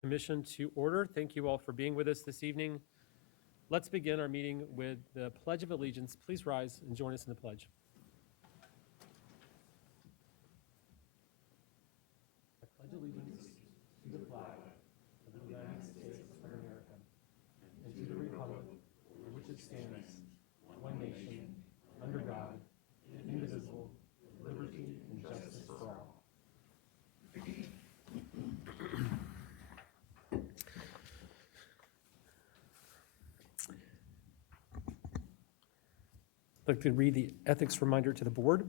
Commission to order. Thank you all for being with us this evening. Let's begin our meeting with the Pledge of Allegiance. Please rise and join us in the pledge. I pledge allegiance to the flag of the United States of America and to the republic for which it stands, one nation, under God, indivisible, with liberty and justice for all. I'd like to read the ethics reminder to the board.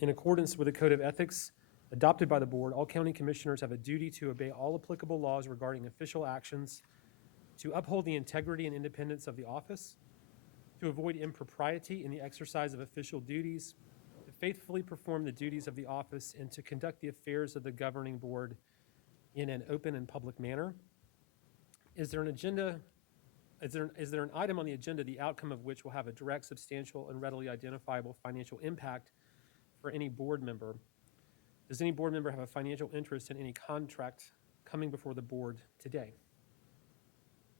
In accordance with the Code of Ethics adopted by the board, all county commissioners have a duty to obey all applicable laws regarding official actions, to uphold the integrity and independence of the office, to avoid impropriety in the exercise of official duties, to faithfully perform the duties of the office, and to conduct the affairs of the governing board in an open and public manner. Is there an item on the agenda, the outcome of which will have a direct, substantial, and readily identifiable financial impact for any board member? Does any board member have a financial interest in any contract coming before the board today?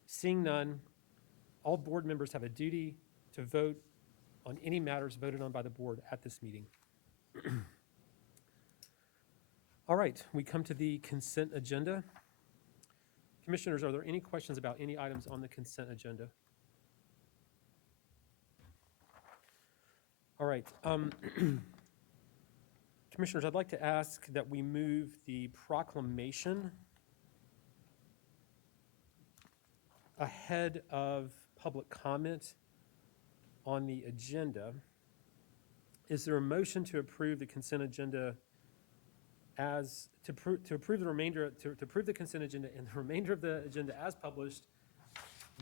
Seeing none, all board members have a duty to vote on any matters voted on by the board at this meeting. All right, we come to the consent agenda. Commissioners, are there any questions about any items on the consent agenda? All right. Commissioners, I'd like to ask that we move the proclamation ahead of public comment on the agenda. Is there a motion to approve the consent agenda as to approve the consent agenda and the remainder of the agenda as published,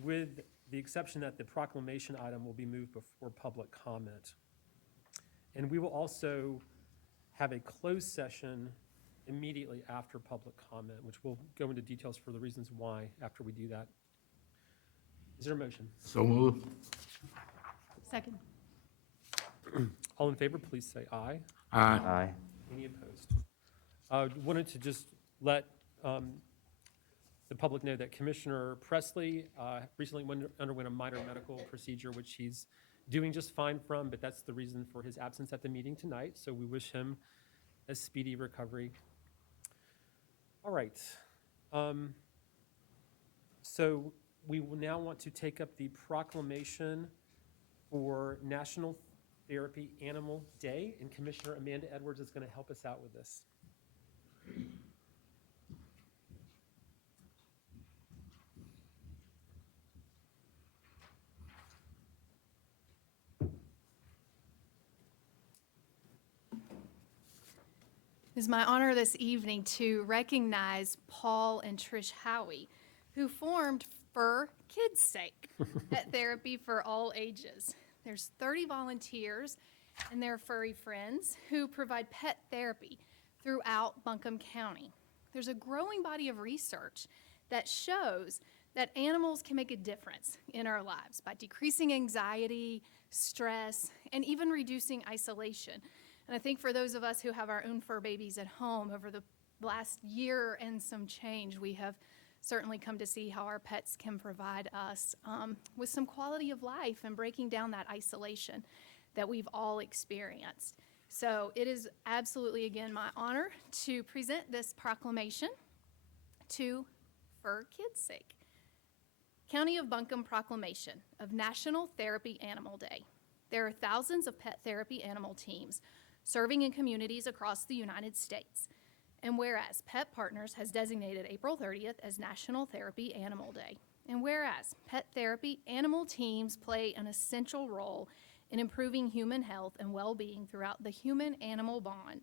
with the exception that the proclamation item will be moved before public comment? And we will also have a closed session immediately after public comment, which we'll go into details for the reasons why after we do that. Is there a motion? So moved. Second. All in favor, please say aye. Aye. Any opposed? Wanted to just let the public know that Commissioner Presley recently underwent a minor medical procedure, which he's doing just fine from, but that's the reason for his absence at the meeting tonight. So we wish him a speedy recovery. All right. So we will now want to take up the proclamation for National Therapy Animal Day, and Commissioner Amanda Edwards is going to help us out with this. It is my honor this evening to recognize Paul and Trish Howie, who formed For Kids' Sake, Pet Therapy for All Ages. There's 30 volunteers and their furry friends who provide pet therapy throughout Buncombe County. There's a growing body of research that shows that animals can make a difference in our lives by decreasing anxiety, stress, and even reducing isolation. And I think for those of us who have our own fur babies at home, over the last year and some change, we have certainly come to see how our pets can provide us with some quality of life and breaking down that isolation that we've all experienced. So it is absolutely, again, my honor to present this proclamation to For Kids' Sake. County of Buncombe Proclamation of National Therapy Animal Day. There are thousands of pet therapy animal teams serving in communities across the United States. And whereas Pet Partners has designated April 30th as National Therapy Animal Day. And whereas pet therapy animal teams play an essential role in improving human health and well-being throughout the human-animal bond.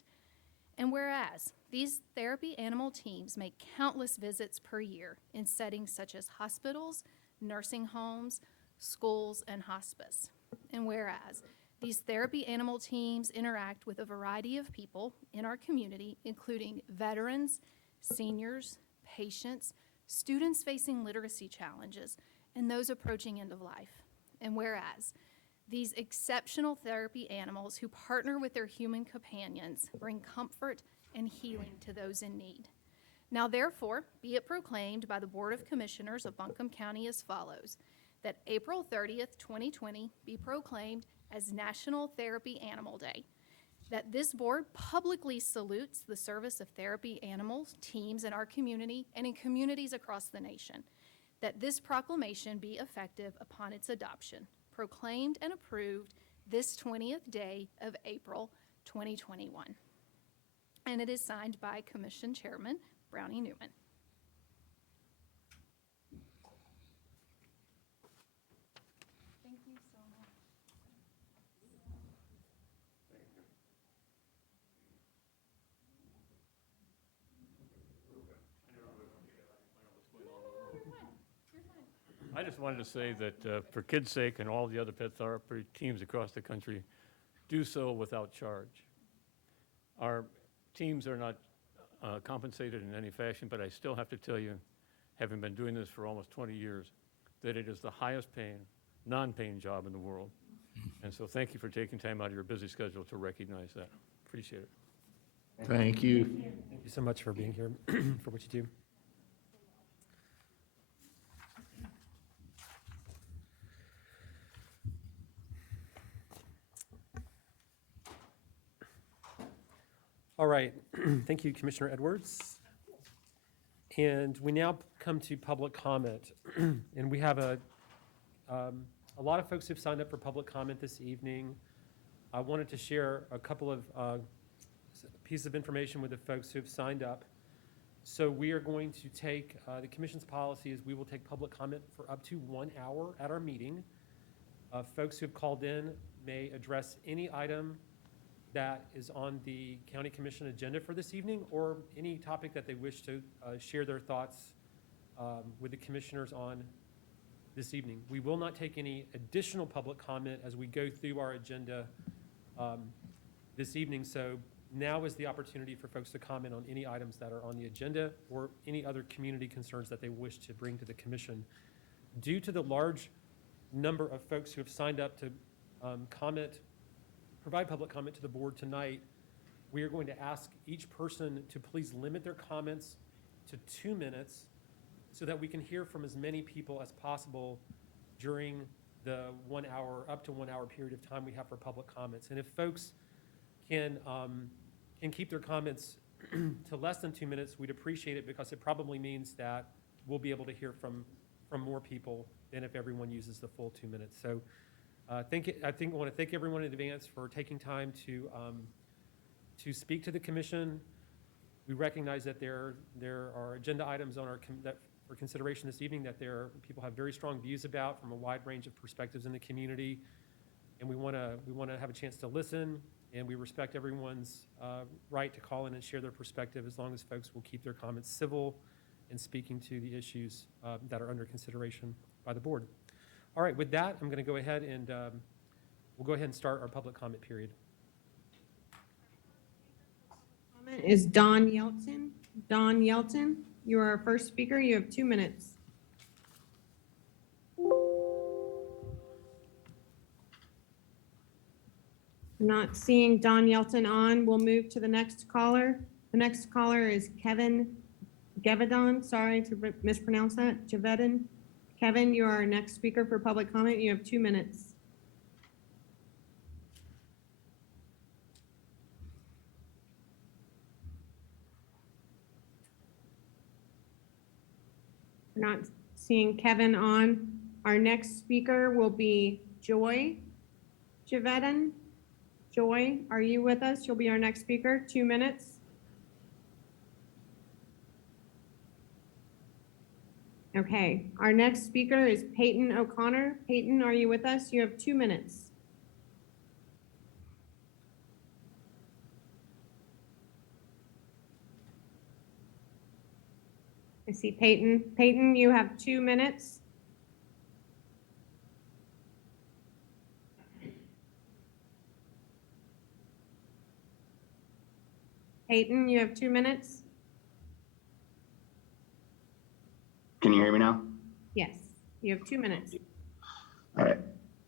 And whereas these therapy animal teams make countless visits per year in settings such as hospitals, nursing homes, schools, and hospice. And whereas these therapy animal teams interact with a variety of people in our community, including veterans, seniors, patients, students facing literacy challenges, and those approaching end of life. And whereas these exceptional therapy animals who partner with their human companions bring comfort and healing to those in need. Now, therefore, be it proclaimed by the Board of Commissioners of Buncombe County as follows, that April 30th, 2020 be proclaimed as National Therapy Animal Day, that this board publicly salutes the service of therapy animals teams in our community and in communities across the nation, that this proclamation be effective upon its adoption, proclaimed and approved this 20th day of April 2021. And it is signed by Commission Chairman Brownie Newman. Thank you so much. I just wanted to say that for kids' sake and all the other pet therapy teams across the country, do so without charge. Our teams are not compensated in any fashion, but I still have to tell you, having been doing this for almost 20 years, that it is the highest paying, non-paying job in the world. And so thank you for taking time out of your busy schedule to recognize that. Appreciate it. Thank you. Thank you so much for being here, for what you do. All right, thank you, Commissioner Edwards. And we now come to public comment. And we have a lot of folks who've signed up for public comment this evening. I wanted to share a couple of pieces of information with the folks who've signed up. So we are going to take, the commission's policy is we will take public comment for up to 1 hour at our meeting. Folks who've called in may address any item that is on the county commission agenda for this evening, or any topic that they wish to share their thoughts with the commissioners on this evening. We will not take any additional public comment as we go through our agenda this evening. So now is the opportunity for folks to comment on any items that are on the agenda or any other community concerns that they wish to bring to the commission. Due to the large number of folks who have signed up to provide public comment to the board tonight, we are going to ask each person to please limit their comments to 2 minutes so that we can hear from as many people as possible during the 1 hour, up to 1 hour period of time we have for public comments. And if folks can keep their comments to less than 2 minutes, we'd appreciate it, because it probably means that we'll be able to hear from more people than if everyone uses the full 2 minutes. So I want to thank everyone in advance for taking time to speak to the commission. We recognize that there are agenda items on that for consideration this evening that people have very strong views about from a wide range of perspectives in the community, and we want to have a chance to listen, and we respect everyone's right to call in and share their perspective, as long as folks will keep their comments civil and speaking to the issues that are under consideration by the board. All right, with that, I'm going to go ahead and we'll go ahead and start our public comment period. Comment is Don Yelton. Don Yelton, you are our first speaker. You have 2 minutes. Not seeing Don Yelton on. We'll move to the next caller. The next caller is Kevin Gevedon. Sorry to mispronounce that. Gevedon. Kevin, you are our next speaker for public comment. You have 2 minutes. We're not seeing Kevin on. Our next speaker will be Joy Gevedon. Joy, are you with us? You'll be our next speaker. 2 minutes. Okay, our next speaker is Peyton O'Connor. Peyton, are you with us? You have 2 minutes. I see Peyton. Peyton, you have 2 minutes. Peyton, you have 2 minutes. Can you hear me now? Yes, you have 2 minutes. All right.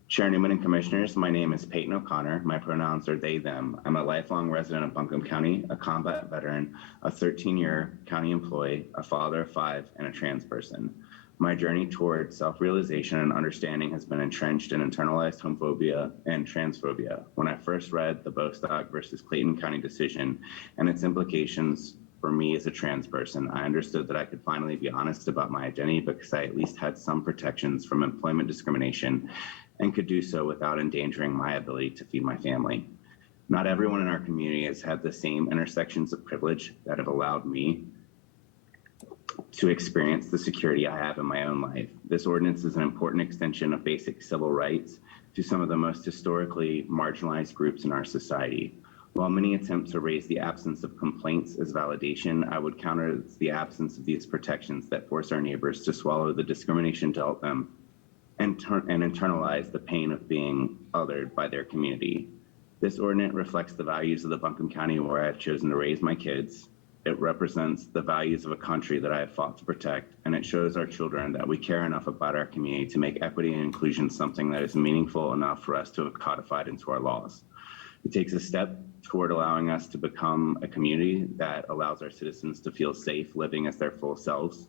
Chair Newman and Commissioners, my name is Peyton O'Connor. My pronouns are they, them. I'm a lifelong resident of Buncombe County, a combat veteran, a 13-year county employee, a father of 5, and a trans person. My journey toward self-realization and understanding has been entrenched in internalized homophobia and transphobia. When I first read the Bostock versus Clayton County decision and its implications for me as a trans person, I understood that I could finally be honest about my identity because I at least had some protections from employment discrimination and could do so without endangering my ability to feed my family. Not everyone in our community has had the same intersections of privilege that have allowed me to experience the security I have in my own life. This ordinance is an important extension of basic civil rights to some of the most historically marginalized groups in our society. While many attempt to raise the absence of complaints as validation, I would counter the absence of these protections that force our neighbors to swallow the discrimination dealt them and internalize the pain of being othered by their community. This ordinance reflects the values of the Buncombe County where I have chosen to raise my kids. It represents the values of a country that I have fought to protect, and it shows our children that we care enough about our community to make equity and inclusion something that is meaningful enough for us to have codified into our laws. It takes a step toward allowing us to become a community that allows our citizens to feel safe living as their full selves,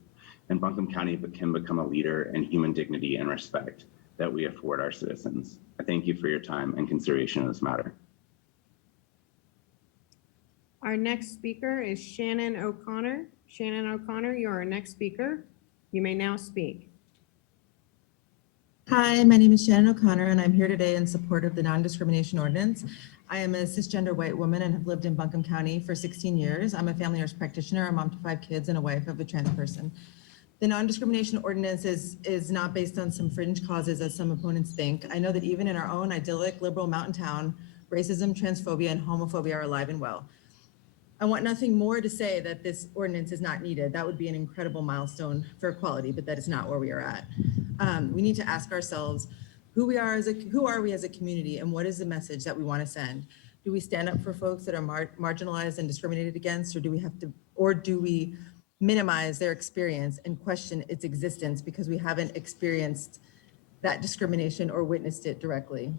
and Buncombe County can become a leader in human dignity and respect that we afford our citizens. I thank you for your time and consideration of this matter. Our next speaker is Shannon O'Connor. Shannon O'Connor, you are our next speaker. You may now speak. Hi, my name is Shannon O'Connor, and I'm here today in support of the non-discrimination ordinance. I am a cisgender white woman and have lived in Buncombe County for 16 years. I'm a family nurse practitioner, a mom to 5 kids, and a wife of a trans person. The non-discrimination ordinance is not based on some fringe causes as some opponents think. I know that even in our own idyllic liberal mountain town, racism, transphobia, and homophobia are alive and well. I want nothing more to say that this ordinance is not needed. That would be an incredible milestone for equality, but that is not where we are at. We need to ask ourselves who are we as a community, and what is the message that we want to send? Do we stand up for folks that are marginalized and discriminated against, or do we minimize their experience and question its existence because we haven't experienced that discrimination or witnessed it directly?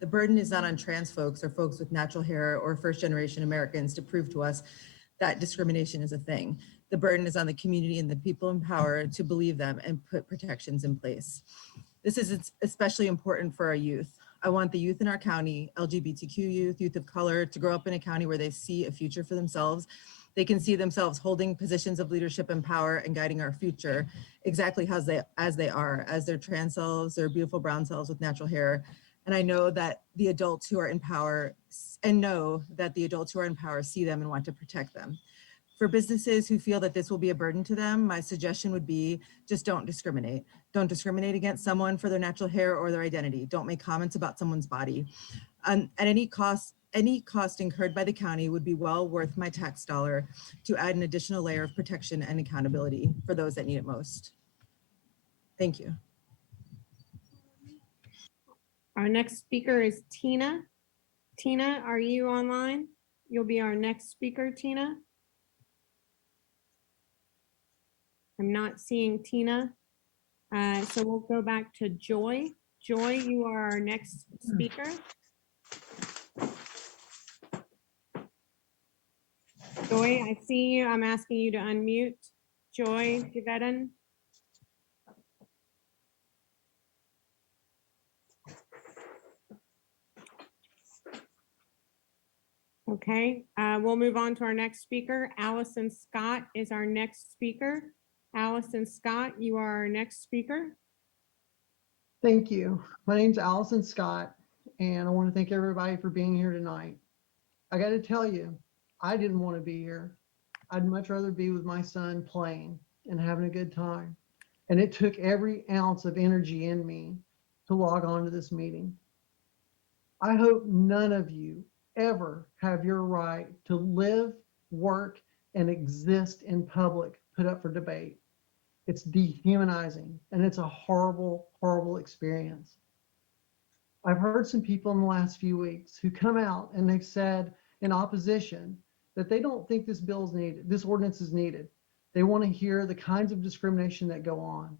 The burden is not on trans folks or folks with natural hair or first-generation Americans to prove to us that discrimination is a thing. The burden is on the community and the people in power to believe them and put protections in place. This is especially important for our youth. I want the youth in our county, LGBTQ youth, youth of color, to grow up in a county where they see a future for themselves. They can see themselves holding positions of leadership and power and guiding our future exactly as they are, as their trans selves, their beautiful brown selves with natural hair. And I know that the adults who are in power see them and want to protect them. For businesses who feel that this will be a burden to them, my suggestion would be just don't discriminate. Don't discriminate against someone for their natural hair or their identity. Don't make comments about someone's body. At any cost incurred by the county would be well worth my tax dollar to add an additional layer of protection and accountability for those that need it most. Thank you. Our next speaker is Tina. Tina, are you online? You'll be our next speaker, Tina. I'm not seeing Tina. So we'll go back to Joy. Joy, you are our next speaker. Joy, I see you. I'm asking you to unmute. Joy Javedan. Okay, we'll move on to our next speaker. Allison Scott is our next speaker. Allison Scott, you are our next speaker. Thank you. My name's Allison Scott, and I want to thank everybody for being here tonight. I got to tell you, I didn't want to be here. I'd much rather be with my son playing and having a good time. And it took every ounce of energy in me to log on to this meeting. I hope none of you ever have your right to live, work, and exist in public put up for debate. It's dehumanizing and it's a horrible, horrible experience. I've heard some people in the last few weeks who come out and they've said in opposition that they don't think this bill is needed, this ordinance is needed. They want to hear the kinds of discrimination that go on.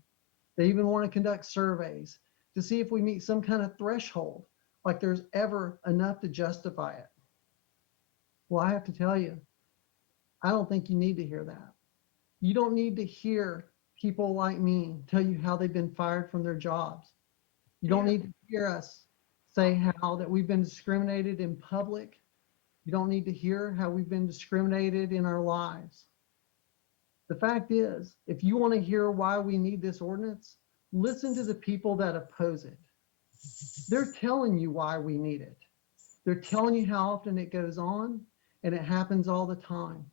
They even want to conduct surveys to see if we meet some kind of threshold, like there's ever enough to justify it. Well, I have to tell you, I don't think you need to hear that. You don't need to hear people like me tell you how they've been fired from their jobs. You don't need to hear us say how that we've been discriminated in public. You don't need to hear how we've been discriminated in our lives. The fact is, if you want to hear why we need this ordinance, listen to the people that oppose it. They're telling you why we need it. They're telling you how often it goes on, and it happens all the time.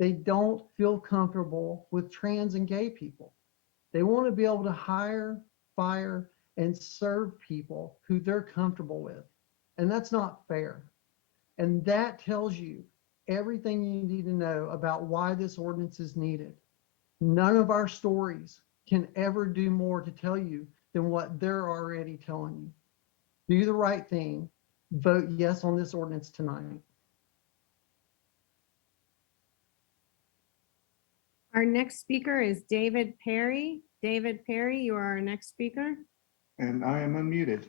They don't feel comfortable with trans and gay people. They want to be able to hire, fire, and serve people who they're comfortable with. And that's not fair. And that tells you everything you need to know about why this ordinance is needed. None of our stories can ever do more to tell you than what they're already telling you. Do the right thing. Vote yes on this ordinance tonight. Our next speaker is David Perry. David Perry, you are our next speaker. And I am unmuted.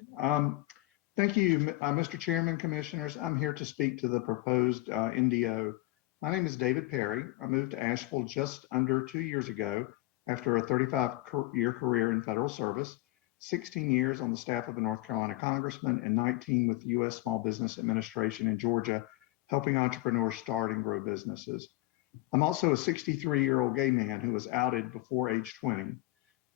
Thank you, Mr. Chairman, Commissioners. I'm here to speak to the proposed NDO. My name is David Perry. I moved to Asheville just under 2 years ago after a 35-year career in federal service, 16 years on the staff of a North Carolina congressman, and 19 with the U.S. Small Business Administration in Georgia, helping entrepreneurs start and grow businesses. I'm also a 63-year-old gay man who was outed before age 20.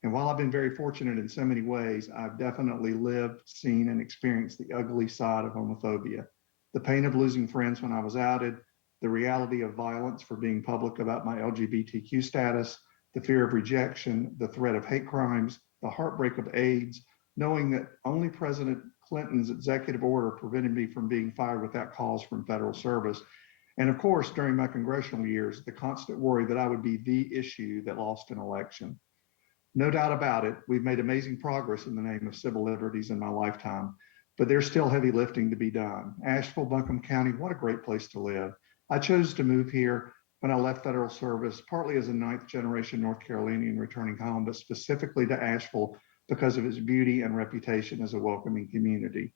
And while I've been very fortunate in so many ways, I've definitely lived, seen, and experienced the ugly side of homophobia. The pain of losing friends when I was outed, the reality of violence for being public about my LGBTQ status, the fear of rejection, the threat of hate crimes, the heartbreak of AIDS, knowing that only President Clinton's executive order prevented me from being fired without cause from federal service. And of course, during my congressional years, the constant worry that I would be the issue that lost an election. No doubt about it, we've made amazing progress in the name of civil liberties in my lifetime, but there's still heavy lifting to be done. Asheville, Buncombe County, what a great place to live. I chose to move here when I left federal service, partly as a ninth generation North Carolinian returning home, but specifically to Asheville because of its beauty and reputation as a welcoming community.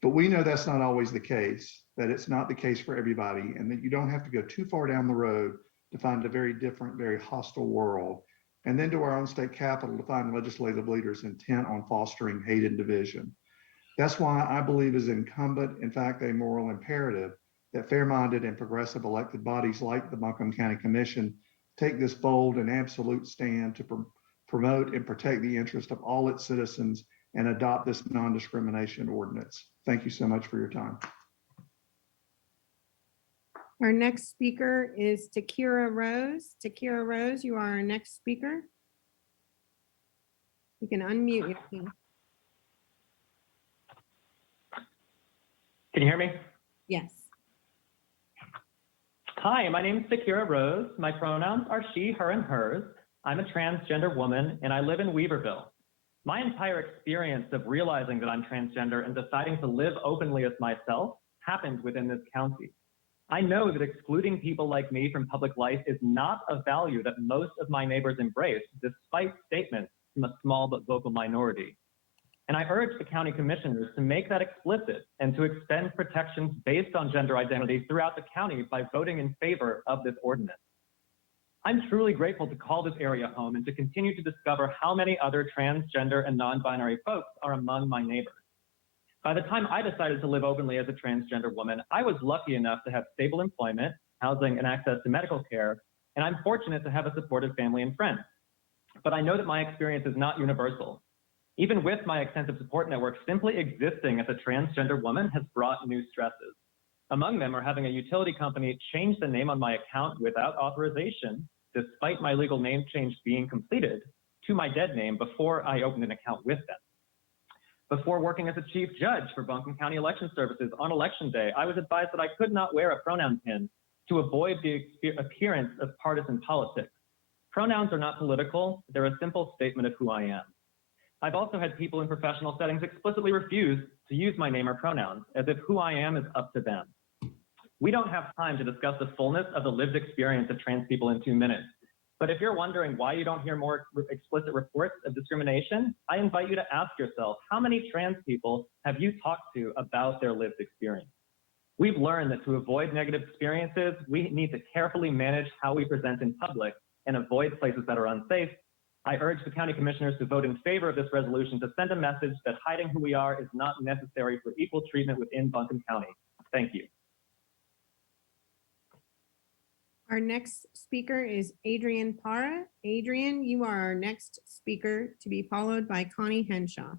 But we know that's not always the case, that it's not the case for everybody, and that you don't have to go too far down the road to find a very different, very hostile world, and then to our own state capitol to find legislative leaders intent on fostering hate and division. That's why I believe is incumbent, in fact, a moral imperative, that fair-minded and progressive elected bodies like the Buncombe County Commission take this bold and absolute stand to promote and protect the interest of all its citizens and adopt this non-discrimination ordinance. Thank you so much for your time. Our next speaker is Takira Rose. Takira Rose, you are our next speaker. You can unmute yourself. Can you hear me? Yes. Hi, my name is Takira Rose. My pronouns are she, her, and hers. I'm a transgender woman, and I live in Weaverville. My entire experience of realizing that I'm transgender and deciding to live openly as myself happened within this county. I know that excluding people like me from public life is not a value that most of my neighbors embrace, despite statements from a small but vocal minority. And I urge the county commissioners to make that explicit and to extend protections based on gender identity throughout the county by voting in favor of this ordinance. I'm truly grateful to call this area home and to continue to discover how many other transgender and non-binary folks are among my neighbors. By the time I decided to live openly as a transgender woman, I was lucky enough to have stable employment, housing, and access to medical care, and I'm fortunate to have a supportive family and friends. But I know that my experience is not universal. Even with my extensive support network, simply existing as a transgender woman has brought new stresses. Among them are having a utility company change the name on my account without authorization, despite my legal name change being completed to my dead name before I opened an account with them. Before working as a chief judge for Buncombe County Election Services on election day, I was advised that I could not wear a pronoun pin to avoid the appearance of partisan politics. Pronouns are not political, they're a simple statement of who I am. I've also had people in professional settings explicitly refuse to use my name or pronouns, as if who I am is up to them. We don't have time to discuss the fullness of the lived experience of trans people in 2 minutes. But if you're wondering why you don't hear more explicit reports of discrimination, I invite you to ask yourself, how many trans people have you talked to about their lived experience? We've learned that to avoid negative experiences, we need to carefully manage how we present in public and avoid places that are unsafe. I urge the county commissioners to vote in favor of this resolution to send a message that hiding who we are is not necessary for equal treatment within Buncombe County. Thank you. Our next speaker is Adrian Para. Adrian, you are our next speaker, to be followed by Connie Henshaw.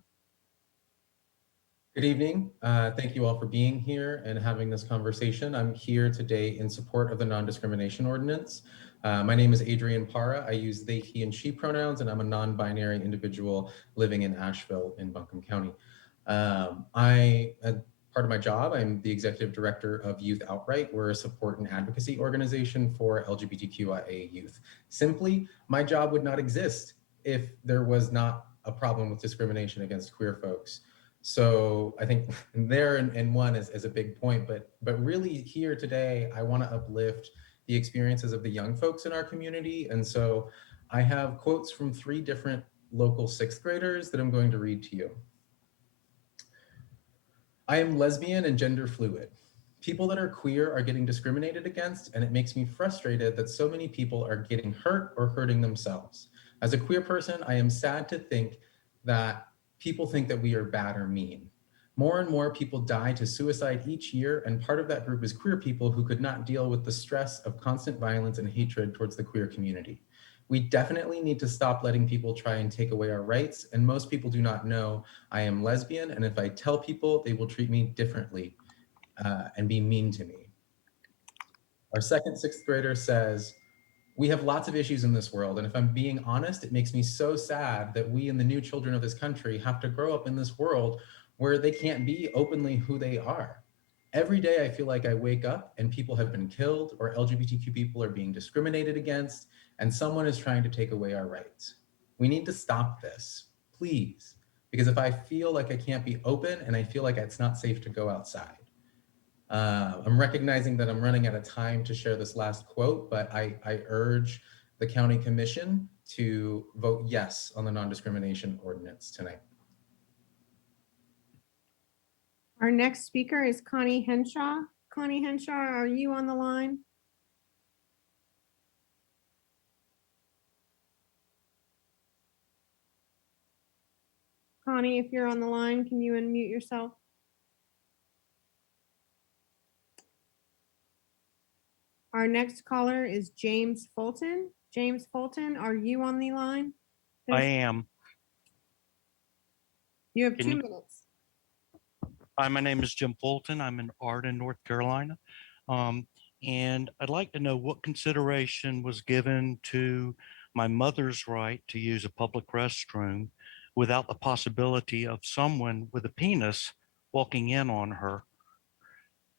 Good evening. Thank you all for being here and having this conversation. I'm here today in support of the non-discrimination ordinance. My name is Adrian Para. I use they, he, and she pronouns, and I'm a non-binary individual living in Asheville in Buncombe County. Part of my job, I'm the executive director of Youth Outright. We're a support and advocacy organization for LGBTQIA youth. Simply, my job would not exist if there was not a problem with discrimination against queer folks. So I think there and one is a big point, but really here today, I want to uplift the experiences of the young folks in our community. And so I have quotes from 3 different local 6th graders that I'm going to read to you. I am lesbian and gender fluid. People that are queer are getting discriminated against, and it makes me frustrated that so many people are getting hurt or hurting themselves. As a queer person, I am sad to think that people think that we are bad or mean. More and more people die to suicide each year, and part of that group is queer people who could not deal with the stress of constant violence and hatred towards the queer community. We definitely need to stop letting people try and take away our rights, and most people do not know I am lesbian, and if I tell people, they will treat me differently and be mean to me. Our second 6th grader says, we have lots of issues in this world, and if I'm being honest, it makes me so sad that we and the new children of this country have to grow up in this world where they can't be openly who they are. Every day I feel like I wake up and people have been killed or LGBTQ people are being discriminated against and someone is trying to take away our rights. We need to stop this, please, because if I feel like I can't be open and I feel like it's not safe to go outside. I'm recognizing that I'm running out of time to share this last quote, but I urge the county commission to vote yes on the non-discrimination ordinance tonight. Our next speaker is Connie Henshaw. Connie Henshaw, are you on the line? Connie, if you're on the line, can you unmute yourself? Our next caller is James Fulton. James Fulton, are you on the line? I am. You have 2 minutes. Hi, my name is Jim Fulton. I'm in Arden, North Carolina. And I'd like to know what consideration was given to my mother's right to use a public restroom without the possibility of someone with a penis walking in on her.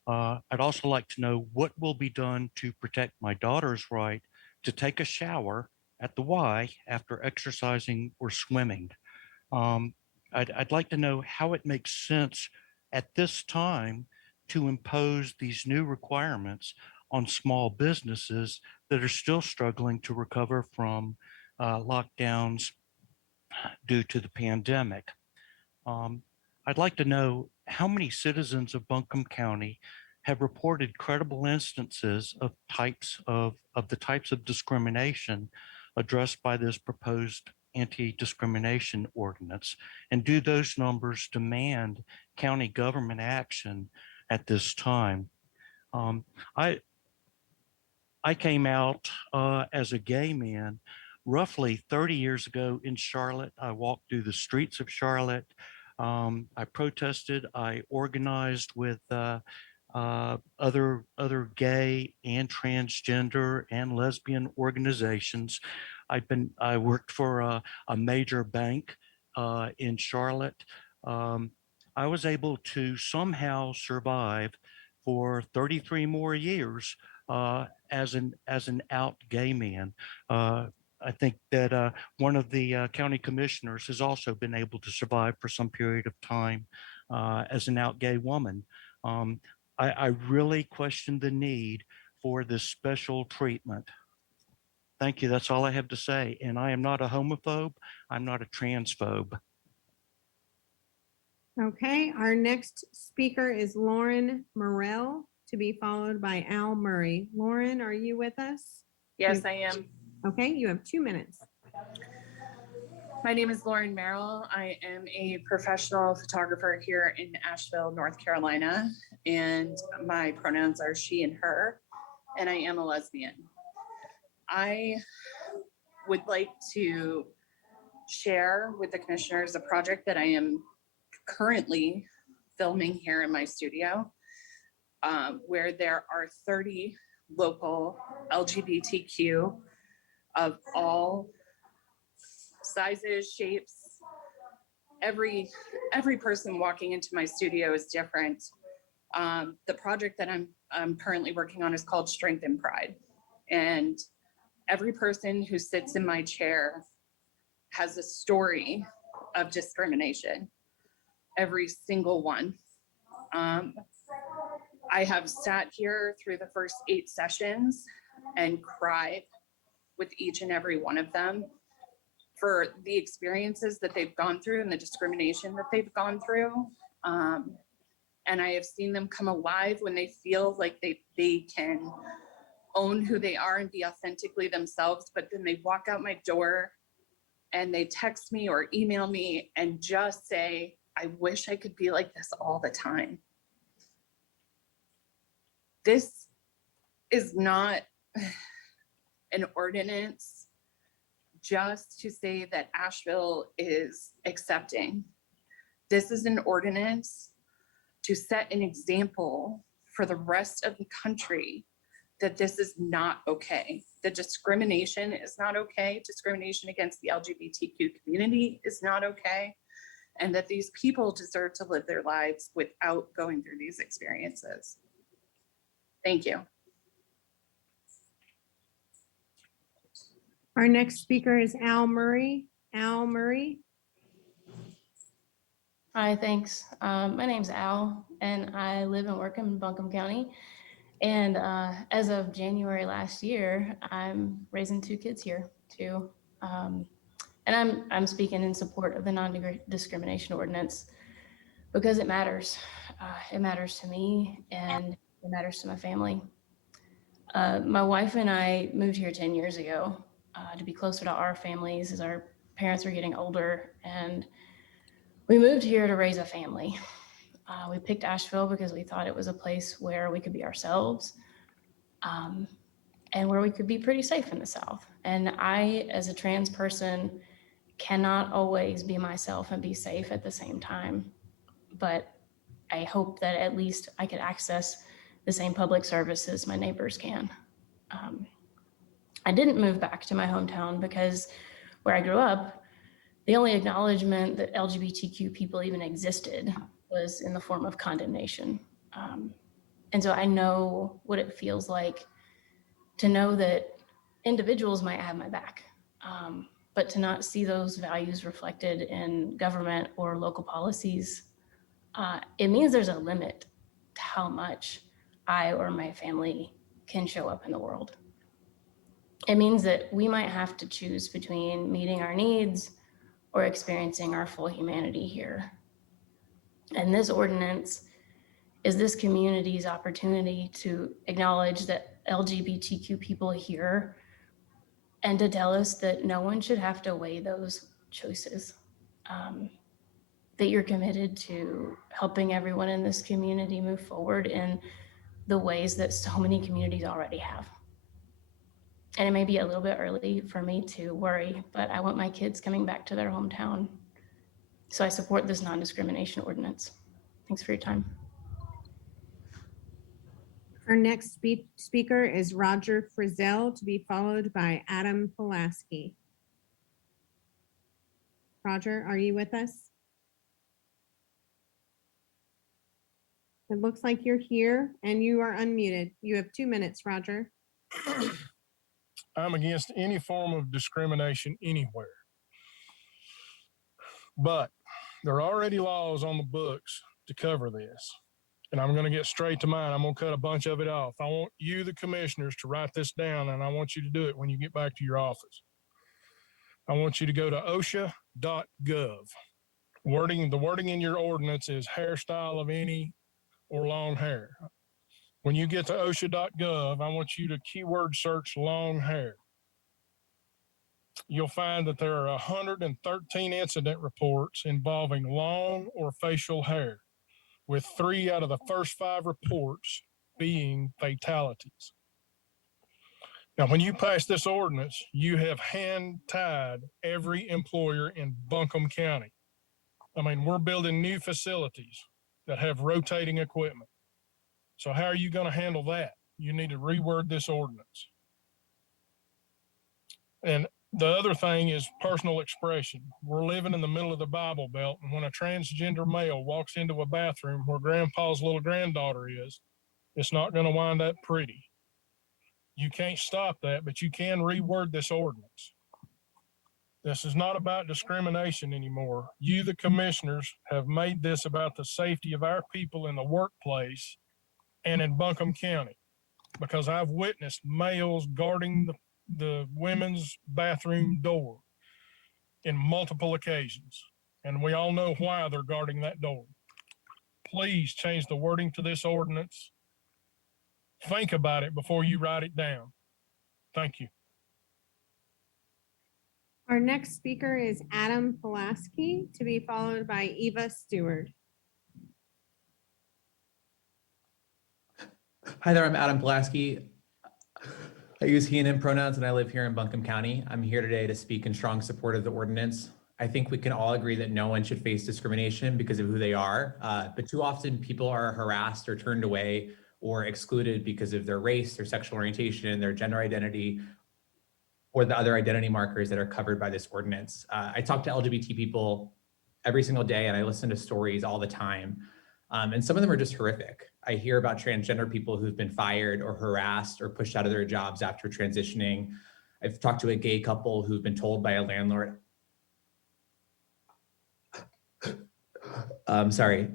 I'd also like to know what will be done to protect my daughter's right to take a shower at the Y after exercising or swimming. I'd like to know how it makes sense at this time to impose these new requirements on small businesses that are still struggling to recover from lockdowns due to the pandemic. I'd like to know how many citizens of Buncombe County have reported credible instances of the types of discrimination addressed by this proposed anti-discrimination ordinance, and do those numbers demand county government action at this time? I came out as a gay man roughly 30 years ago in Charlotte. I walked through the streets of Charlotte. I protested. I organized with other gay and transgender and lesbian organizations. I worked for a major bank in Charlotte. Um, I was able to somehow survive for 33 more years as an out gay man. I think that one of the county commissioners has also been able to survive for some period of time as an out gay woman. Um, I really question the need for this special treatment. Thank you. That's all I have to say. And I am not a homophobe. I'm not a transphobe. Okay, our next speaker is Lauren Morrell, to be followed by Al Murray. Lauren, are you with us? Yes, I am. Okay, you have 2 minutes. My name is Lauren Merrill. I am a professional photographer here in Asheville, North Carolina, and my pronouns are she and her, and I am a lesbian. I would like to share with the commissioners a project that I am currently filming here in my studio, where there are 30 local LGBTQ of all sizes, shapes. Every person walking into my studio is different. The project that I'm currently working on is called Strength and Pride, and every person who sits in my chair has a story of discrimination. Every single one. I have sat here through the first 8 sessions and cried with each and every one of them for the experiences that they've gone through and the discrimination that they've gone through. And I have seen them come alive when they feel like they can own who they are and be authentically themselves, but then they walk out my door and they text me or email me and just say, I wish I could be like this all the time. This is not an ordinance just to say that Asheville is accepting. This is an ordinance to set an example for the rest of the country that this is not okay. That discrimination is not okay. Discrimination against the LGBTQ community is not okay. And that these people deserve to live their lives without going through these experiences. Thank you. Our next speaker is Al Murray. Al Murray. Hi, thanks. My name's Al, and I live and work in Buncombe County. And as of January last year, I'm raising 2 kids here too. And I'm speaking in support of the non-discrimination ordinance because it matters. It matters to me and it matters to my family. My wife and I moved here 10 years ago to be closer to our families as our parents were getting older, and we moved here to raise a family. We picked Asheville because we thought it was a place where we could be ourselves and where we could be pretty safe in the South. And I, as a trans person, cannot always be myself and be safe at the same time. But I hope that at least I could access the same public services my neighbors can. I didn't move back to my hometown because where I grew up, the only acknowledgement that LGBTQ people even existed was in the form of condemnation. And so I know what it feels like to know that individuals might have my back, but to not see those values reflected in government or local policies, it means there's a limit to how much I or my family can show up in the world. It means that we might have to choose between meeting our needs or experiencing our full humanity here. And this ordinance is this community's opportunity to acknowledge that LGBTQ people here and to tell us that no one should have to weigh those choices. That you're committed to helping everyone in this community move forward in the ways that so many communities already have. And it may be a little bit early for me to worry, but I want my kids coming back to their hometown. So I support this non-discrimination ordinance. Thanks for your time. Our next speaker is Roger Frizzell, to be followed by Adam Pulaski. Roger, are you with us? It looks like you're here and you are unmuted. You have 2 minutes, Roger. I'm against any form of discrimination anywhere. But there are already laws on the books to cover this. And I'm going to get straight to mine. I'm going to cut a bunch of it off. I want you, the commissioners, to write this down, and I want you to do it when you get back to your office. I want you to go to OSHA.gov. The wording in your ordinance is hairstyle of any or long hair. When you get to OSHA.gov, I want you to keyword search long hair. You'll find that there are 113 incident reports involving long or facial hair, with 3 out of the first 5 reports being fatalities. Now, when you pass this ordinance, you have hand-tied every employer in Buncombe County. I mean, we're building new facilities that have rotating equipment. So how are you going to handle that? You need to reword this ordinance. And the other thing is personal expression. We're living in the middle of the Bible Belt, and when a transgender male walks into a bathroom where grandpa's little granddaughter is, it's not going to wind up pretty. You can't stop that, but you can reword this ordinance. This is not about discrimination anymore. You, the commissioners, have made this about the safety of our people in the workplace and in Buncombe County, because I've witnessed males guarding the women's bathroom door in multiple occasions, and we all know why they're guarding that door. Please change the wording to this ordinance. Think about it before you write it down. Thank you. Our next speaker is Adam Pulaski, to be followed by Eva Stewart. Hi there, I'm Adam Pulaski. I use he and him pronouns and I live here in Buncombe County. I'm here today to speak in strong support of the ordinance. I think we can all agree that no one should face discrimination because of who they are, but too often people are harassed or turned away or excluded because of their race, their sexual orientation, their gender identity, or the other identity markers that are covered by this ordinance. I talk to LGBT people every single day and I listen to stories all the time. And some of them are just horrific. I hear about transgender people who've been fired or harassed or pushed out of their jobs after transitioning. I've talked to a gay couple who've been told by a landlord, sorry,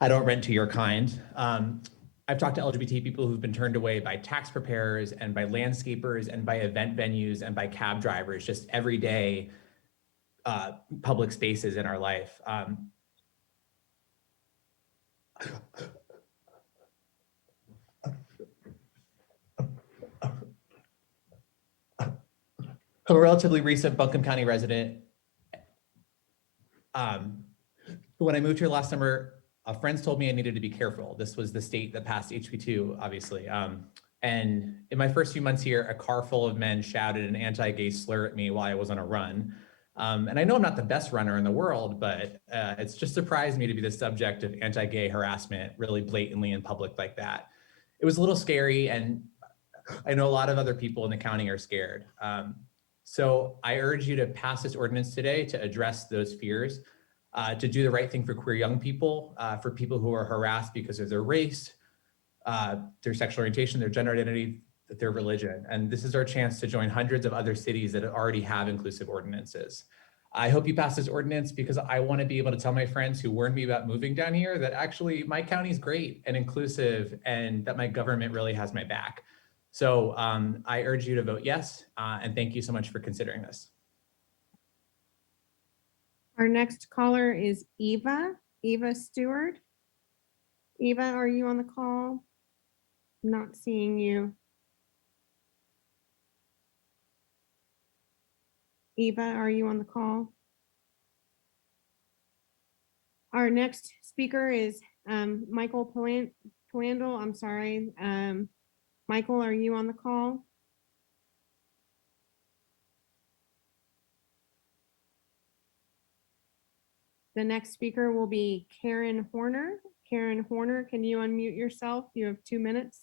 I don't rent to your kind. I've talked to LGBT people who've been turned away by tax preparers and by landscapers and by event venues and by cab drivers, just everyday public spaces in our life. I'm a relatively recent Buncombe County resident. When I moved here last summer, friends told me I needed to be careful. This was the state that passed HB2, obviously. And in my first few months here, a car full of men shouted an anti-gay slur at me while I was on a run. And I know I'm not the best runner in the world, but it's just surprised me to be the subject of anti-gay harassment really blatantly in public like that. It was a little scary, and I know a lot of other people in the county are scared. So I urge you to pass this ordinance today to address those fears, to do the right thing for queer young people, for people who are harassed because of their race, their sexual orientation, their gender identity, their religion. And this is our chance to join hundreds of other cities that already have inclusive ordinances. I hope you pass this ordinance because I want to be able to tell my friends who warned me about moving down here that actually my county is great and inclusive and that my government really has my back. So I urge you to vote yes, and thank you so much for considering this. Our next caller is Eva Stewart. Eva, are you on the call? I'm not seeing you. Eva, are you on the call? Our next speaker is Michael Polandel. I'm sorry. Michael, are you on the call? The next speaker will be Karen Horner. Karen Horner, can you unmute yourself? You have 2 minutes.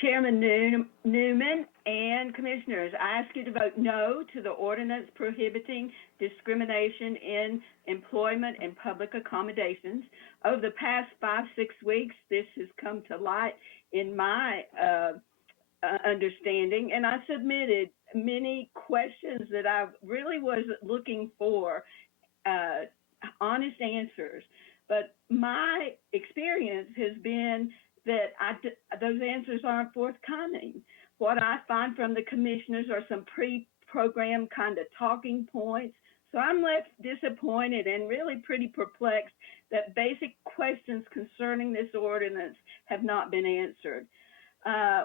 Chairman Newman and Commissioners, I ask you to vote no to the ordinance prohibiting discrimination in employment and public accommodations. Over the past 5-6 weeks, this has come to light in my understanding, and I submitted many questions that I really was looking for honest answers. But my experience has been that those answers aren't forthcoming. What I find from the commissioners are some pre-programmed kind of talking points. So I'm left disappointed and really pretty perplexed that basic questions concerning this ordinance have not been answered.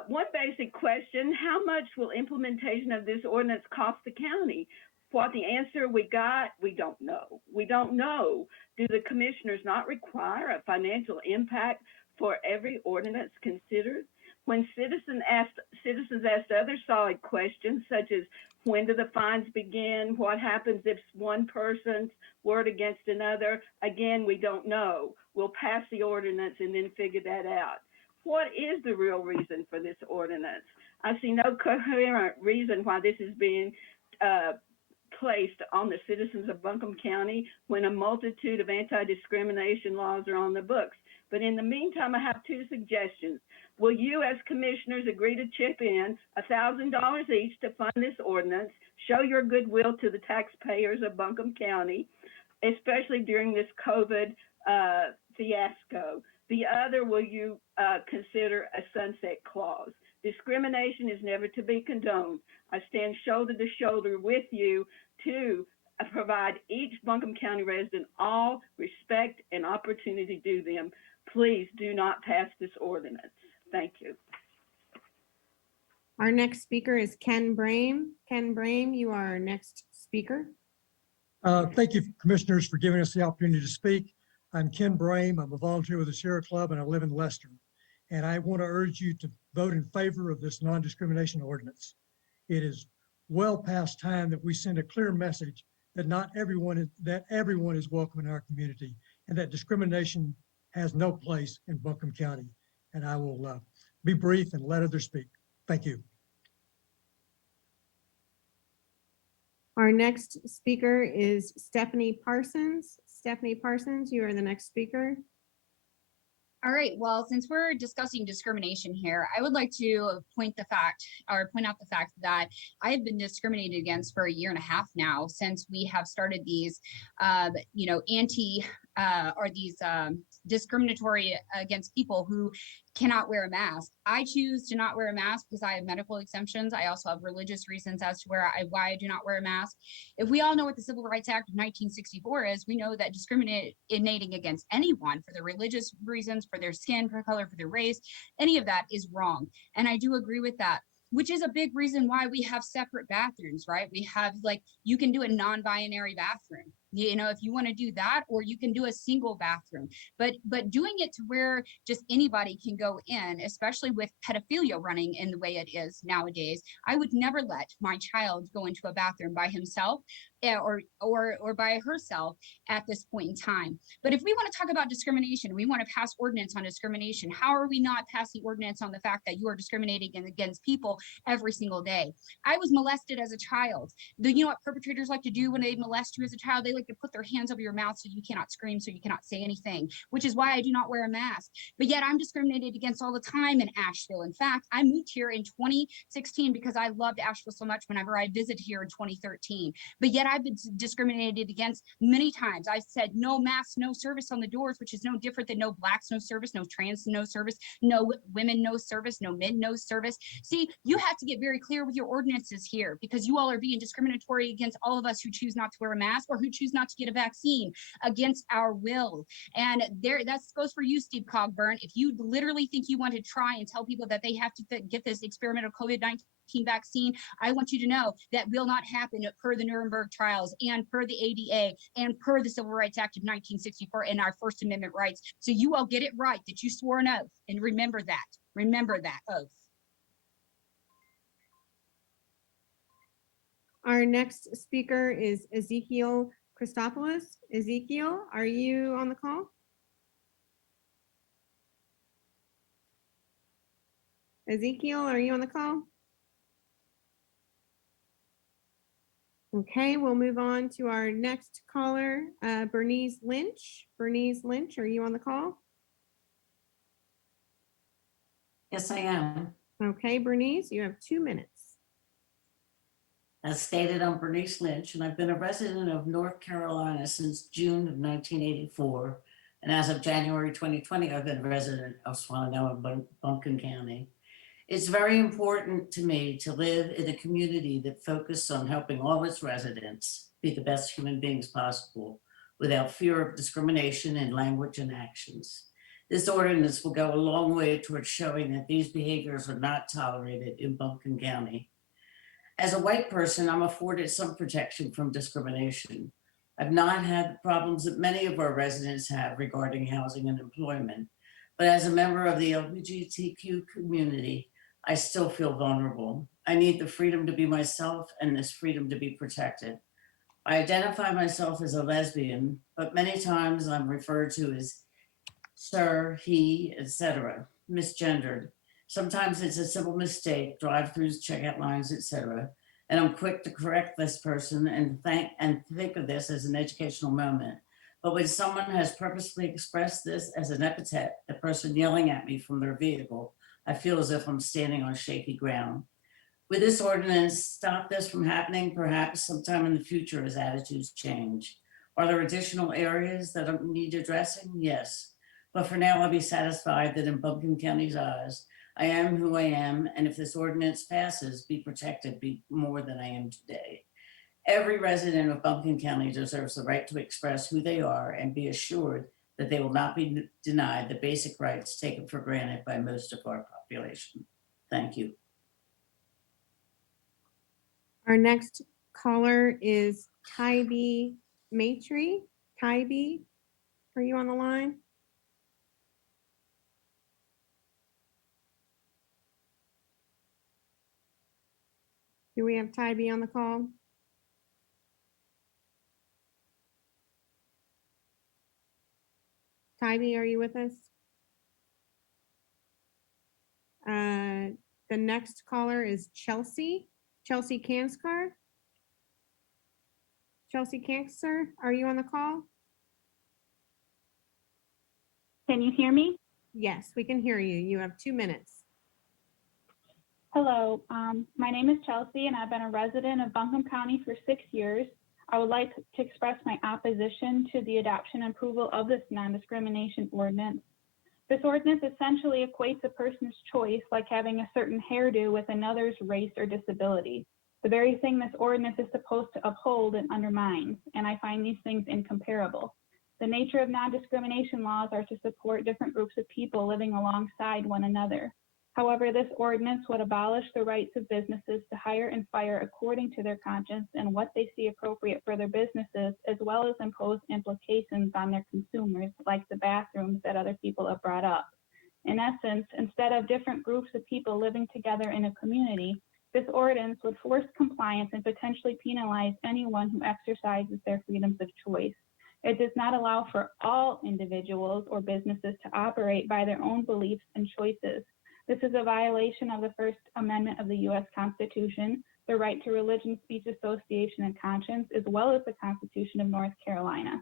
One basic question, how much will implementation of this ordinance cost the county? What the answer we got, we don't know. We don't know. Do the commissioners not require a financial impact for every ordinance considered? When citizens asked other solid questions, such as when do the fines begin? What happens if one person's word against another? Again, we don't know. We'll pass the ordinance and then figure that out. What is the real reason for this ordinance? I see no coherent reason why this is being placed on the citizens of Buncombe County when a multitude of anti-discrimination laws are on the books. But in the meantime, I have 2 suggestions. Will you, as commissioners, agree to chip in $1,000 each to fund this ordinance? Show your goodwill to the taxpayers of Buncombe County, especially during this COVID fiasco. The other, will you consider a sunset clause? Discrimination is never to be condoned. I stand shoulder to shoulder with you to provide each Buncombe County resident all respect and opportunity due them. Please do not pass this ordinance. Thank you. Our next speaker is Ken Brame. Ken Brame, you are our next speaker. Thank you, commissioners, for giving us the opportunity to speak. I'm Ken Brame. I'm a volunteer with the Sierra Club and I live in Leicester. And I want to urge you to vote in favor of this non-discrimination ordinance. It is well past time that we send a clear message that everyone is welcome in our community and that discrimination has no place in Buncombe County. And I will be brief and let others speak. Thank you. Our next speaker is Stephanie Parsons. Stephanie Parsons, you are the next speaker. All right, well, since we're discussing discrimination here, I would like to point out the fact that I have been discriminated against for 1.5 years now since we have started these, discriminatory against people who cannot wear a mask. I choose to not wear a mask because I have medical exemptions. I also have religious reasons as to why I do not wear a mask. If we all know what the Civil Rights Act of 1964 is, we know that discriminating against anyone for their religious reasons, for their skin color, for their race, any of that is wrong. And I do agree with that, which is a big reason why we have separate bathrooms, right? We have you can do a non-binary bathroom, if you want to do that, or you can do a single bathroom, but doing it to where just anybody can go in, especially with pedophilia running in the way it is nowadays, I would never let my child go into a bathroom by himself or by herself at this point in time. But if we want to talk about discrimination, we want to pass ordinance on discrimination. How are we not passing ordinance on the fact that you are discriminating against people every single day? I was molested as a child. You know what perpetrators like to do when they molest you as a child? They like to put their hands over your mouth so you cannot scream, so you cannot say anything, which is why I do not wear a mask. But yet I'm discriminated against all the time in Asheville. In fact, I moved here in 2016 because I loved Asheville so much whenever I visited here in 2013. But yet I've been discriminated against many times. I said no masks, no service on the doors, which is no different than no blacks, no service, no trans, no service, no women, no service, no men, no service. See, you have to get very clear with your ordinances here because you all are being discriminatory against all of us who choose not to wear a mask or who choose not to get a vaccine against our will. And that goes for you, Steve Cogburn. If you literally think you want to try and tell people that they have to get this experimental COVID-19 vaccine, I want you to know that will not happen per the Nuremberg trials and per the ADA and per the Civil Rights Act of 1964 and our First Amendment rights. So you all get it right that you swore an oath, and remember that. Remember that oath. Our next speaker is Ezekiel Christopoulos. Ezekiel, are you on the call? Ezekiel, are you on the call? Okay, we'll move on to our next caller, Bernice Lynch. Bernice Lynch, are you on the call? Yes, I am. Okay, Bernice, you have 2 minutes. As stated, I'm Bernice Lynch, and I've been a resident of North Carolina since June of 1984. And as of January 2020, I've been a resident of Swannanoa, Buncombe County. It's very important to me to live in a community that focuses on helping all its residents be the best human beings possible without fear of discrimination in language and actions. This ordinance will go a long way towards showing that these behaviors are not tolerated in Buncombe County. As a white person, I'm afforded some protection from discrimination. I've not had the problems that many of our residents have regarding housing and employment, but as a member of the LGBTQ community, I still feel vulnerable. I need the freedom to be myself and this freedom to be protected. I identify myself as a lesbian, but many times I'm referred to as sir, he, etc., misgendered. Sometimes it's a simple mistake, drive-throughs, checkout lines, etc. And I'm quick to correct this person and think of this as an educational moment. But when someone has purposely expressed this as an epithet, the person yelling at me from their vehicle, I feel as if I'm standing on shaky ground. With this ordinance, stop this from happening perhaps sometime in the future as attitudes change. Are there additional areas that need addressing? Yes. But for now, I'll be satisfied that in Buncombe County's eyes, I am who I am, and if this ordinance passes, be protected be more than I am today. Every resident of Buncombe County deserves the right to express who they are and be assured that they will not be denied the basic rights taken for granted by most of our population. Thank you. Our next caller is Tybee Maitre. Tybee, are you on the line? Do we have Tybee on the call? Tybee, are you with us? The next caller is Chelsea. Chelsea Kanskar. Chelsea Kanskar, are you on the call? Can you hear me? Yes, we can hear you. You have 2 minutes. Hello, my name is Chelsea and I've been a resident of Buncombe County for 6 years. I would like to express my opposition to the adoption and approval of this non-discrimination ordinance. This ordinance essentially equates a person's choice like having a certain hairdo with another's race or disability. The very thing this ordinance is supposed to uphold and undermines, and I find these things incomparable. The nature of non-discrimination laws are to support different groups of people living alongside one another. However, this ordinance would abolish the rights of businesses to hire and fire according to their conscience and what they see appropriate for their businesses, as well as impose implications on their consumers, like the bathrooms that other people have brought up. In essence, instead of different groups of people living together in a community, this ordinance would force compliance and potentially penalize anyone who exercises their freedoms of choice. It does not allow for all individuals or businesses to operate by their own beliefs and choices. This is a violation of the First Amendment of the U.S. Constitution, the right to religion, speech, association, and conscience, as well as the Constitution of North Carolina.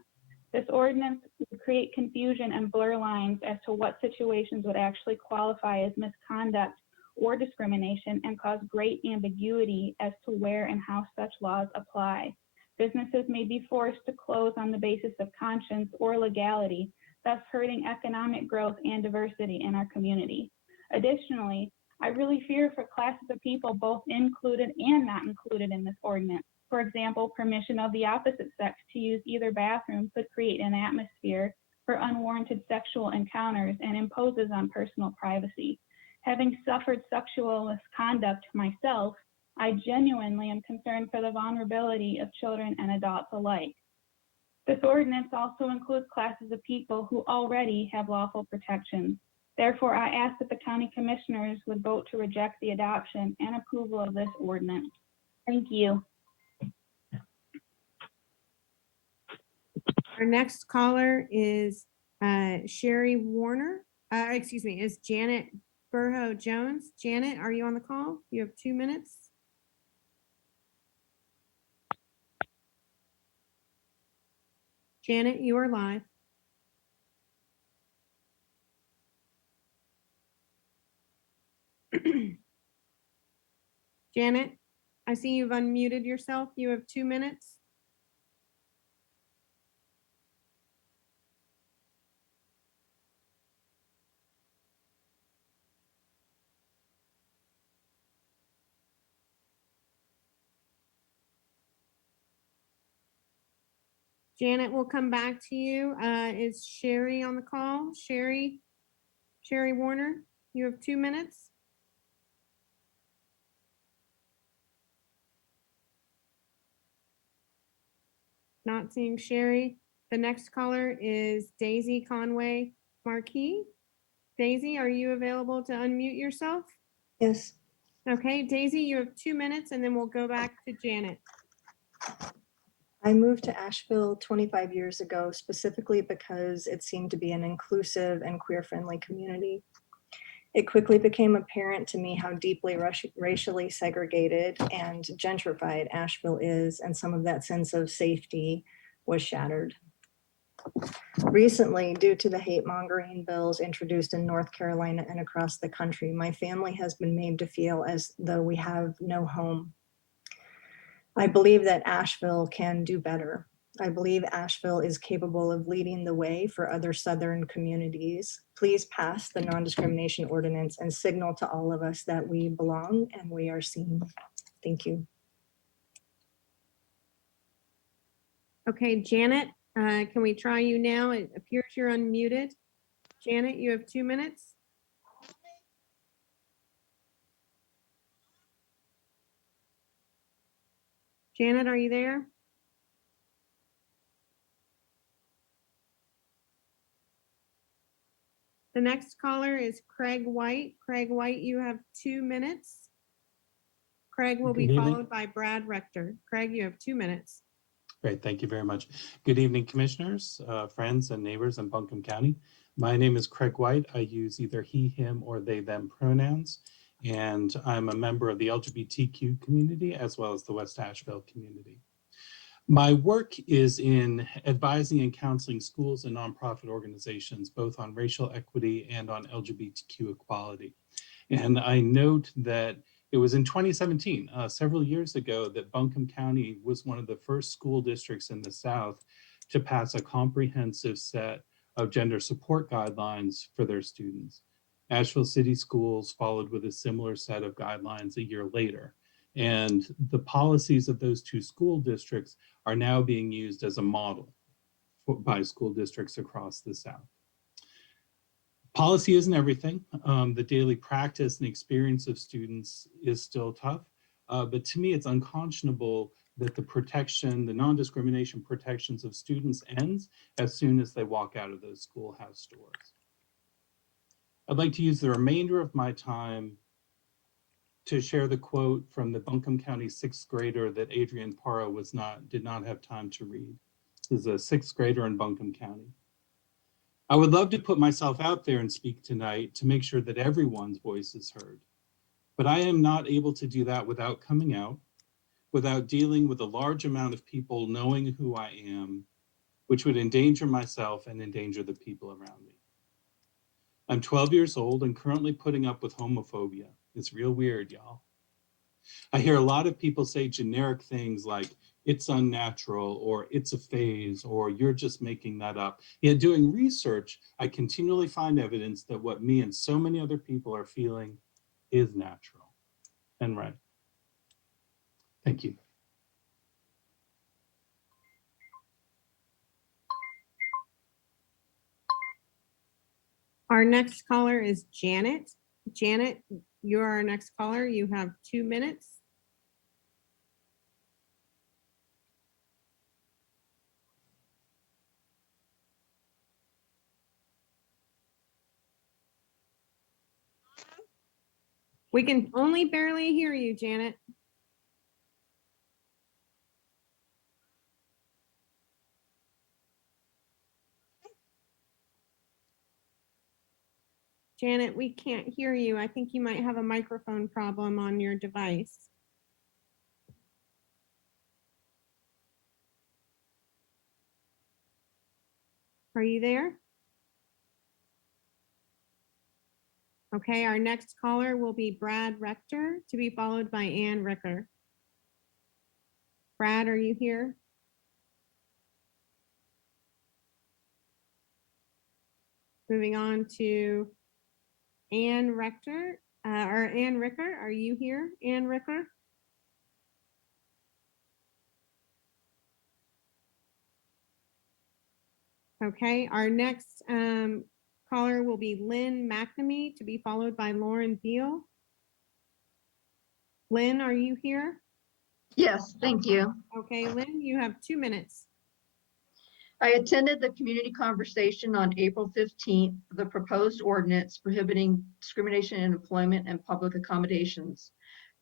This ordinance would create confusion and blur lines as to what situations would actually qualify as misconduct or discrimination and cause great ambiguity as to where and how such laws apply. Businesses may be forced to close on the basis of conscience or legality, thus hurting economic growth and diversity in our community. Additionally, I really fear for classes of people both included and not included in this ordinance. For example, permission of the opposite sex to use either bathroom could create an atmosphere for unwarranted sexual encounters and imposes on personal privacy. Having suffered sexual misconduct myself, I genuinely am concerned for the vulnerability of children and adults alike. This ordinance also includes classes of people who already have lawful protections. Therefore, I ask that the county commissioners would vote to reject the adoption and approval of this ordinance. Thank you. Our next caller is Sherry Warner. Is Janet Burho Jones. Janet, are you on the call? You have 2 minutes. Janet, you are live. Janet, I see you've unmuted yourself. You have 2 minutes. Janet, we'll come back to you. Is Sherry on the call? Sherry Warner, you have 2 minutes. Not seeing Sherry. The next caller is Daisy Conway Marquis. Daisy, are you available to unmute yourself? Yes, Okay, Daisy, you have 2 minutes and then we'll go back to Janet. I moved to Asheville 25 years ago, specifically because it seemed to be an inclusive and queer-friendly community. It quickly became apparent to me how deeply racially segregated and gentrified Asheville is, and some of that sense of safety was shattered. Recently, due to the hate-mongering bills introduced in North Carolina and across the country, my family has been made to feel as though we have no home. I believe that Asheville can do better. I believe Asheville is capable of leading the way for other Southern communities. Please pass the non-discrimination ordinance and signal to all of us that we belong and we are seen. Thank you. Okay, Janet, can we try you now? It appears you're unmuted. Janet, you have 2 minutes. Janet, are you there? The next caller is Craig White. Craig White, you have 2 minutes. Craig will be Good evening. followed by Brad Rector. Craig, you have 2 minutes. Great, thank you very much. Good evening, commissioners, friends, and neighbors in Buncombe County. My name is Craig White. I use either he, him, or they, them pronouns, and I'm a member of the LGBTQ community as well as the West Asheville community. My work is in advising and counseling schools and nonprofit organizations, both on racial equity and on LGBTQ equality. And I note that it was in 2017, several years ago, that Buncombe County was one of the first school districts in the South to pass a comprehensive set of gender support guidelines for their students. Asheville City Schools followed with a similar set of guidelines a year later. And the policies of those two school districts are now being used as a model by school districts across the South. Policy isn't everything. The daily practice and experience of students is still tough, but to me, it's unconscionable that the protection, the non-discrimination protections of students ends as soon as they walk out of those schoolhouse doors. I'd like to use the remainder of my time to share the quote from the Buncombe County sixth grader that Adrian Parra did not have time to read. This is a sixth grader in Buncombe County. I would love to put myself out there and speak tonight to make sure that everyone's voice is heard. But I am not able to do that without coming out, without dealing with a large amount of people knowing who I am, which would endanger myself and endanger the people around me. I'm 12 years old and currently putting up with homophobia. It's real weird, y'all. I hear a lot of people say generic things like, it's unnatural, or it's a phase, or you're just making that up. Yet doing research, I continually find evidence that what me and so many other people are feeling is natural and right. Thank you. Our next caller is Janet. Janet, you're our next caller. You have 2 minutes. We can only barely hear you, Janet. Janet, we can't hear you. I think you might have a microphone problem on your device. Are you there? Okay, our next caller will be Brad Rector, to be followed by Ann Ricker. Brad, are you here? Moving on to Ann Rector, or Ann Ricker. Are you here, Ann Ricker? Okay, our next caller will be Lynn McNamee, to be followed by Lauren Beal. Lynn, are you here? Yes, thank you. Okay, Lynn, you have 2 minutes. I attended the community conversation on April 15th, the proposed ordinance prohibiting discrimination in employment and public accommodations.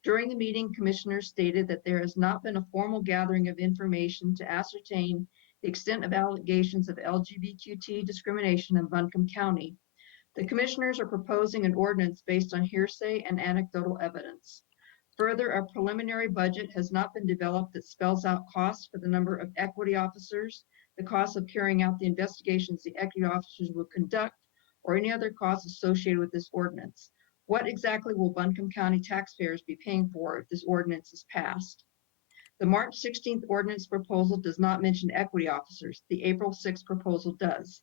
During the meeting, commissioners stated that there has not been a formal gathering of information to ascertain the extent of allegations of LGBTQ discrimination in Buncombe County. The commissioners are proposing an ordinance based on hearsay and anecdotal evidence. Further, a preliminary budget has not been developed that spells out costs for the number of equity officers, the cost of carrying out the investigations the equity officers will conduct, or any other costs associated with this ordinance. What exactly will Buncombe County taxpayers be paying for if this ordinance is passed? The March 16th ordinance proposal does not mention equity officers. The April 6th proposal does.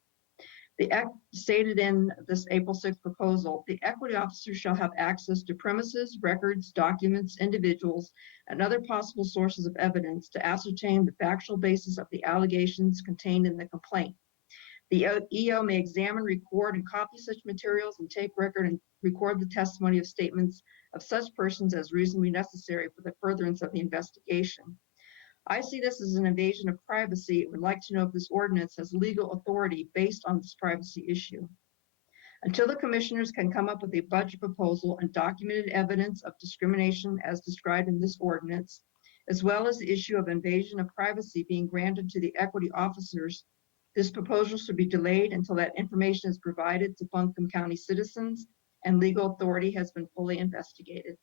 Stated in this April 6th proposal, the equity officer shall have access to premises, records, documents, individuals, and other possible sources of evidence to ascertain the factual basis of the allegations contained in the complaint. The EO may examine, record, and copy such materials and take record and record the testimony of statements of such persons as reasonably necessary for the furtherance of the investigation. I see this as an invasion of privacy and would like to know if this ordinance has legal authority based on this privacy issue. Until the commissioners can come up with a budget proposal and documented evidence of discrimination as described in this ordinance, as well as the issue of invasion of privacy being granted to the equity officers, this proposal should be delayed until that information is provided to Buncombe County citizens and legal authority has been fully investigated.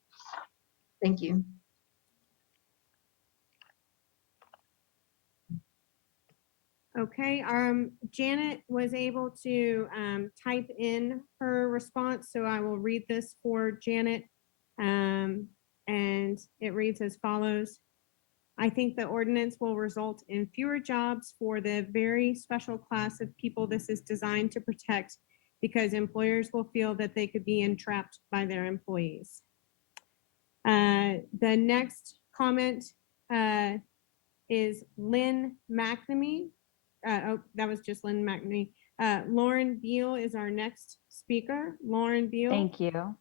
Thank you. Okay, Janet was able to type in her response, so I will read this for Janet. And it reads as follows. I think the ordinance will result in fewer jobs for the very special class of people this is designed to protect, because employers will feel that they could be entrapped by their employees. The next comment is Lynn McNamee. Oh, that was just Lynn McNamee. Lauren Beal is our next speaker. Lauren Beal. Thank you.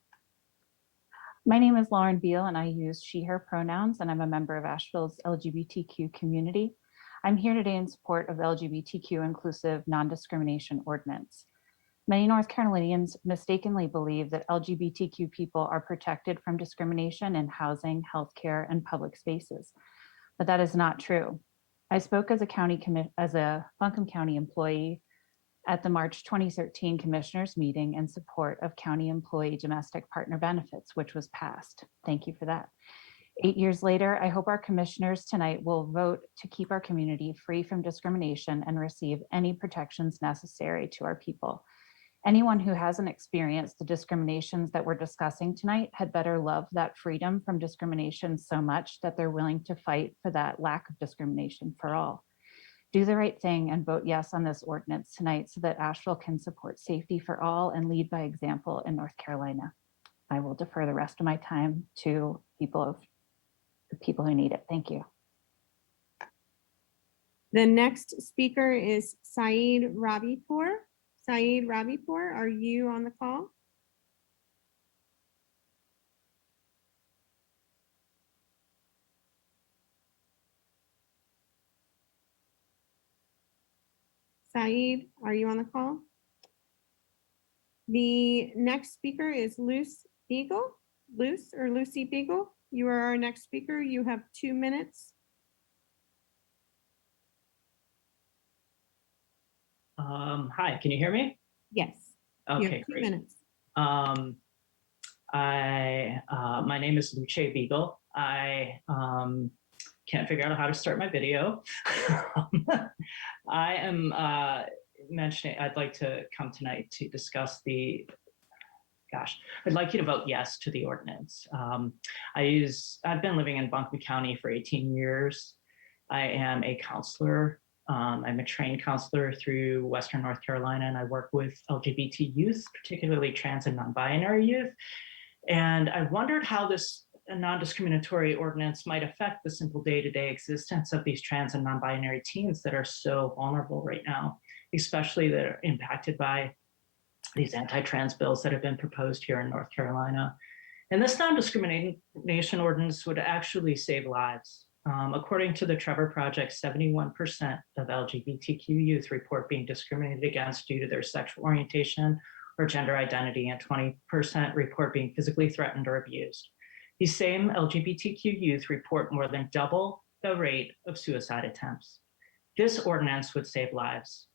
My name is Lauren Beal and I use she, her pronouns, and I'm a member of Asheville's LGBTQ community. I'm here today in support of the LGBTQ inclusive non-discrimination ordinance. Many North Carolinians mistakenly believe that LGBTQ people are protected from discrimination in housing, healthcare, and public spaces, but that is not true. I spoke as a Buncombe County employee at the March 2013 Commissioners meeting in support of county employee domestic partner benefits, which was passed. Thank you for that. 8 years later, I hope our commissioners tonight will vote to keep our community free from discrimination and receive any protections necessary to our people. Anyone who hasn't experienced the discriminations that we're discussing tonight had better love that freedom from discrimination so much that they're willing to fight for that lack of discrimination for all. Do the right thing and vote yes on this ordinance tonight so that Asheville can support safety for all and lead by example in North Carolina. I will defer the rest of my time to the people who need it. Thank you. The next speaker is Saeed Rabipour. Saeed Rabipour, are you on the call? Saeed, are you on the call? The next speaker is Lucy Beagle. Lucy Beagle. You are our next speaker. You have 2 minutes. Hi, can you hear me? Yes. You have Okay, 2 great. minutes. My name is Luce Beagle. I can't figure out how to start my video. I am mentioning I'd like to come tonight to discuss I'd like you to vote yes to the ordinance. I've been living in Buncombe County for 18 years. I am a counselor. I'm a trained counselor through Western North Carolina, and I work with LGBT youth, particularly trans and non-binary youth. And I wondered how this non-discriminatory ordinance might affect the simple day-to-day existence of these trans and non-binary teens that are so vulnerable right now, especially that are impacted by these anti-trans bills that have been proposed here in North Carolina. And this non-discrimination ordinance would actually save lives. According to the Trevor Project, 71% of LGBTQ youth report being discriminated against due to their sexual orientation or gender identity, and 20% report being physically threatened or abused. These same LGBTQ youth report more than double the rate of suicide attempts. This ordinance would save lives.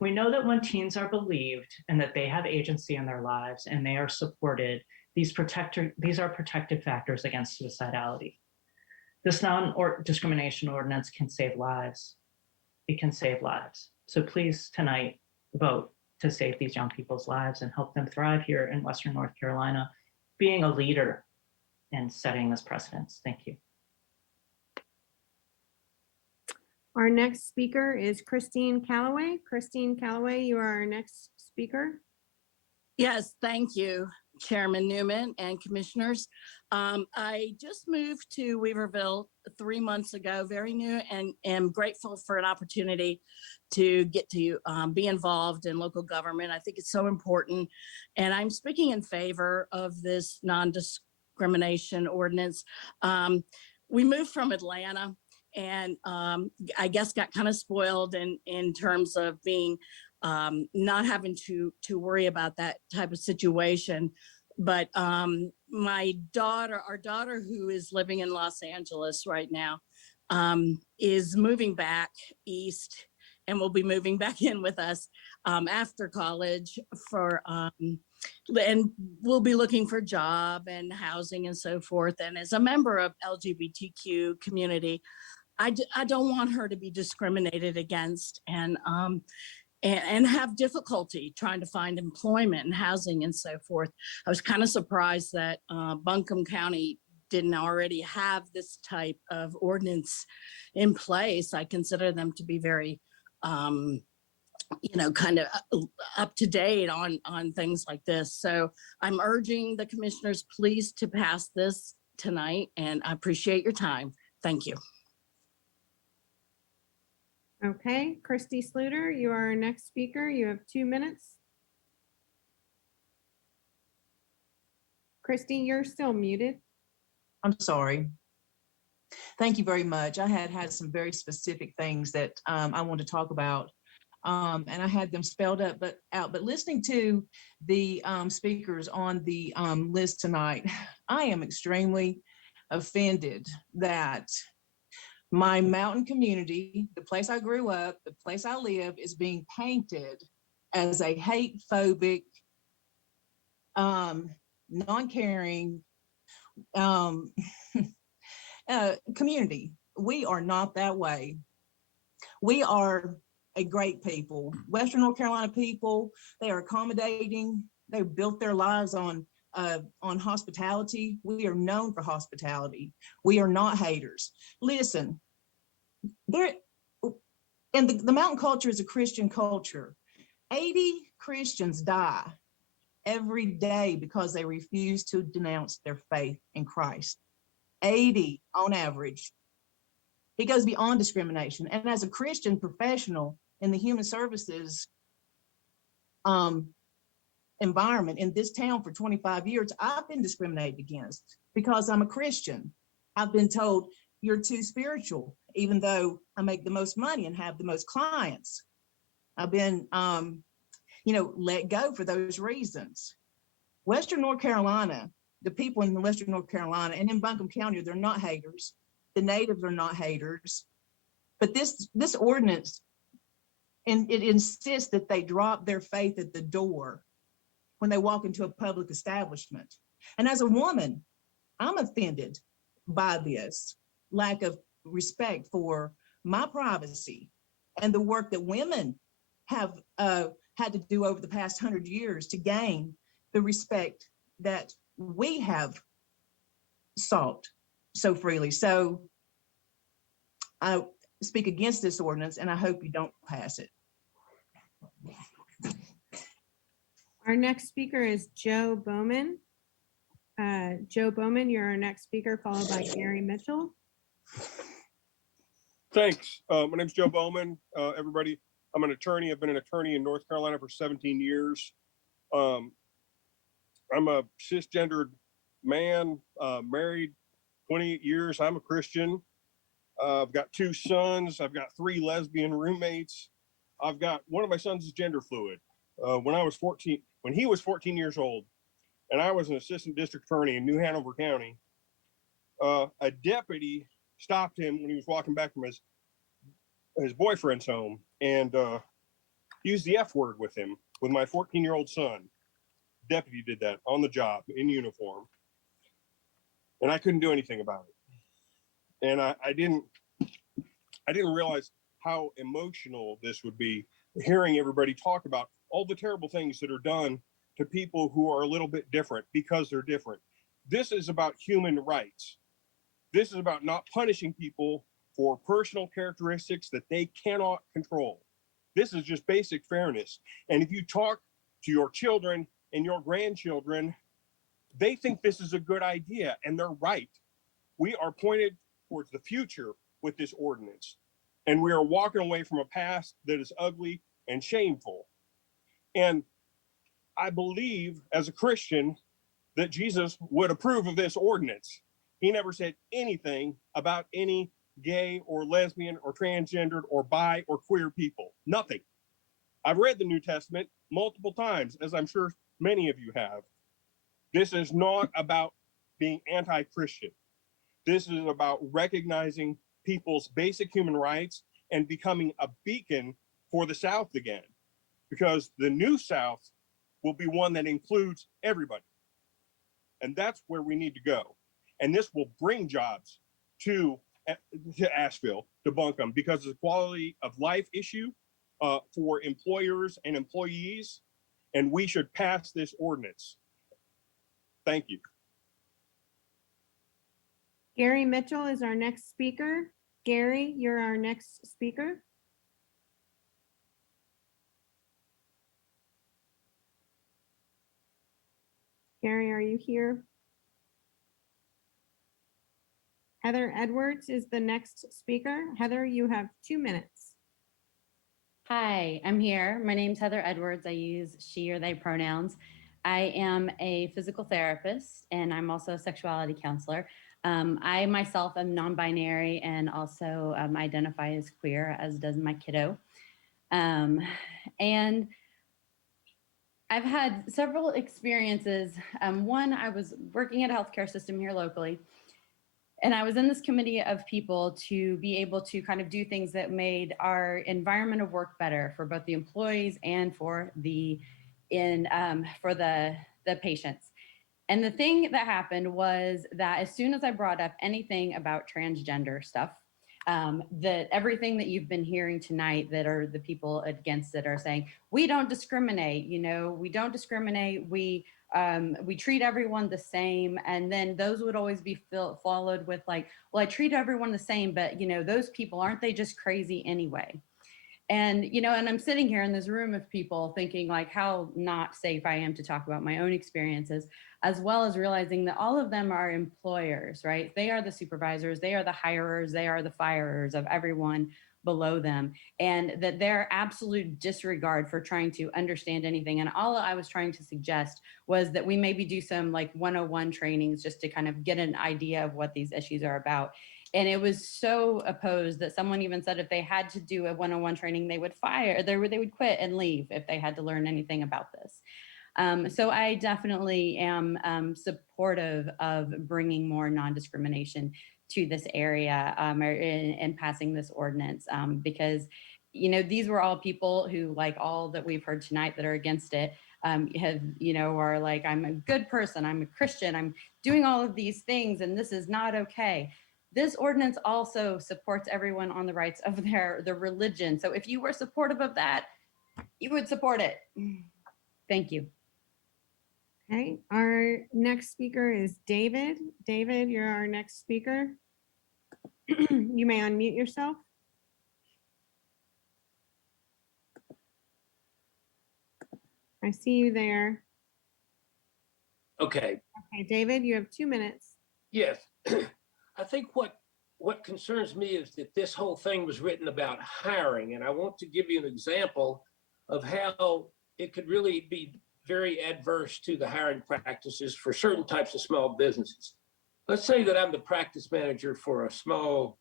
We know that when teens are believed and that they have agency in their lives and they are supported, these are protective factors against suicidality. This non-discrimination ordinance can save lives. It can save lives. So please tonight vote to save these young people's lives and help them thrive here in Western North Carolina, being a leader and setting this precedence. Thank you. Our next speaker is Christine Calloway. Christine Calloway, you are our next speaker. Yes, thank you, Chairman Newman and commissioners. I just moved to Weaverville 3 months ago, very new, and am grateful for an opportunity to get to be involved in local government. I think it's so important. And I'm speaking in favor of this non-discrimination ordinance. We moved from Atlanta, and I guess got kind of spoiled in terms of being not having to worry about that type of situation. But our daughter who is living in Los Angeles right now is moving back east and will be moving back in with us after college and we'll be looking for job and housing and so forth. And as a member of LGBTQ community, I don't want her to be discriminated against and have difficulty trying to find employment and housing and so forth. I was kind of surprised that Buncombe County didn't already have this type of ordinance in place. I consider them to be very, kind of up to date on things like this. So I'm urging the commissioners, please, to pass this tonight, and I appreciate your time. Thank you. Okay, Christy Sluter, you are our next speaker. You have 2 minutes. Christy, you're still muted. I'm sorry. Thank you very much. I had some very specific things that I want to talk about, and I had them spelled out. But listening to the speakers on the list tonight, I am extremely offended that my mountain community, the place I grew up, the place I live, is being painted as a hate-phobic, non-caring community. We are not that way. We are a great people. Western North Carolina people, they are accommodating. They built their lives on hospitality. We are known for hospitality. We are not haters. Listen, the mountain culture is a Christian culture. 80 Christians die every day because they refuse to denounce their faith in Christ. 80 on average. It goes beyond discrimination. And as a Christian professional in the human services environment in this town for 25 years, I've been discriminated against because I'm a Christian. I've been told you're too spiritual, even though I make the most money and have the most clients. I've been, let go for those reasons. Western North Carolina, the people in Western North Carolina and in Buncombe County, they're not haters. The natives are not haters. But this ordinance, and it insists that they drop their faith at the door. when they walk into a public establishment. And as a woman, I'm offended by this lack of respect for my privacy and the work that women have had to do over the past 100 years to gain the respect that we have sought so freely. So I speak against this ordinance, and I hope you don't pass it. Our next speaker is Joe Bowman. Joe Bowman, you're our next speaker, followed by Gary Mitchell. Thanks. My name's Joe Bowman. Everybody, I'm an attorney. I've been an attorney in North Carolina for 17 years. I'm a cisgendered man, married 28 years. I'm a Christian. I've got 2 sons. I've got 3 lesbian roommates. I've got one of my sons is gender fluid. When he was 14 years old, and I was an assistant district attorney in New Hanover County, a deputy stopped him when he was walking back from his boyfriend's home and used the F word with him, with my 14-year-old son. Deputy did that on the job in uniform, and I couldn't do anything about it. And I didn't realize how emotional this would be, hearing everybody talk about all the terrible things that are done to people who are a little bit different because they're different. This is about human rights. This is about not punishing people for personal characteristics that they cannot control. This is just basic fairness. And if you talk to your children and your grandchildren, they think this is a good idea, and they're right. We are pointed towards the future with this ordinance, and we are walking away from a past that is ugly and shameful. And I believe, as a Christian, that Jesus would approve of this ordinance. He never said anything about any gay or lesbian or transgendered or bi or queer people. Nothing. I've read the New Testament multiple times, as I'm sure many of you have. This is not about being anti-Christian. This is about recognizing people's basic human rights and becoming a beacon for the South again, because the new South will be one that includes everybody. And that's where we need to go. And this will bring jobs to Asheville, to Buncombe, because it's a quality of life issue for employers and employees. And we should pass this ordinance. Thank you. Gary Mitchell is our next speaker. Gary, you're our next speaker. Gary, are you here? Heather Edwards is the next speaker. Heather, you have 2 minutes. Hi, I'm here. My name's Heather Edwards. I use she or they pronouns. I am a physical therapist, and I'm also a sexuality counselor. I myself am non-binary and also identify as queer, as does my kiddo. And I've had several experiences. One, I was working at a healthcare system here locally, and I was in this committee of people to be able to kind of do things that made our environment of work better for both the employees and for the patients. And the thing that happened was that as soon as I brought up anything about transgender stuff, that everything that you've been hearing tonight that are the people against it are saying, we don't discriminate, we don't discriminate, we treat everyone the same. And then those would always be followed with like, well, I treat everyone the same, but those people, aren't they just crazy anyway? And, and I'm sitting here in this room of people thinking like how not safe I am to talk about my own experiences, as well as realizing that all of them are employers, right? They are the supervisors, they are the hirers, they are the firers of everyone below them, and that their absolute disregard for trying to understand anything. And all I was trying to suggest was that we maybe do some like 101 trainings just to kind of get an idea of what these issues are about. And it was so opposed that someone even said if they had to do a 101 training, they would quit and leave if they had to learn anything about this. So I definitely am supportive of bringing more non-discrimination to this area and passing this ordinance because these were all people who, like all that we've heard tonight that are against it, are like, I'm a good person, I'm a Christian, I'm doing all of these things, and this is not okay. This ordinance also supports everyone on the rights of their religion. So if you were supportive of that, you would support it. Thank you. Okay, our next speaker is David. David, you're our next speaker. You may unmute yourself. I see you there. Okay. Okay, David, you have 2 minutes. Yes. I think what concerns me is that this whole thing was written about hiring, and I want to give you an example of how it could really be very adverse to the hiring practices for certain types of small businesses. Let's say that I'm the practice manager for a small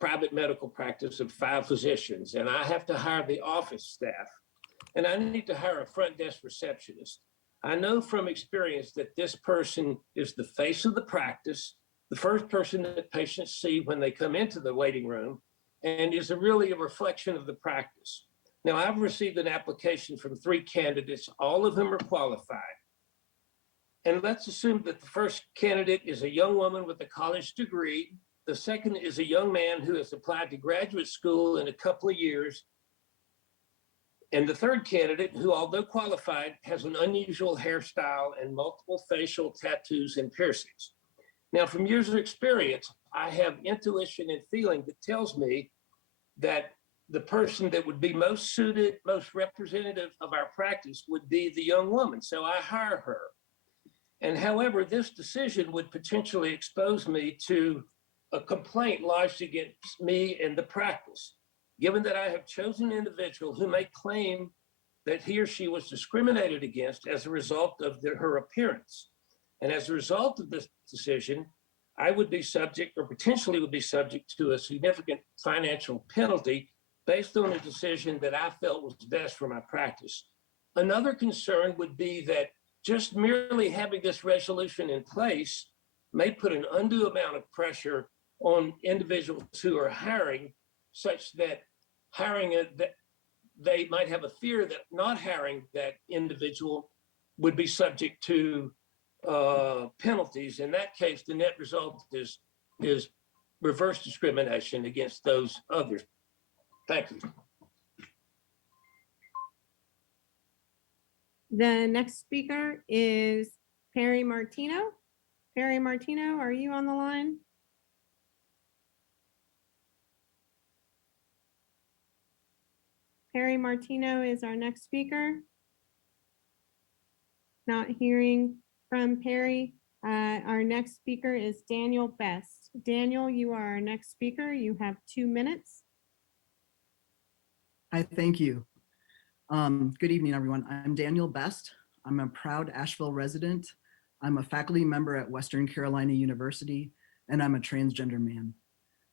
private medical practice of 5 physicians, and I have to hire the office staff, and I need to hire a front desk receptionist. I know from experience that this person is the face of the practice, the first person that patients see when they come into the waiting room, and is really a reflection of the practice. Now, I've received an application from 3 candidates. All of them are qualified. And let's assume that the first candidate is a young woman with a college degree. The second is a young man who has applied to graduate school in a couple of years. And the third candidate, who, although qualified, has an unusual hairstyle and multiple facial tattoos and piercings. Now, from years of experience, I have intuition and feeling that tells me that the person that would be most suited, most representative of our practice would be the young woman. So I hire her. And however, this decision would potentially expose me to a complaint lodged against me and the practice, given that I have chosen an individual who may claim that he or she was discriminated against as a result of her appearance. And as a result of this decision, I would be subject, or potentially would be subject, to a significant financial penalty based on a decision that I felt was best for my practice. Another concern would be that just merely having this resolution in place may put an undue amount of pressure on individuals who are hiring, such that that they might have a fear that not hiring that individual would be subject to penalties. In that case, the net result is reverse discrimination against those others. Thank you. The next speaker is Perry Martino. Perry Martino, are you on the line? Perry Martino is our next speaker. Not hearing from Perry. Our next speaker is Daniel Best. Daniel, you are our next speaker. You have 2 minutes. Hi, thank you. Good evening, everyone. I'm Daniel Best. I'm a proud Asheville resident. I'm a faculty member at Western Carolina University, and I'm a transgender man.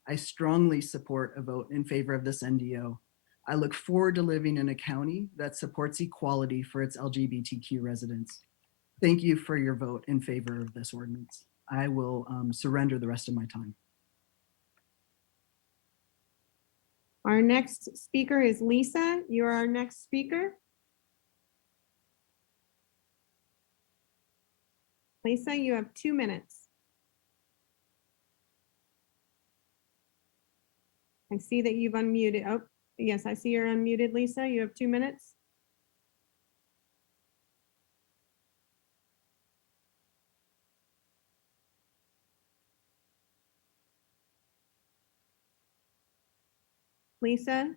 I strongly support a vote in favor of this NDO. I look forward to living in a county that supports equality for its LGBTQ residents. Thank you for your vote in favor of this ordinance. I will surrender the rest of my time. Our next speaker is Lisa. You're our next speaker. Lisa, you have 2 minutes. I see that you've unmuted. Oh, yes, I see you're unmuted, Lisa. You have 2 minutes. Lisa?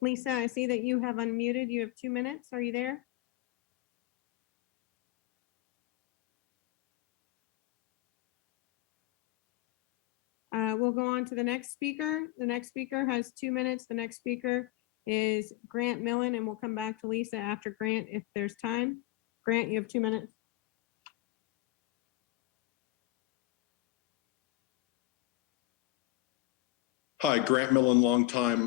Lisa, I see that you have unmuted. You have 2 minutes. Are you there? We'll go on to the next speaker. The next speaker has 2 minutes. The next speaker is Grant Millen, and we'll come back to Lisa after Grant if there's time. Grant, you have 2 minutes. Hi, Grant Millen, longtime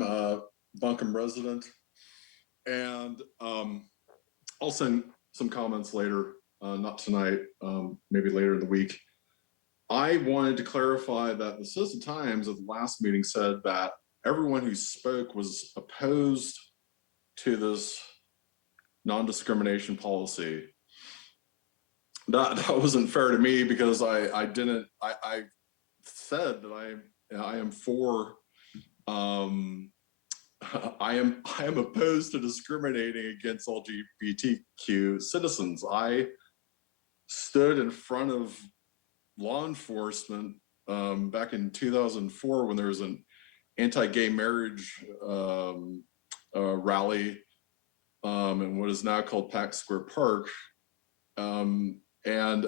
Buncombe resident. And I'll send some comments later not tonight, maybe later in the week. I wanted to clarify that the Citizen Times at the last meeting said that everyone who spoke was opposed to this non-discrimination policy. That wasn't fair to me because I said that I am for I am opposed to discriminating against LGBTQ citizens. I stood in front of law enforcement back in 2004 when there was an anti-gay marriage rally in what is now called Pax Square Park, and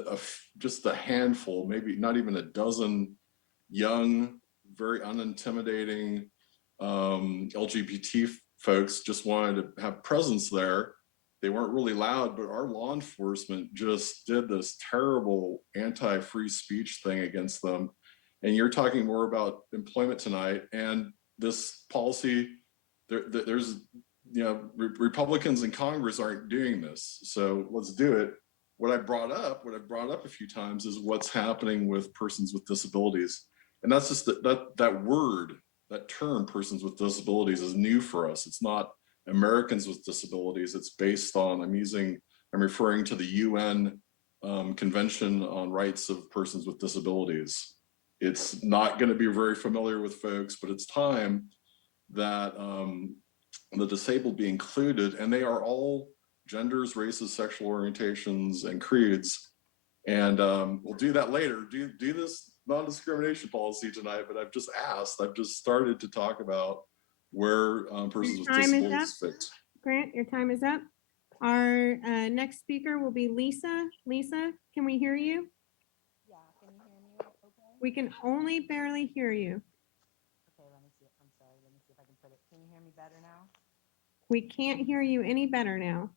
just a handful, maybe not even a dozen, young, very unintimidating LGBT folks just wanted to have presence there. They weren't really loud, but our law enforcement just did this terrible anti-free speech thing against them. And you're talking more about employment tonight, and this policy, there's, Republicans in Congress aren't doing this, so let's do it. What I've brought up a few times is what's happening with persons with disabilities. And that's just that word, that term, persons with disabilities, is new for us. It's not Americans with disabilities. It's based on, I'm referring to the UN Convention on Rights of Persons with Disabilities. It's not going to be very familiar with folks, but it's time that the disabled be included, and they are all genders, races, sexual orientations, and creeds. And we'll do that later. Do this non-discrimination policy tonight, but I've just started to talk about where persons with disabilities fit. Grant, your time is up. Our next speaker will be Lisa. Lisa, can we hear you? Yeah, can you hear me okay? We can only barely hear you. Okay, let me see. I'm sorry. Let me see if I can put it. Can you hear me better now? We can't hear you any better now.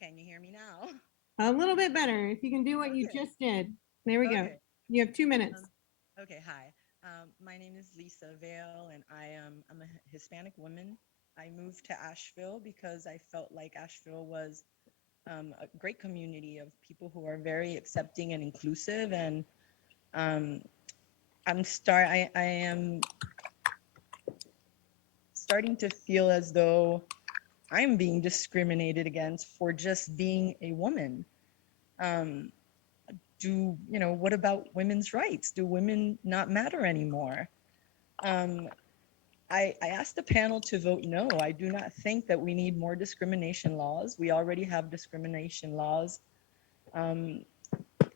Can you hear me now? A little bit better. If you can do what you just did. There we go. You have 2 minutes. Okay, hi. My name is Lisa Vale, and I'm a Hispanic woman. I moved to Asheville because I felt like Asheville was a great community of people who are very accepting and inclusive. And I am starting to feel as though I'm being discriminated against for just being a woman. What about women's rights? Do women not matter anymore? I asked the panel to vote no. I do not think that we need more discrimination laws. We already have discrimination laws.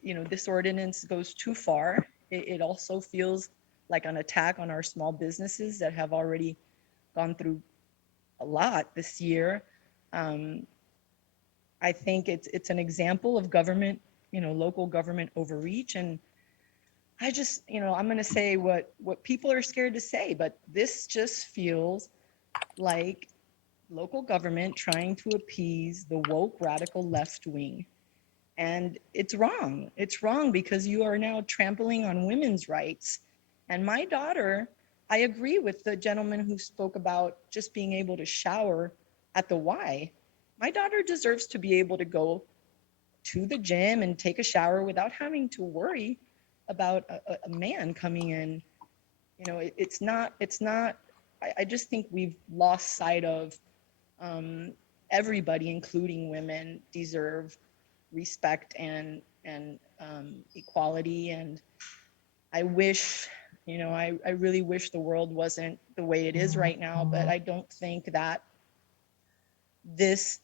This ordinance goes too far. It also feels like an attack on our small businesses that have already gone through a lot this year. I think it's an example of government, local government overreach. And I just, I'm going to say what people are scared to say, but this just feels like local government trying to appease the woke radical left wing. And it's wrong. It's wrong because you are now trampling on women's rights. And my daughter, I agree with the gentleman who spoke about just being able to shower at the Y. My daughter deserves to be able to go to the gym and take a shower without having to worry about a man coming in. I just think we've lost sight of everybody, including women, deserve respect and equality. And I wish, I really wish the world wasn't the way it is right now, but I don't think that this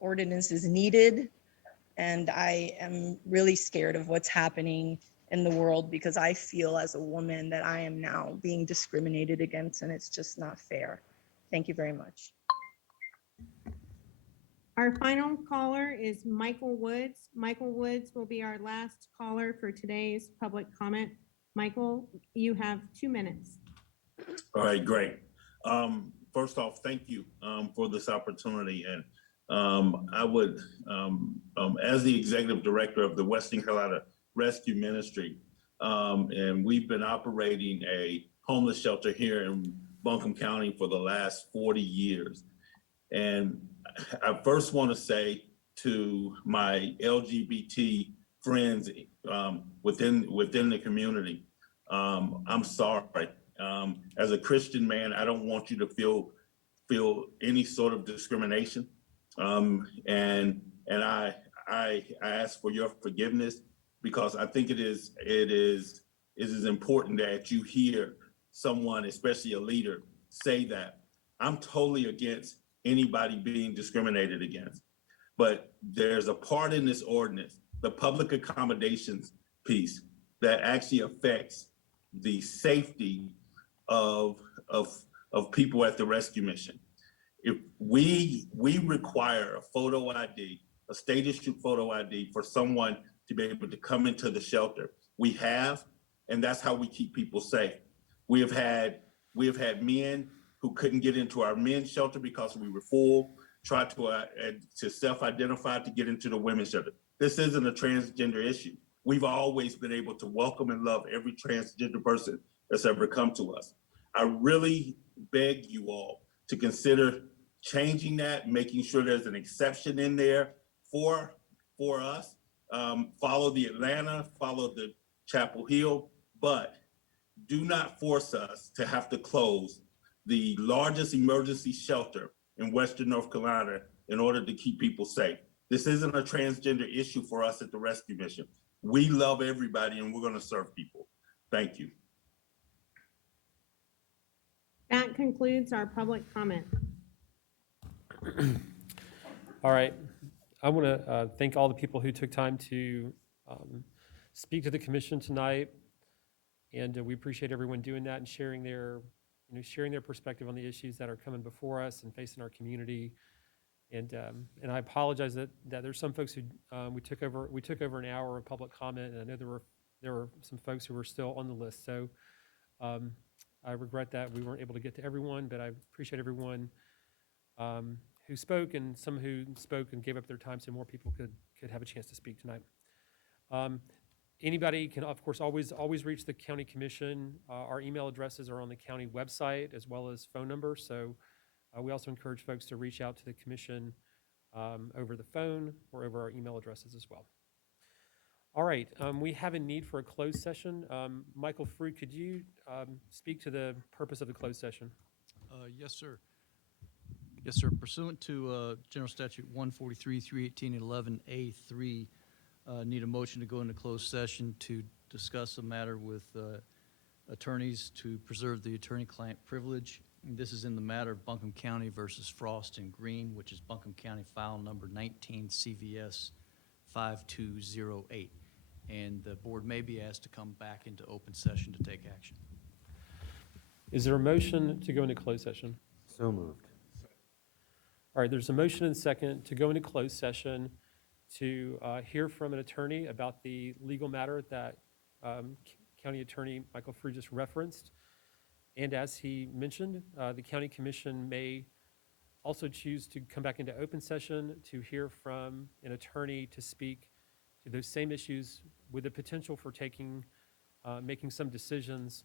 ordinance is needed. And I am really scared of what's happening in the world because I feel as a woman that I am now being discriminated against, and it's just not fair. Thank you very much. Our final caller is Michael Woods. Michael Woods will be our last caller for today's public comment. Michael, you have 2 minutes. All right, great. First off, thank you for this opportunity. And I would, as the executive director of the Western Carolina Rescue Ministry, and we've been operating a homeless shelter here in Buncombe County for the last 40 years. And I first want to say to my LGBT friends within the community. I'm sorry. As a Christian man, I don't want you to feel any sort of discrimination. And I ask for your forgiveness, because I think it is important that you hear someone, especially a leader, say that. I'm totally against anybody being discriminated against. But there's a part in this ordinance, the public accommodations piece, that actually affects the safety of people at the rescue mission. If we require a photo ID, a state issued photo ID for someone to be able to come into the shelter, we have, and that's how we keep people safe. We have had men who couldn't get into our men's shelter because we were full, try to self-identify to get into the women's shelter. This isn't a transgender issue. We've always been able to welcome and love every transgender person that's ever come to us. I really beg you all to consider changing that, making sure there's an exception in there for us. Follow the Atlanta, follow the Chapel Hill, but do not force us to have to close the largest emergency shelter in Western North Carolina in order to keep people safe. This isn't a transgender issue for us at the rescue mission. We love everybody and we're going to serve people. Thank you. That concludes our public comment. All right. I want to thank all the people who took time to speak to the commission tonight. And we appreciate everyone doing that and sharing their perspective on the issues that are coming before us and facing our community. And I apologize that there's some folks who we took over an hour of public comment, and I know there were some folks who were still on the list. So I regret that we weren't able to get to everyone, but I appreciate everyone who spoke, and some who spoke and gave up their time so more people could have a chance to speak tonight. Anybody can, of course, always reach the county commission. Our email addresses are on the county website as well as phone numbers. So we also encourage folks to reach out to the commission over the phone or over our email addresses as well. All right, we have a need for a closed session. Michael Frew, could you speak to the purpose of the closed session? Yes, sir. Yes, sir. Pursuant to General Statute 143, 318, 11A3, need a motion to go into closed session to discuss a matter with attorneys to preserve the attorney-client privilege. And this is in the matter of Buncombe County versus Frost and Green, which is Buncombe County file number 19 CVS 5208. And the board may be asked to come back into open session to take action. Is there a motion to go into closed session? So moved. All right, there's a motion and second to go into closed session to hear from an attorney about the legal matter that County Attorney Michael Frew just referenced. And as he mentioned, the County Commission may also choose to come back into open session to hear from an attorney to speak to those same issues with the potential for making some decisions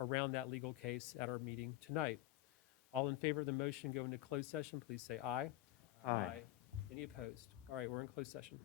around that legal case at our meeting tonight. All in favor of the motion go into closed session, please say aye. Aye. Any opposed? All right, we're in closed session.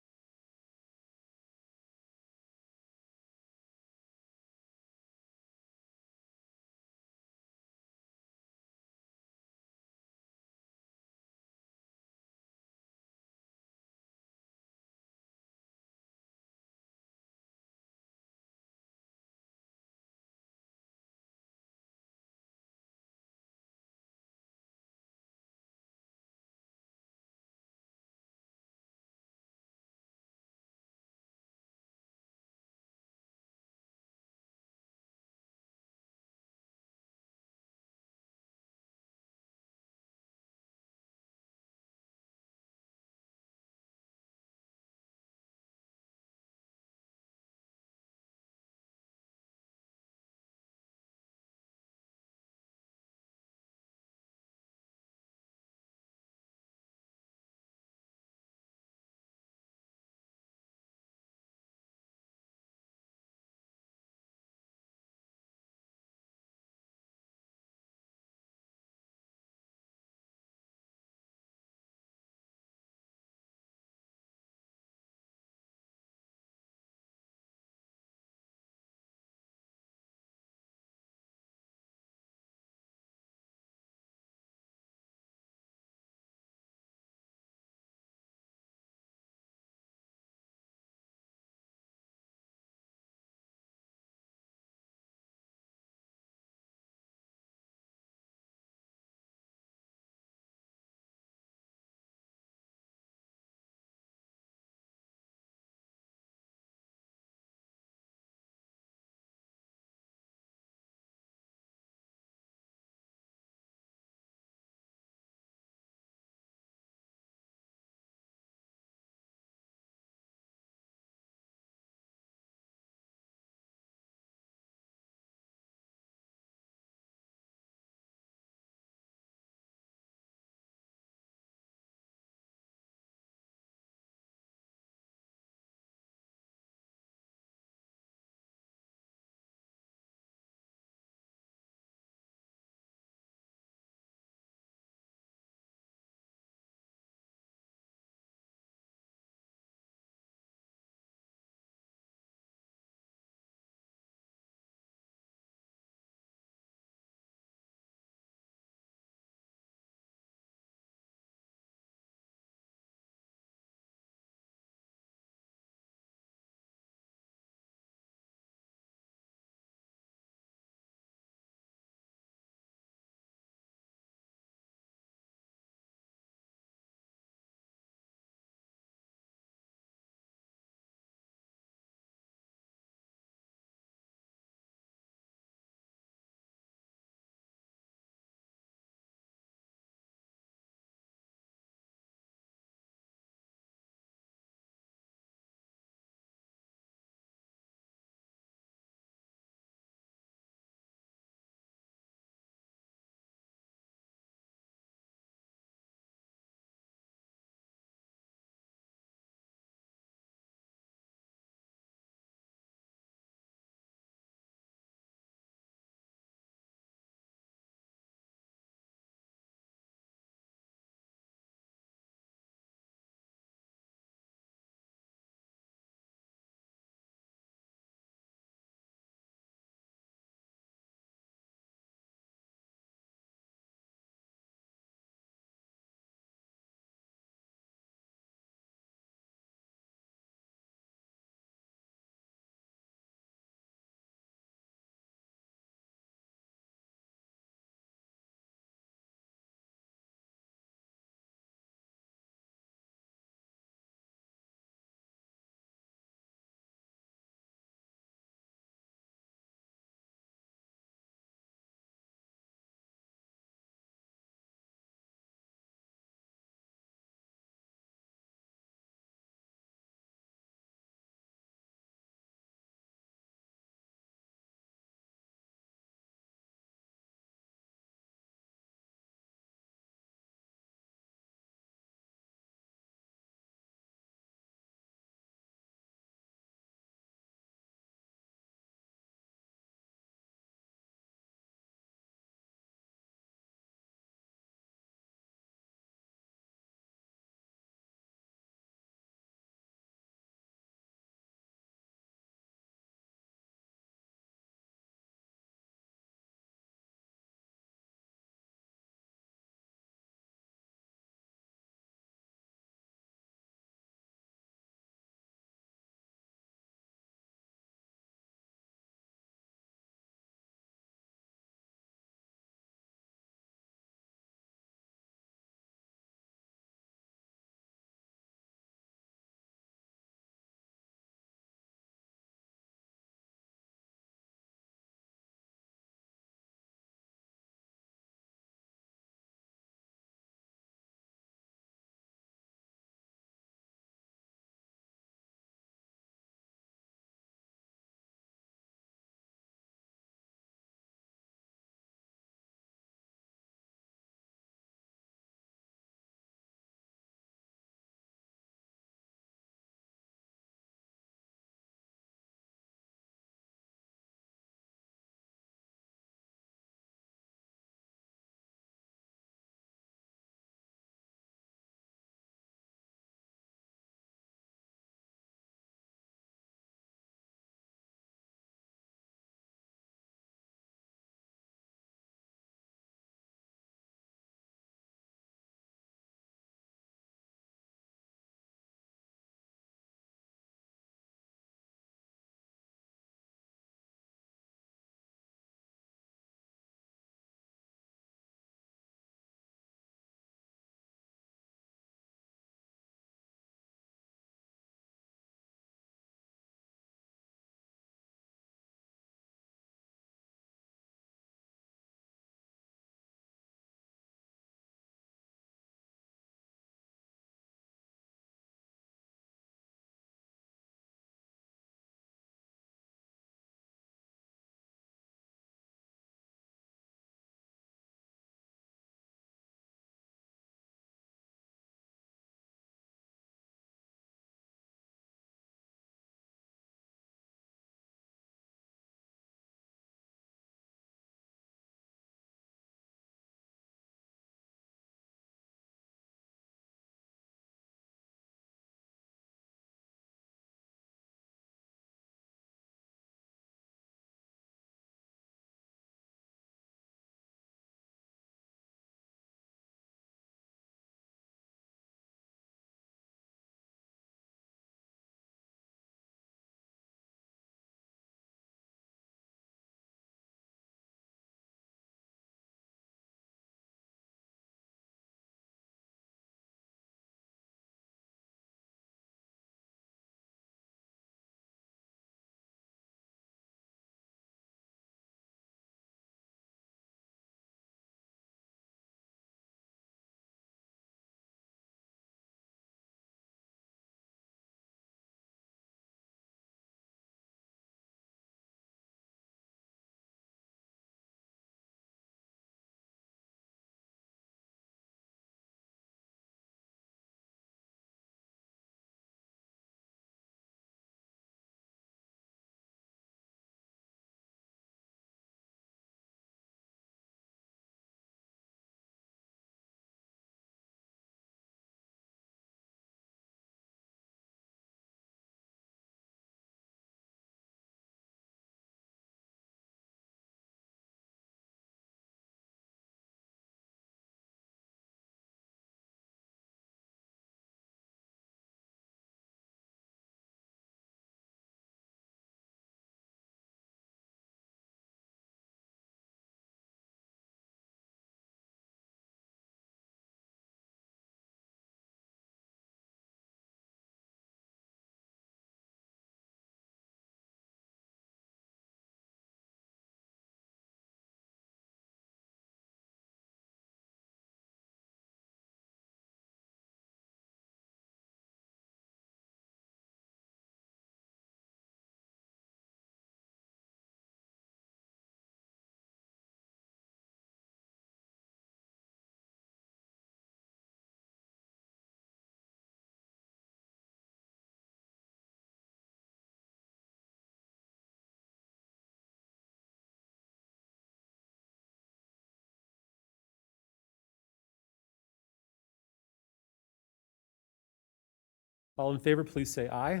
All in favor, please say aye.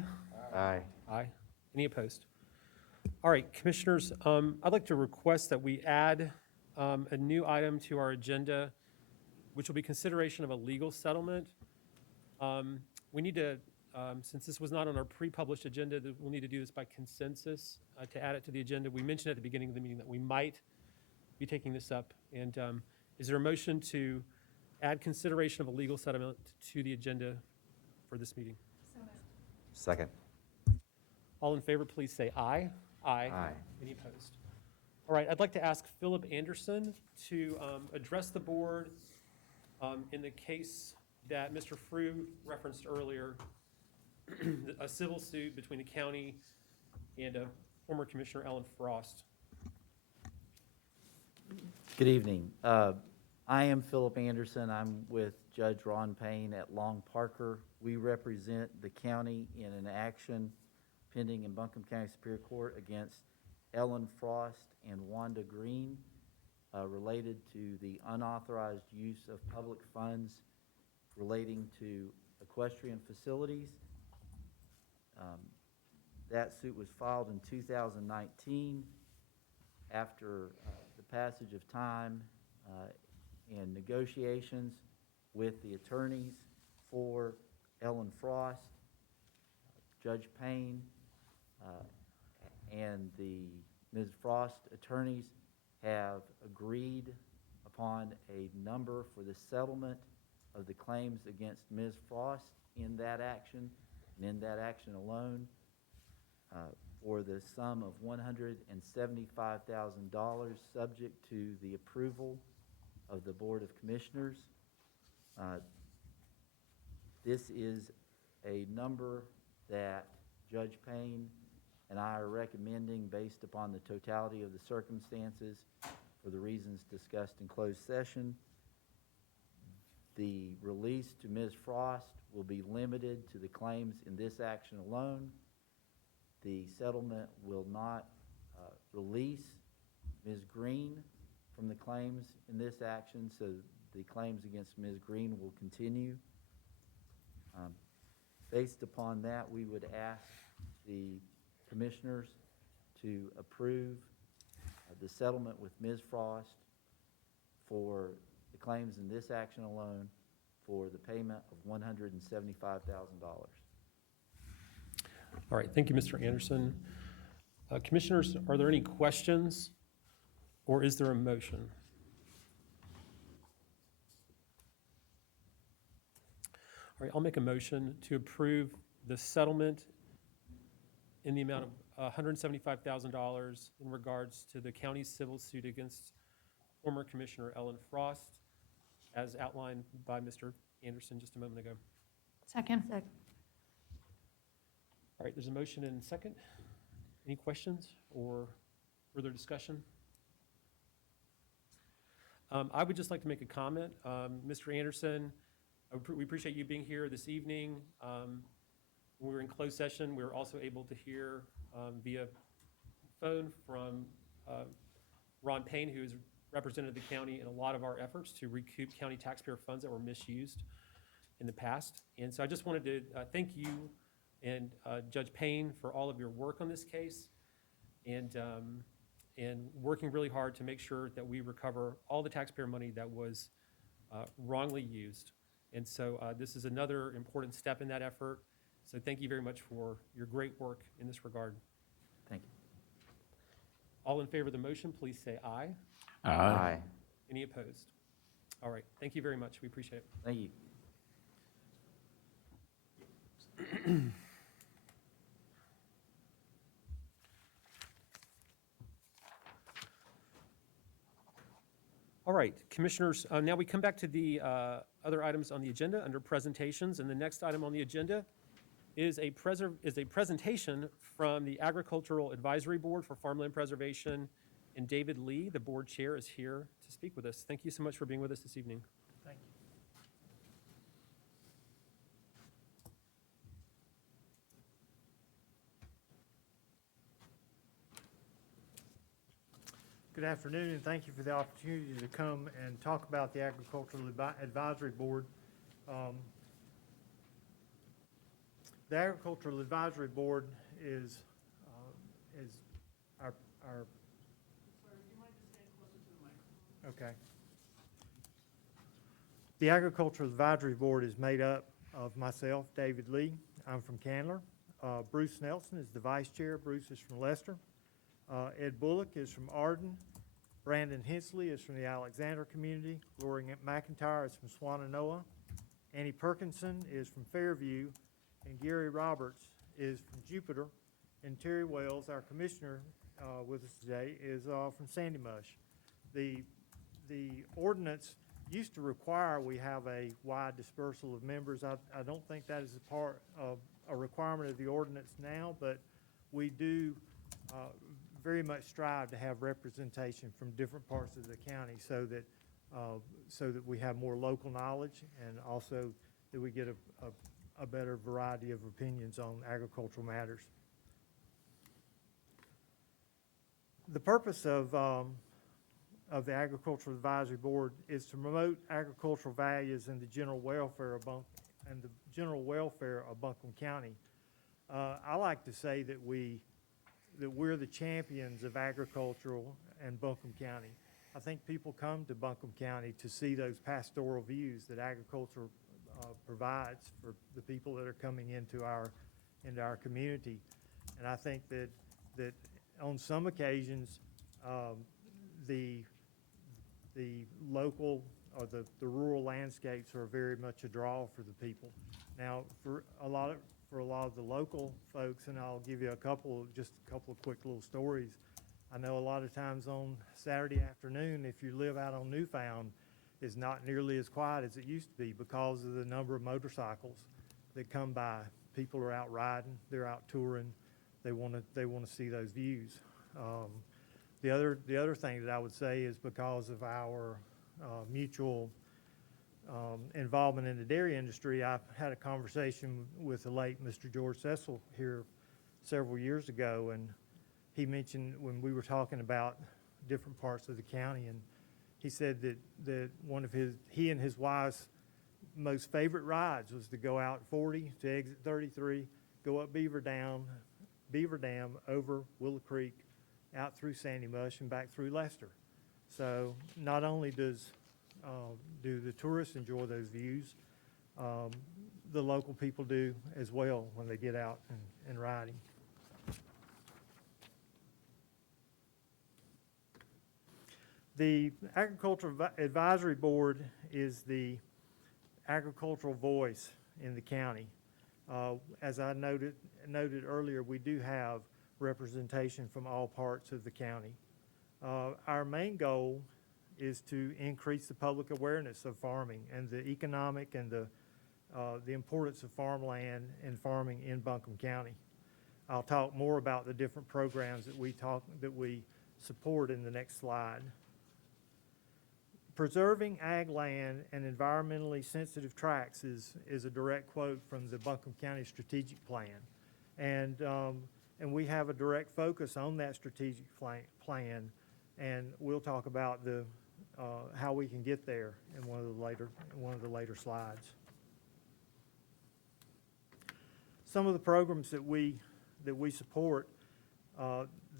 Aye. Aye. Any opposed? All right, commissioners, I'd like to request that we add a new item to our agenda, which will be consideration of a legal settlement. We need to, since this was not on our pre-published agenda, we'll need to do this by consensus to add it to the agenda. We mentioned at the beginning of the meeting that we might be taking this up. And is there a motion to add consideration of a legal settlement to the agenda for this meeting? Second. All in favor, please say aye. Aye. Aye. Any opposed? All right, I'd like to ask Philip Anderson to address the board in the case that Mr. Frew referenced earlier, a civil suit between the county and former Commissioner Ellen Frost. Good evening. I am Philip Anderson. I'm with Judge Ron Payne at Long Parker. We represent the county in an action pending in Buncombe County Superior Court against Ellen Frost and Wanda Green related to the unauthorized use of public funds relating to equestrian facilities. That suit was filed in 2019 after the passage of time and negotiations with the attorneys for Ellen Frost, Judge Payne, and the Ms. Frost attorneys have agreed upon a number for the settlement of the claims against Ms. Frost in that action, and in that action alone, for the sum of $175,000, subject to the approval of the Board of Commissioners. This is a number that Judge Payne and I are recommending based upon the totality of the circumstances for the reasons discussed in closed session. The release to Ms. Frost will be limited to the claims in this action alone. The settlement will not release Ms. Green from the claims in this action, so the claims against Ms. Green will continue. Based upon that, we would ask the commissioners to approve the settlement with Ms. Frost for the claims in this action alone for the payment of $175,000. All right, thank you, Mr. Anderson. Commissioners, are there any questions or is there a motion? All right, I'll make a motion to approve the settlement in the amount of $175,000 in regards to the county's civil suit against former Commissioner Ellen Frost, as outlined by Mr. Anderson just a moment ago. Second. All right, there's a motion and a second. Any questions or further discussion? I would just like to make a comment. Mr. Anderson, we appreciate you being here this evening. When we were in closed session, we were also able to hear via phone from Ron Payne, who has represented the county in a lot of our efforts to recoup county taxpayer funds that were misused in the past. And so I just wanted to thank you and Judge Payne for all of your work on this case and working really hard to make sure that we recover all the taxpayer money that was wrongly used. And so this is another important step in that effort. So thank you very much for your great work in this regard. Thank you. All in favor of the motion, please say aye. Aye. Any opposed? All right, thank you very much. We appreciate it. Thank you. All right, commissioners, now we come back to the other items on the agenda under presentations, and the next item on the agenda is a presentation from the Agricultural Advisory Board for Farmland Preservation, and David Lee, the board chair, is here to speak with us. Thank you so much for being with us this evening. Thank you. Good afternoon, and thank you for the opportunity to come and talk about the Agricultural Advisory Board. The Agricultural Advisory Board is our. Okay. The Agricultural Advisory Board is made up of myself, David Lee. I'm from Candler. Bruce Nelson is the vice chair. Bruce is from Leicester. Ed Bullock is from Arden. Brandon Hensley is from the Alexander community. Lori McIntyre is from Swananoa. Annie Perkinson is from Fairview. And Gary Roberts is from Jupiter. And Terry Wells, our commissioner with us today, is from Sandy Mush. The ordinance used to require we have a wide dispersal of members. I don't think that is a part of a requirement of the ordinance now, but we do very much strive to have representation from different parts of the county so that we have more local knowledge and also that we get a better variety of opinions on agricultural matters. The purpose of the Agricultural Advisory Board is to promote agricultural values and the general welfare of Buncombe County. I like to say that we're the champions of agricultural and Buncombe County. I think people come to Buncombe County to see those pastoral views that agriculture provides for the people that are coming into our community. And I think that on some occasions, the local or the rural landscapes are very much a draw for the people. Now, for a lot of the local folks, and I'll give you just a couple of quick little stories. I know a lot of times on Saturday afternoon, if you live out on Newfound, it's not nearly as quiet as it used to be because of the number of motorcycles that come by. People are out riding, they're out touring, they want to see those views. The other thing that I would say is because of our mutual involvement in the dairy industry, I had a conversation with the late Mr. George Cecil here several years ago, and he mentioned when we were talking about different parts of the county, and he said that one of he and his wife's most favorite rides was to go out 40 to exit 33, go up Beaver Dam, over Willow Creek, out through Sandy Mush and back through Leicester. So not only do the tourists enjoy those views, the local people do as well when they get out and riding. The Agricultural Advisory Board is the agricultural voice in the county. As I noted earlier, we do have representation from all parts of the county. Our main goal is to increase the public awareness of farming and the economic and the importance of farmland and farming in Buncombe County. I'll talk more about the different programs that we support in the next slide. Preserving ag land and environmentally sensitive tracts is a direct quote from the Buncombe County Strategic Plan. And we have a direct focus on that strategic plan, and we'll talk about how we can get there in one of the later slides. Some of the programs that we support,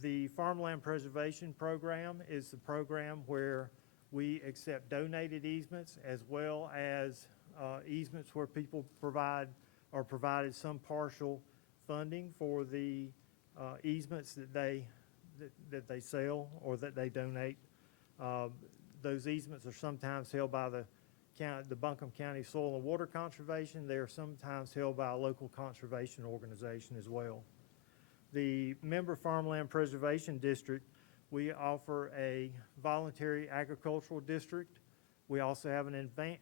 the Farmland Preservation Program is the program where we accept donated easements as well as easements where people provided some partial funding for the easements that they sell or that they donate. Those easements are sometimes held by the Buncombe County Soil and Water Conservation. They are sometimes held by a local conservation organization as well. The Member Farmland Preservation District, we offer a voluntary agricultural district. We also have an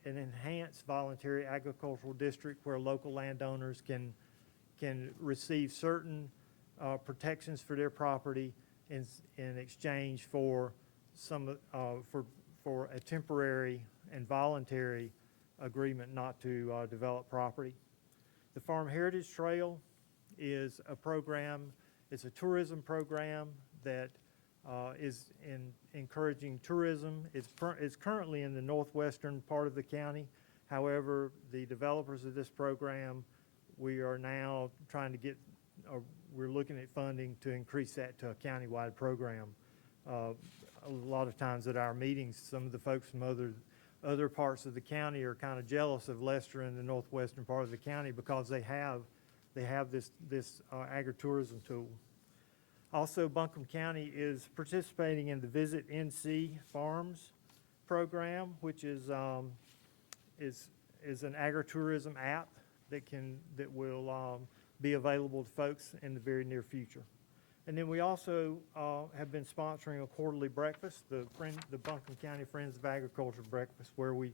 enhanced voluntary agricultural district where local landowners can receive certain protections for their property in exchange for for a temporary and voluntary agreement not to develop property. The Farm Heritage Trail is a program. It's a tourism program that is encouraging tourism. It's currently in the northwestern part of the county. However, the developers of this program we are now trying to get, we're looking at funding to increase that to a countywide program. A lot of times at our meetings, some of the folks from other parts of the county are kind of jealous of Lester in the northwestern part of the county because they have this agritourism tool. Also, Buncombe County is participating in the Visit NC Farms program, which is an agritourism app that will be available to folks in the very near future. And then we also have been sponsoring a quarterly breakfast, the Buncombe County Friends of Agriculture breakfast, where we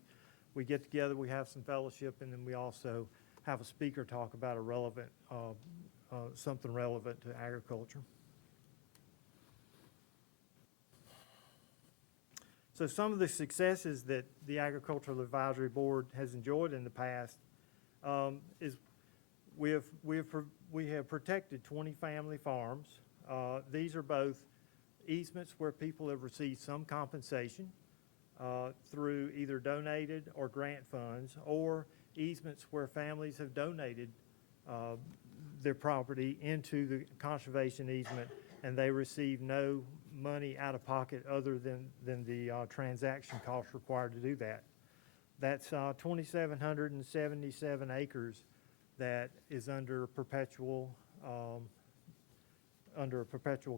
get together, we have some fellowship, and then we also have a speaker talk about something relevant to agriculture. So some of the successes that the Agricultural Advisory Board has enjoyed in the past is we have protected 20 family farms. These are both easements where people have received some compensation through either donated or grant funds, or easements where families have donated their property into the conservation easement and they receive no money out of pocket other than the transaction costs required to do that. That's 2,777 acres that is under a perpetual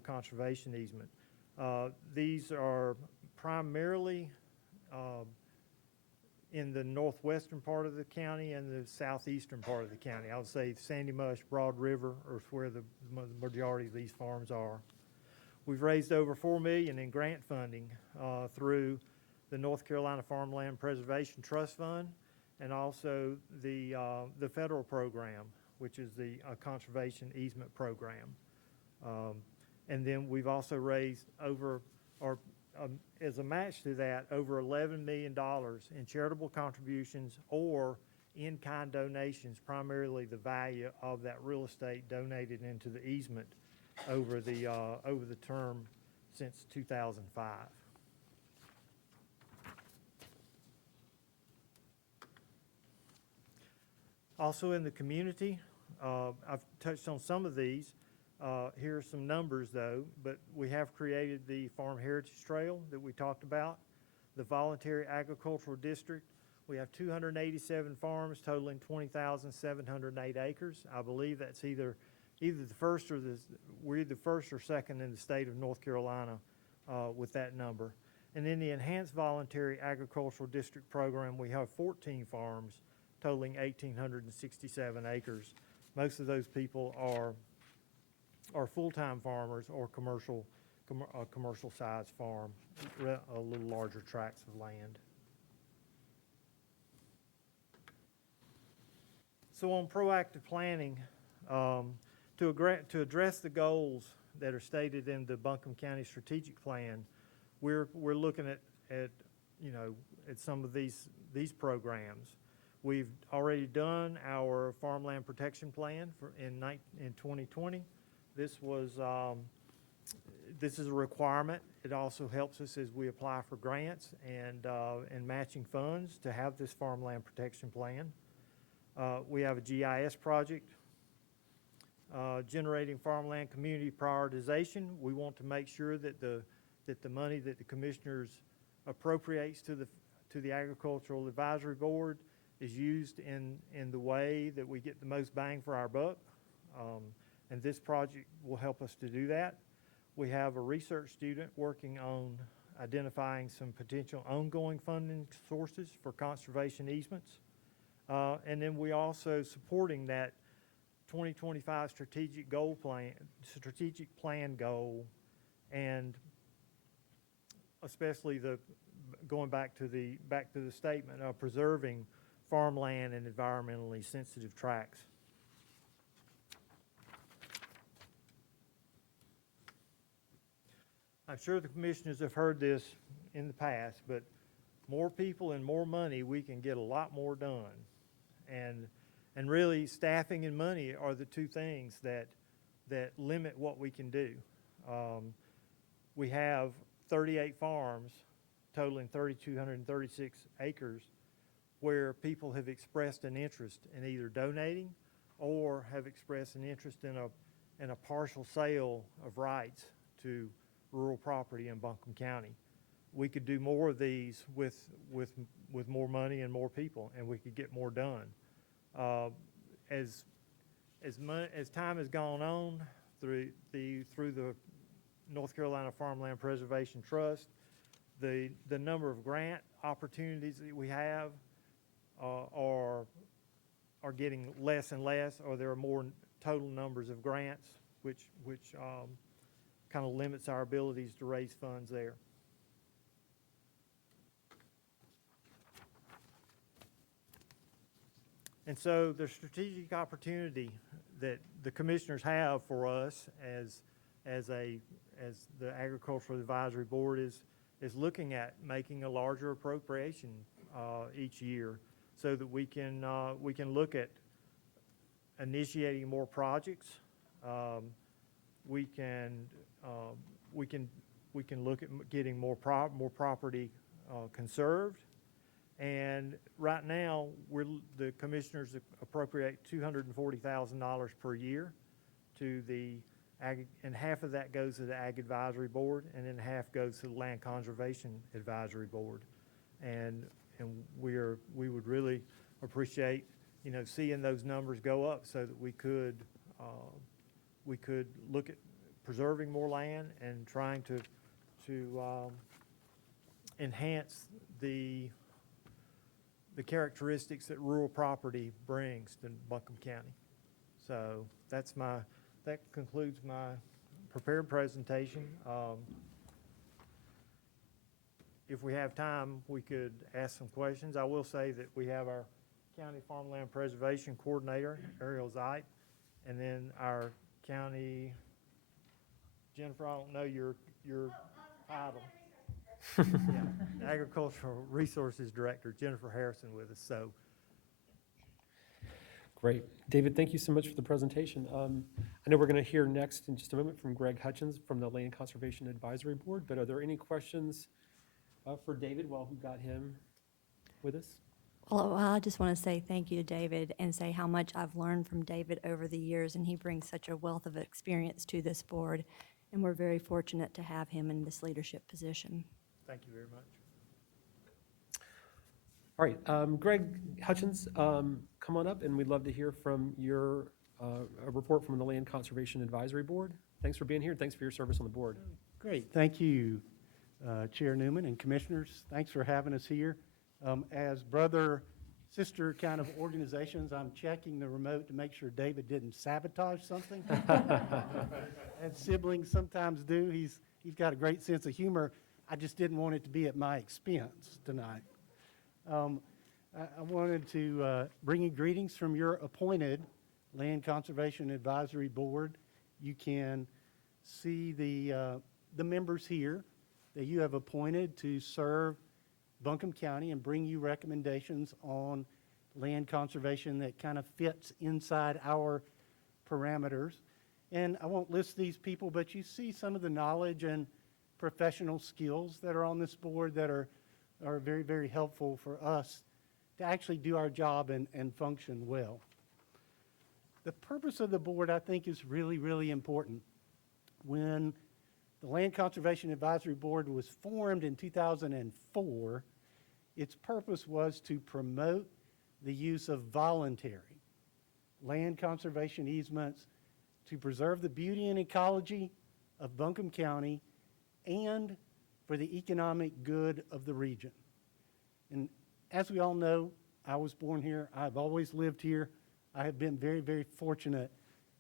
conservation easement. These are primarily in the northwestern part of the county and the southeastern part of the county. I would say Sandy Mush, Broad River, or where the majority of these farms are. We've raised over $4 million in grant funding through the North Carolina Farmland Preservation Trust Fund, and also the federal program, which is the Conservation Easement Program. And then we've also raised as a match to that, over $11 million in charitable contributions or in-kind donations, primarily the value of that real estate donated into the easement over the term since 2005. Also in the community, I've touched on some of these. Here are some numbers though, but we have created the Farm Heritage Trail that we talked about, the Voluntary Agricultural District. We have 287 farms totaling 20,708 acres. I believe that's either the first or we're the first or second in the state of North Carolina with that number. And in the Enhanced Voluntary Agricultural District program, we have 14 farms totaling 1,867 acres. Most of those people are full-time farmers or commercial size farm, a little larger tracts of land. So on proactive planning, to address the goals that are stated in the Buncombe County Strategic Plan, we're looking at some of these programs. We've already done our farmland protection plan in 2020. This is a requirement. It also helps us as we apply for grants and matching funds to have this farmland protection plan. We have a GIS project generating farmland community prioritization. We want to make sure that the money that the commissioners appropriates to the Agricultural Advisory Board is used in the way that we get the most bang for our buck. And this project will help us to do that. We have a research student working on identifying some potential ongoing funding sources for conservation easements. And then we also supporting that 2025 strategic plan goal, and especially going back to the statement of preserving farmland and environmentally sensitive tracts. I'm sure the commissioners have heard this in the past, but more people and more money, we can get a lot more done. And really, staffing and money are the two things that limit what we can do. We have 38 farms totaling 3,236 acres where people have expressed an interest in either donating or have expressed an interest in a partial sale of rights to rural property in Buncombe County. We could do more of these with more money and more people, and we could get more done. As time has gone on through the North Carolina Farmland Preservation Trust, the number of grant opportunities that we have are getting less and less, or there are more total numbers of grants, which kind of limits our abilities to raise funds there. And so the strategic opportunity that the commissioners have for us as the Agricultural Advisory Board is looking at making a larger appropriation each year, so that we can look at initiating more projects. We can look at getting more property conserved. And right now, the commissioners appropriate $240,000 per year to the Ag, and half of that goes to the Ag Advisory Board, and then half goes to the Land Conservation Advisory Board. And we would really appreciate, seeing those numbers go up, so that we could look at preserving more land and trying to enhance the characteristics that rural property brings to Buncombe County. So that concludes my prepared presentation. If we have time, we could ask some questions. I will say that we have our County Farmland Preservation Coordinator, Ariel Zeit, and then our county, Jennifer, I don't know your title. Yeah, Agricultural Resources Director, Jennifer Harrison, with us. So, Great. David, thank you so much for the presentation. I know we're going to hear next in just a moment from Greg Hutchins from the Land Conservation Advisory Board, but are there any questions for David while we've got him with us? Well, I just want to say thank you to David and say how much I've learned from David over the years, and he brings such a wealth of experience to this board, and we're very fortunate to have him in this leadership position. thank you very much. All right, Greg Hutchins, come on up, and we'd love to hear from your a report from the Land Conservation Advisory Board. Thanks for being here. Thanks for your service on the board. Great. Thank you, Chair Newman and commissioners. Thanks for having us here. As brother-sister kind of organizations, I'm checking the remote to make sure David didn't sabotage something. As siblings sometimes do. He's got a great sense of humor. I just didn't want it to be at my expense tonight. I wanted to bring you greetings from your appointed Land Conservation Advisory Board. You can see the members here that you have appointed to serve Buncombe County and bring you recommendations on land conservation that kind of fits inside our parameters. And I won't list these people, but you see some of the knowledge and professional skills that are on this board that are very, very helpful for us to actually do our job and function well. The purpose of the board, I think, is really, really important. When the Land Conservation Advisory Board was formed in 2004, its purpose was to promote the use of voluntary land conservation easements to preserve the beauty and ecology of Buncombe County and for the economic good of the region. And as we all know, I was born here. I've always lived here. I have been very, very fortunate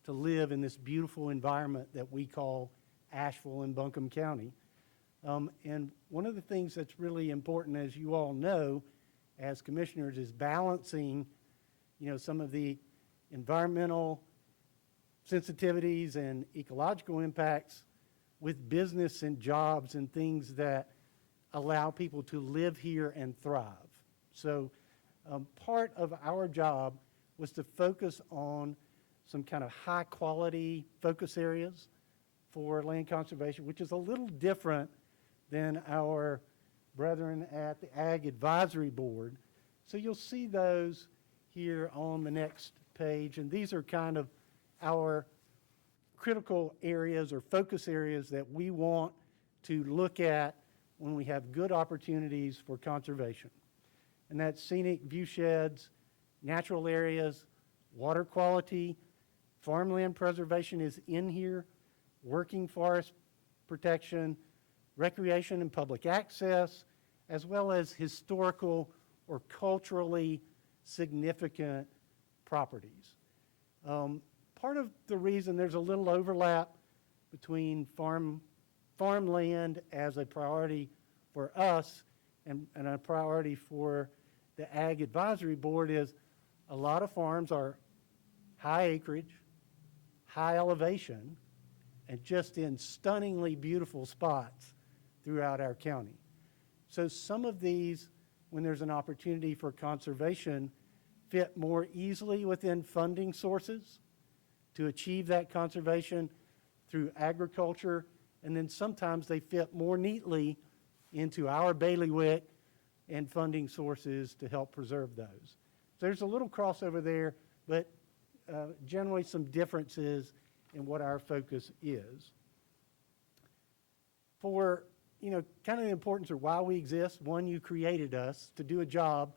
to live in this beautiful environment that we call Asheville and Buncombe County. And one of the things that's really important, as you all know, as commissioners, is balancing, some of the environmental sensitivities and ecological impacts with business and jobs and things that allow people to live here and thrive. So part of our job was to focus on some kind of high quality focus areas for land conservation, which is a little different than our brethren at the Ag Advisory Board. So you'll see those here on the next page, and these are kind of our critical areas or focus areas that we want to look at when we have good opportunities for conservation. And that's scenic view sheds, natural areas, water quality, farmland preservation is in here, working forest protection, recreation and public access, as well as historical or culturally significant properties. Part of the reason there's a little overlap between farmland as a priority for us and a priority for the Ag Advisory Board is a lot of farms are high acreage, high elevation, and just in stunningly beautiful spots throughout our county. So some of these, when there's an opportunity for conservation, fit more easily within funding sources to achieve that conservation through agriculture, and then sometimes they fit more neatly into our bailiwick and funding sources to help preserve those. So there's a little crossover there, but generally some differences in what our focus is. For, kind of the importance of why we exist, one, you created us to do a job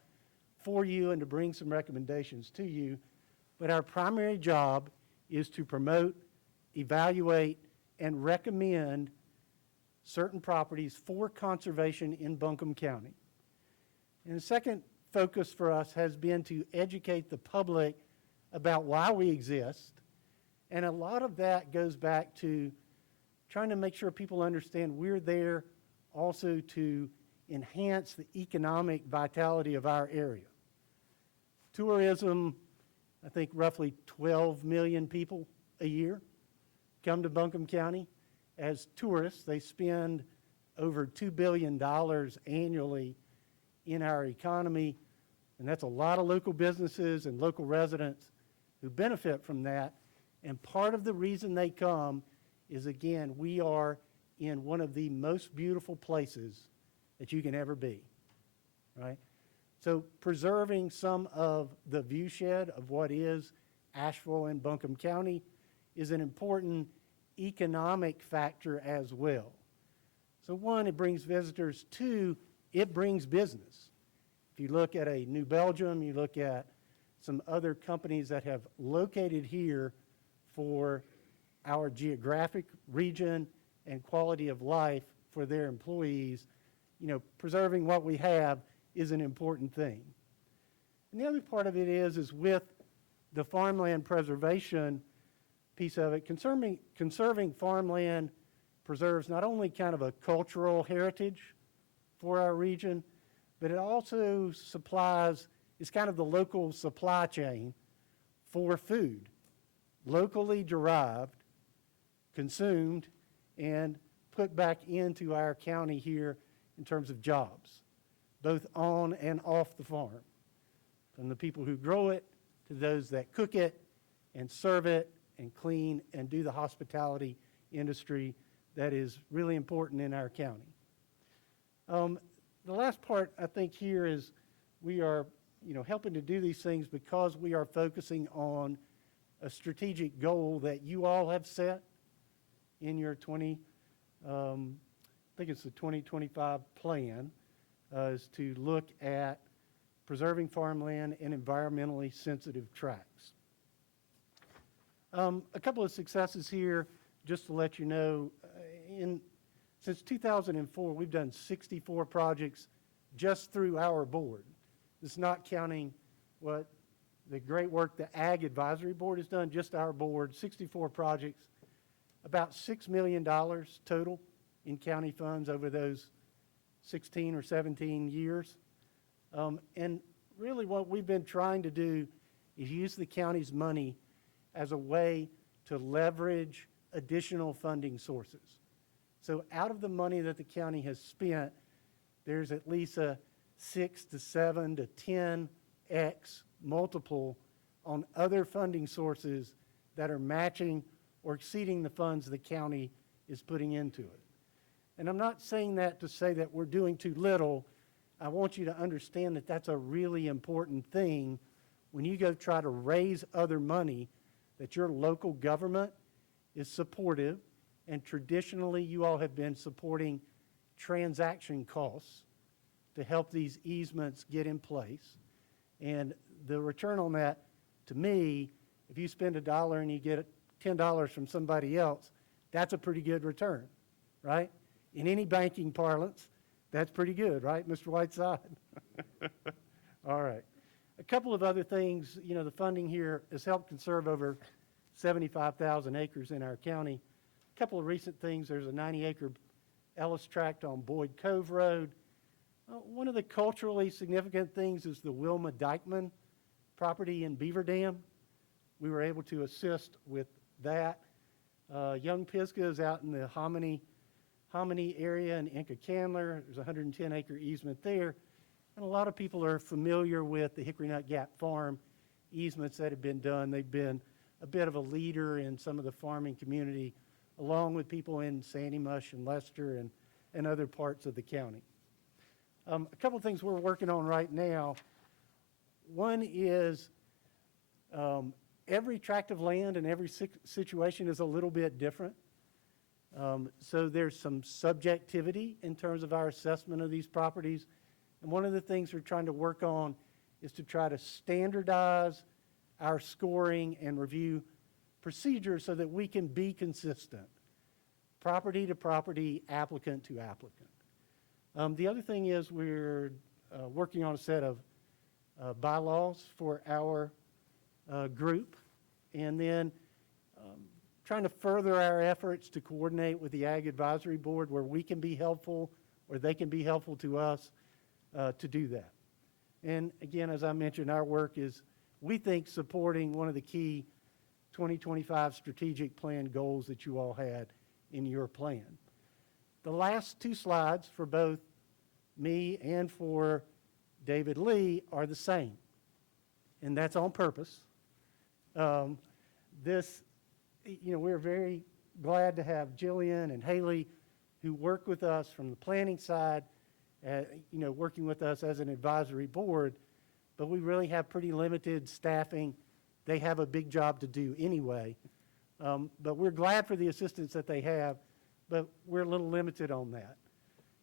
for you and to bring some recommendations to you, but our primary job is to promote, evaluate, and recommend certain properties for conservation in Buncombe County. And the second focus for us has been to educate the public about why we exist. And a lot of that goes back to trying to make sure people understand we're there also to enhance the economic vitality of our area. Tourism, I think roughly 12 million people a year come to Buncombe County as tourists. They spend over $2 billion annually in our economy, and that's a lot of local businesses and local residents who benefit from that. And part of the reason they come is, again, we are in one of the most beautiful places that you can ever be, right? So preserving some of the viewshed of what is Asheville and Buncombe County is an important economic factor as well. So one, it brings visitors. Two, it brings business. If you look at a New Belgium, you look at some other companies that have located here for our geographic region and quality of life for their employees, preserving what we have is an important thing. And the other part of it is with the farmland preservation piece of it, conserving farmland preserves not only kind of a cultural heritage for our region, but it also is kind of the local supply chain for food, locally derived, consumed, and put back into our county here in terms of jobs, both on and off the farm, from the people who grow it to those that cook it and serve it and clean and do the hospitality industry that is really important in our county. The last part I think here is we are helping to do these things because we are focusing on a strategic goal that you all have set in your I think it's the 2025 plan, is to look at preserving farmland and environmentally sensitive tracts. A couple of successes here, just to let you know. Since 2004, we've done 64 projects just through our board. It's not counting what the great work the Ag Advisory Board has done, just our board, 64 projects, about $6 million total in county funds over those 16 or 17 years. And really what we've been trying to do is use the county's money as a way to leverage additional funding sources. So out of the money that the county has spent, there's at least a 6 to 7 to 10x multiple on other funding sources that are matching or exceeding the funds the county is putting into it. And I'm not saying that to say that we're doing too little. I want you to understand that that's a really important thing when you go try to raise other money, that your local government is supportive, and traditionally you all have been supporting transaction costs to help these easements get in place. And the return on that, to me, if you spend $1 and you get $10 from somebody else, that's a pretty good return, right? In any banking parlance, that's pretty good, right, Mr. Whiteside? All right. A couple of other things, you know, the funding here has helped conserve over 75,000 acres in our county. A couple of recent things, there's a 90-acre Ellis tract on Boyd Cove Road. One of the culturally significant things is the Wilma Dykeman property in Beaver Dam. We were able to assist with that. Young Pisgah is out in the Hominy area in Inca Candler. There's a 110-acre easement there. And a lot of people are familiar with the Hickory Nut Gap Farm easements that have been done. They've been a bit of a leader in some of the farming community, along with people in Sandy Mush and Lester and other parts of the county. A couple of things we're working on right now. One is every tract of land and every situation is a little bit different. So there's some subjectivity in terms of our assessment of these properties. And one of the things we're trying to work on is to try to standardize our scoring and review procedures so that we can be consistent, property to property, applicant to applicant. The other thing is we're working on a set of bylaws for our group, and then trying to further our efforts to coordinate with the Ag Advisory Board where we can be helpful or they can be helpful to us to do that. And again, as I mentioned, our work is, we think, supporting one of the key 2025 strategic plan goals that you all had in your plan. The last two slides for both me and for David Lee are the same, and that's on purpose. We're very glad to have Jillian and Haley who work with us from the planning side, working with us as an advisory board, but we really have pretty limited staffing. They have a big job to do anyway, but we're glad for the assistance that they have, but we're a little limited on that.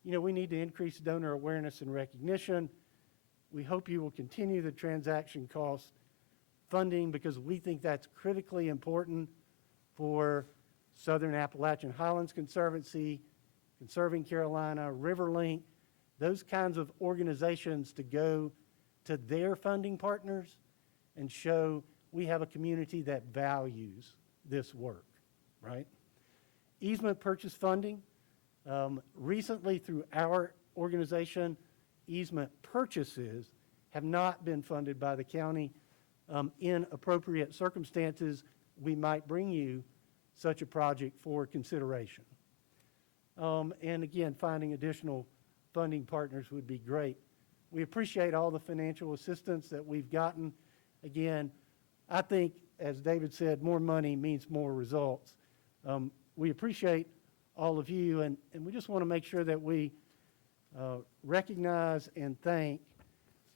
We need to increase donor awareness and recognition. We hope you will continue the transaction cost funding because we think that's critically important for Southern Appalachian Highlands Conservancy, Conserving Carolina, RiverLink, those kinds of organizations to go to their funding partners and show we have a community that values this work, right? Easement purchase funding. Recently, through our organization, easement purchases have not been funded by the county. In appropriate circumstances, we might bring you such a project for consideration. And again, finding additional funding partners would be great. We appreciate all the financial assistance that we've gotten. Again, I think, as David said, more money means more results. We appreciate all of you, and we just want to make sure that we recognize and thank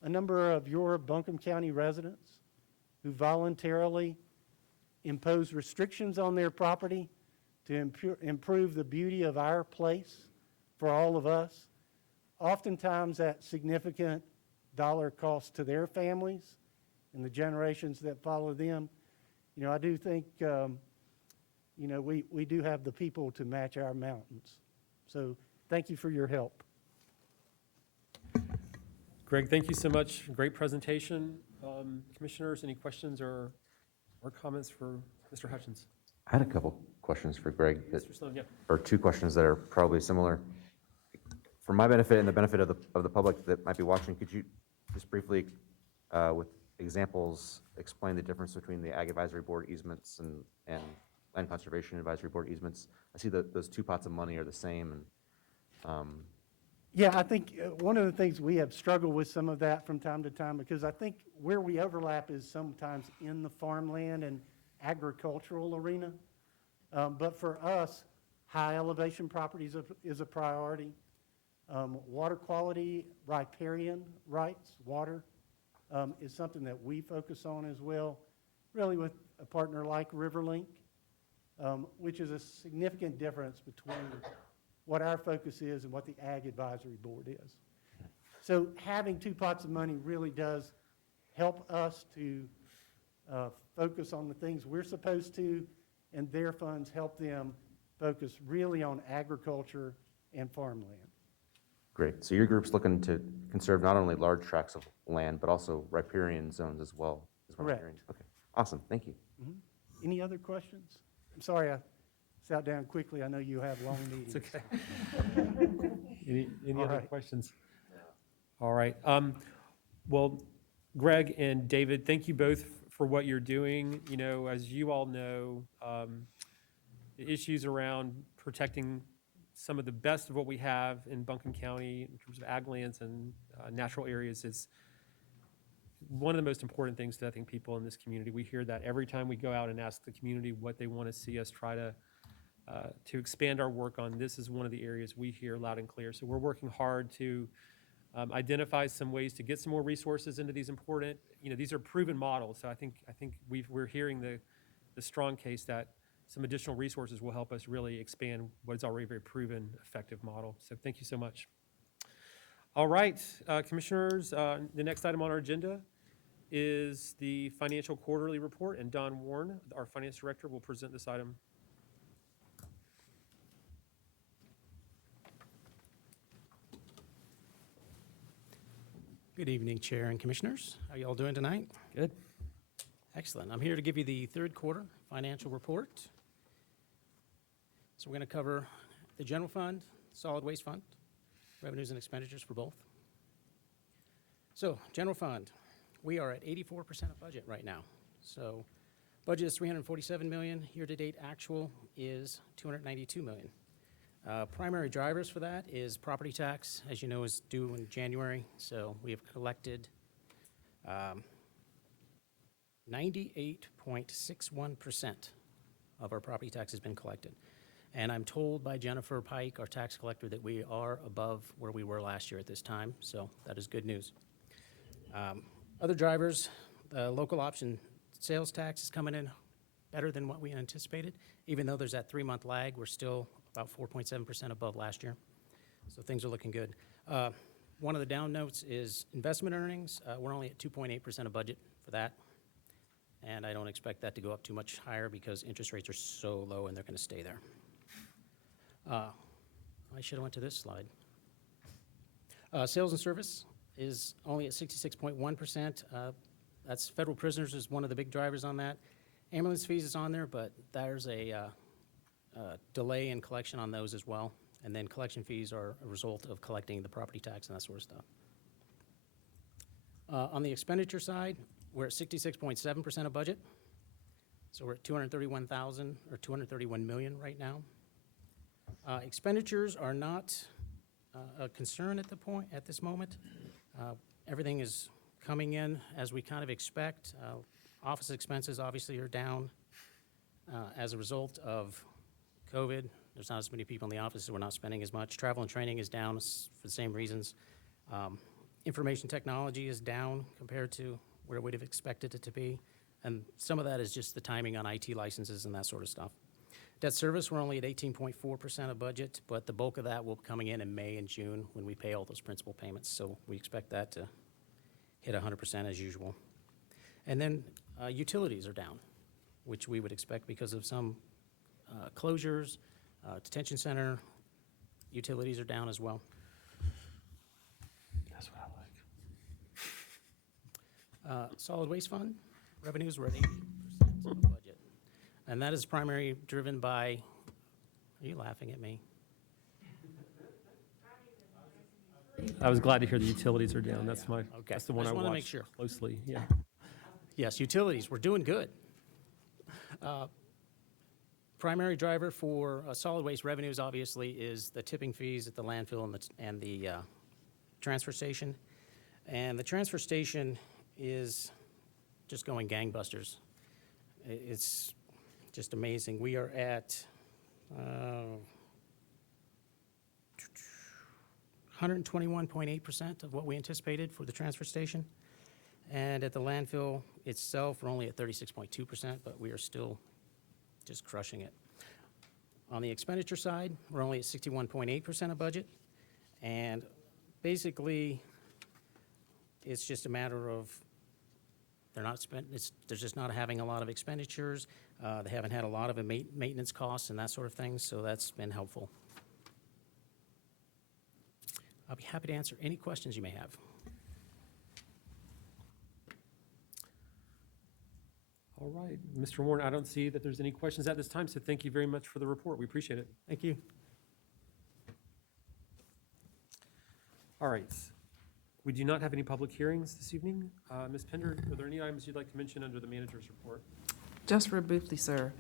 a number of your Buncombe County residents who voluntarily impose restrictions on their property to improve the beauty of our place for all of us, oftentimes at significant dollar cost to their families and the generations that follow them. I do think, we do have the people to match our mountains. So thank you for your help. Greg, thank you so much. Great presentation. Commissioners, any questions or comments for Mr. Hutchins? I had a couple questions for Greg, Mr. Sloan, yeah. or two questions that are probably similar. For my benefit and the benefit of the public that might be watching, could you just briefly, with examples, explain the difference between the Ag Advisory Board easements and Land Conservation Advisory Board easements? I see that those two pots of money are the same. And yeah, I think one of the things we have struggled with some of that from time to time, because I think where we overlap is sometimes in the farmland and agricultural arena. But for us, high elevation properties is a priority. Water quality, riparian rights, water, is something that we focus on as well, really with a partner like RiverLink, which is a significant difference between what our focus is and what the Ag Advisory Board is. So having two pots of money really does help us to focus on the things we're supposed to, and their funds help them focus really on agriculture and farmland. Great. So your group's looking to conserve not only large tracts of land, but also riparian zones as well, is what I'm Correct. hearing. Okay, awesome. Thank you. Any other questions? I'm sorry I sat down quickly. I know you have long meetings. It's okay. Any All other right. questions? All right. Well, Greg and David, thank you both for what you're doing. You know, as you all know, the issues around protecting some of the best of what we have in Buncombe County in terms of ag lands and natural areas is one of the most important things to, I think, people in this community. We hear that every time we go out and ask the community what they want to see us try to expand our work on. This is one of the areas we hear loud and clear. So we're working hard to identify some ways to get some more resources into these important, these are proven models. So I think we're hearing the strong case that some additional resources will help us really expand what is already a very proven, effective model. So thank you so much. All right, commissioners, the next item on our agenda is the financial quarterly report, and Don Warren, our finance director, will present this item. Good evening, Chair and Commissioners. How you all doing tonight? Good. Excellent. I'm here to give you the third quarter financial report. So we're going to cover the general fund, solid waste fund, revenues and expenditures for both. So general fund, we are at 84% of budget right now. So budget is $347 million. Year-to-date actual is $292 million. Primary drivers for that is property tax, as you know, is due in January. So we have collected 98.61% of our property tax has been collected. And I'm told by Jennifer Pike, our tax collector, that we are above where we were last year at this time. So that is good news. Other drivers, the local option sales tax is coming in better than what we anticipated. Even though there's that 3-month lag, we're still about 4.7% above last year. So things are looking good. One of the down notes is investment earnings. We're only at 2.8% of budget for that. And I don't expect that to go up too much higher because interest rates are so low and they're going to stay there. I should have went to this slide. Sales and service is only at 66.1%. That's federal prisoners is one of the big drivers on that. Ambulance fees is on there, but there's a delay in collection on those as well. And then collection fees are a result of collecting the property tax and that sort of stuff. On the expenditure side, we're at 66.7% of budget. So we're at 231,000 or 231 million right now. Expenditures are not a concern at this moment. Everything is coming in as we kind of expect. Office expenses obviously are down as a result of COVID. There's not as many people in the office, so we're not spending as much. Travel and training is down for the same reasons. Information technology is down compared to where we'd have expected it to be. And some of that is just the timing on IT licenses and that sort of stuff. Debt service, we're only at 18.4% of budget, but the bulk of that will be coming in May and June when we pay all those principal payments. So we expect that to hit 100% as usual. And then utilities are down, which we would expect because of some closures, detention center, utilities are down as well. That's what I like. Solid waste fund, revenues were at 80% of the budget. And that is primarily driven by, are you laughing at me? I was glad to hear the utilities are down. That's Okay. That's the one I Just wanna watched make sure. closely. Yeah. Yes, utilities, we're doing good. Primary driver for solid waste revenues, obviously, is the tipping fees at the landfill and the transfer station. And the transfer station is just going gangbusters. It's just amazing. We are at 121.8% of what we anticipated for the transfer station. And at the landfill itself, we're only at 36.2%, but we are still just crushing it. On the expenditure side, we're only at 61.8% of budget. And basically, it's just a matter of they're just not having a lot of expenditures. They haven't had a lot of maintenance costs and that sort of thing, so that's been helpful. I'll be happy to answer any questions you may have. All right, Mr. Warren, I don't see that there's any questions at this time, so thank you very much for the report. We appreciate it. Thank you. All right. We do not have any public hearings this evening. Ms. Pender, are there any items you'd like to mention under the manager's report? Just very briefly, sir.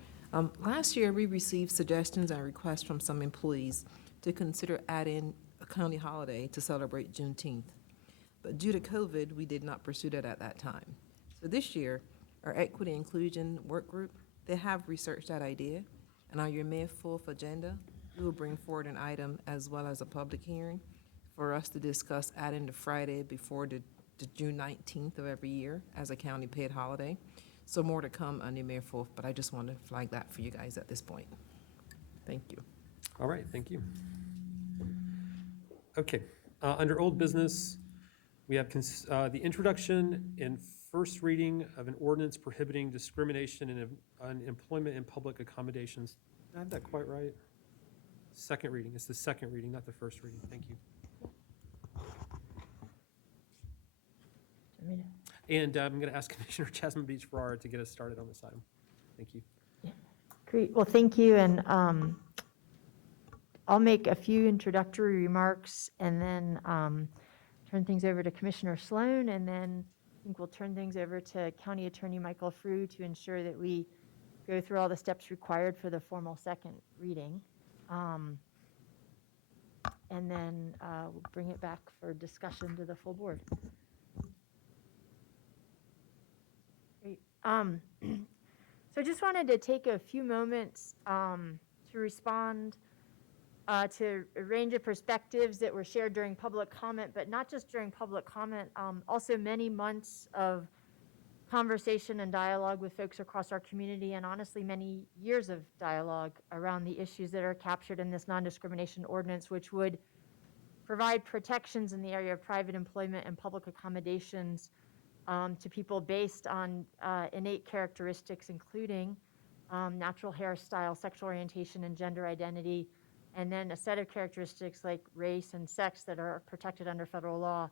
Last year, we received suggestions and requests from some employees to consider adding a county holiday to celebrate Juneteenth. But due to COVID, we did not pursue that at that time. So this year, our Equity Inclusion Work Group, they have researched that idea. And on your May 4th agenda, we will bring forward an item as well as a public hearing for us to discuss adding the Friday before the June 19th of every year as a county paid holiday. So more to come on the May 4th, but I just wanted to flag that for you guys at this point. Thank you. All right, thank you. Okay, under old business, we have the introduction and first reading of an ordinance prohibiting discrimination in employment and public accommodations. Did I have that quite right? Second reading. It's the second reading, not the first reading. Thank you. And I'm going to ask Commissioner Jasmine Beach-Farrar to get us started on this item. Thank you. Great. Well, thank you. And I'll make a few introductory remarks and then turn things over to Commissioner Sloan. And then I think we'll turn things over to County Attorney Michael Frew to ensure that we go through all the steps required for the formal second reading. And then we'll bring it back for discussion to the full board. Great. So I just wanted to take a few moments to respond to a range of perspectives that were shared during public comment, but not just during public comment, also many months of conversation and dialogue with folks across our community, and honestly many years of dialogue around the issues that are captured in this non-discrimination ordinance, which would provide protections in the area of private employment and public accommodations to people based on innate characteristics, including natural hairstyle, sexual orientation, and gender identity, and then a set of characteristics like race and sex that are protected under federal law.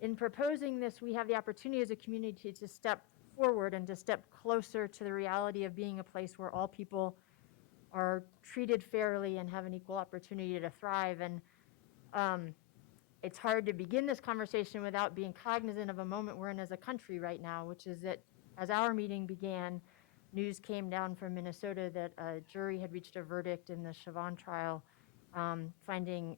In proposing this, we have the opportunity as a community to step forward and to step closer to the reality of being a place where all people are treated fairly and have an equal opportunity to thrive. And it's hard to begin this conversation without being cognizant of a moment we're in as a country right now, which is that as our meeting began, news came down from Minnesota that a jury had reached a verdict in the Chauvin trial, finding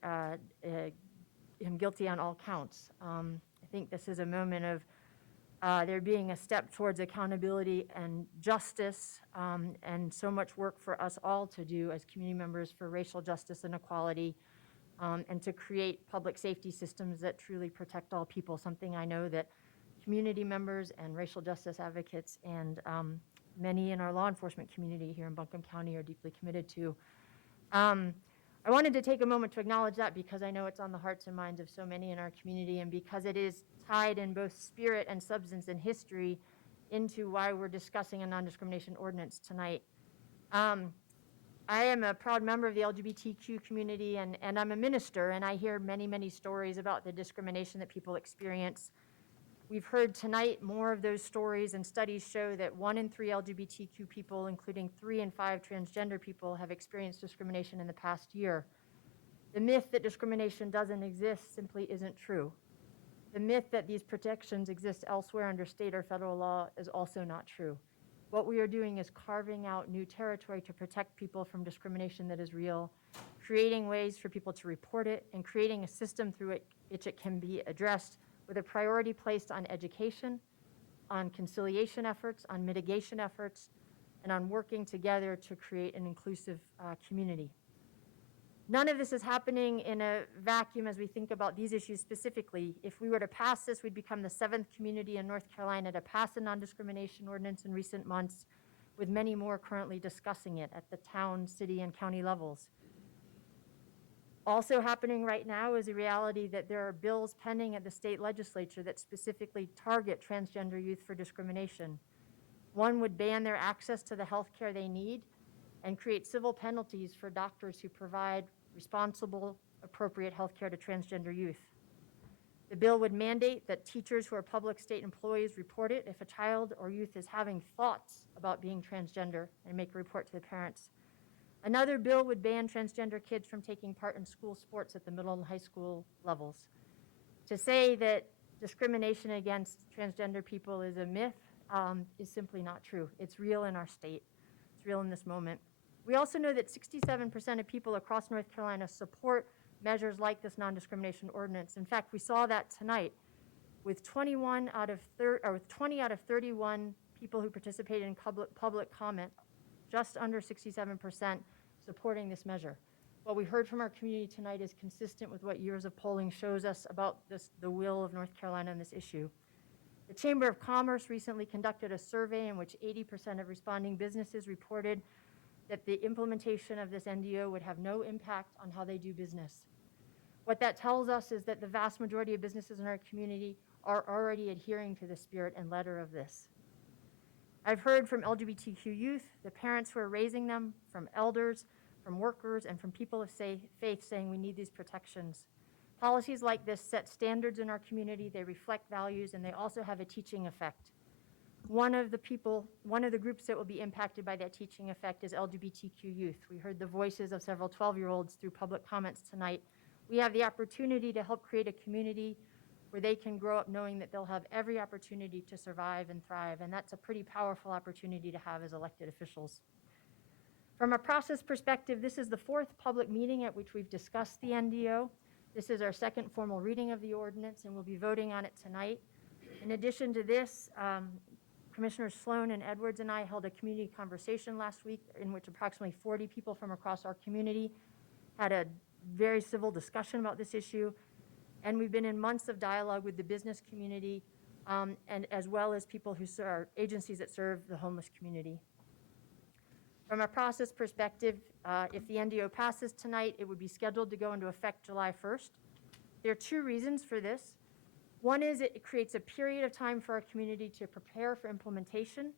him guilty on all counts. I think this is a moment of there being a step towards accountability and justice, and so much work for us all to do as community members for racial justice and equality, and to create public safety systems that truly protect all people, something I know that community members and racial justice advocates and many in our law enforcement community here in Buncombe County are deeply committed to. I wanted to take a moment to acknowledge that because I know it's on the hearts and minds of so many in our community, and because it is tied in both spirit and substance and history into why we're discussing a non-discrimination ordinance tonight. I am a proud member of the LGBTQ community, and I'm a minister, and I hear many, many stories about the discrimination that people experience. We've heard tonight more of those stories, and studies show that 1 in 3 LGBTQ people, including 3 in 5 transgender people, have experienced discrimination in the past year. The myth that discrimination doesn't exist simply isn't true. The myth that these protections exist elsewhere under state or federal law is also not true. What we are doing is carving out new territory to protect people from discrimination that is real, creating ways for people to report it, and creating a system through which it can be addressed with a priority placed on education, on conciliation efforts, on mitigation efforts, and on working together to create an inclusive community. None of this is happening in a vacuum as we think about these issues specifically. If we were to pass this, we'd become the 7th community in North Carolina to pass a non-discrimination ordinance in recent months, with many more currently discussing it at the town, city, and county levels. Also happening right now is the reality that there are bills pending at the state legislature that specifically target transgender youth for discrimination. One would ban their access to the health care they need and create civil penalties for doctors who provide responsible, appropriate health care to transgender youth. The bill would mandate that teachers who are public state employees report it if a child or youth is having thoughts about being transgender and make a report to the parents. Another bill would ban transgender kids from taking part in school sports at the middle and high school levels. To say that discrimination against transgender people is a myth is simply not true. It's real in our state. It's real in this moment. We also know that 67% of people across North Carolina support measures like this non-discrimination ordinance. In fact, we saw that tonight with 20 out of 31 people who participated in public comment, just under 67% supporting this measure. What we heard from our community tonight is consistent with what years of polling shows us about the will of North Carolina on this issue. The Chamber of Commerce recently conducted a survey in which 80% of responding businesses reported that the implementation of this NDO would have no impact on how they do business. What that tells us is that the vast majority of businesses in our community are already adhering to the spirit and letter of this. I've heard from LGBTQ youth, the parents who are raising them, from elders, from workers, and from people of faith saying we need these protections. Policies like this set standards in our community, they reflect values, and they also have a teaching effect. One of the groups that will be impacted by that teaching effect is LGBTQ youth. We heard the voices of several 12-year-olds through public comments tonight. We have the opportunity to help create a community where they can grow up knowing that they'll have every opportunity to survive and thrive, and that's a pretty powerful opportunity to have as elected officials. From a process perspective, this is the 4th public meeting at which we've discussed the NDO. This is our 2nd formal reading of the ordinance, and we'll be voting on it tonight. In addition to this, Commissioners Sloan and Edwards and I held a community conversation last week in which approximately 40 people from across our community had a very civil discussion about this issue. And we've been in months of dialogue with the business community and as well as people who serve agencies that serve the homeless community. From a process perspective, if the NDO passes tonight, it would be scheduled to go into effect July 1st. There are 2 reasons for this. One is it creates a period of time for our community to prepare for implementation,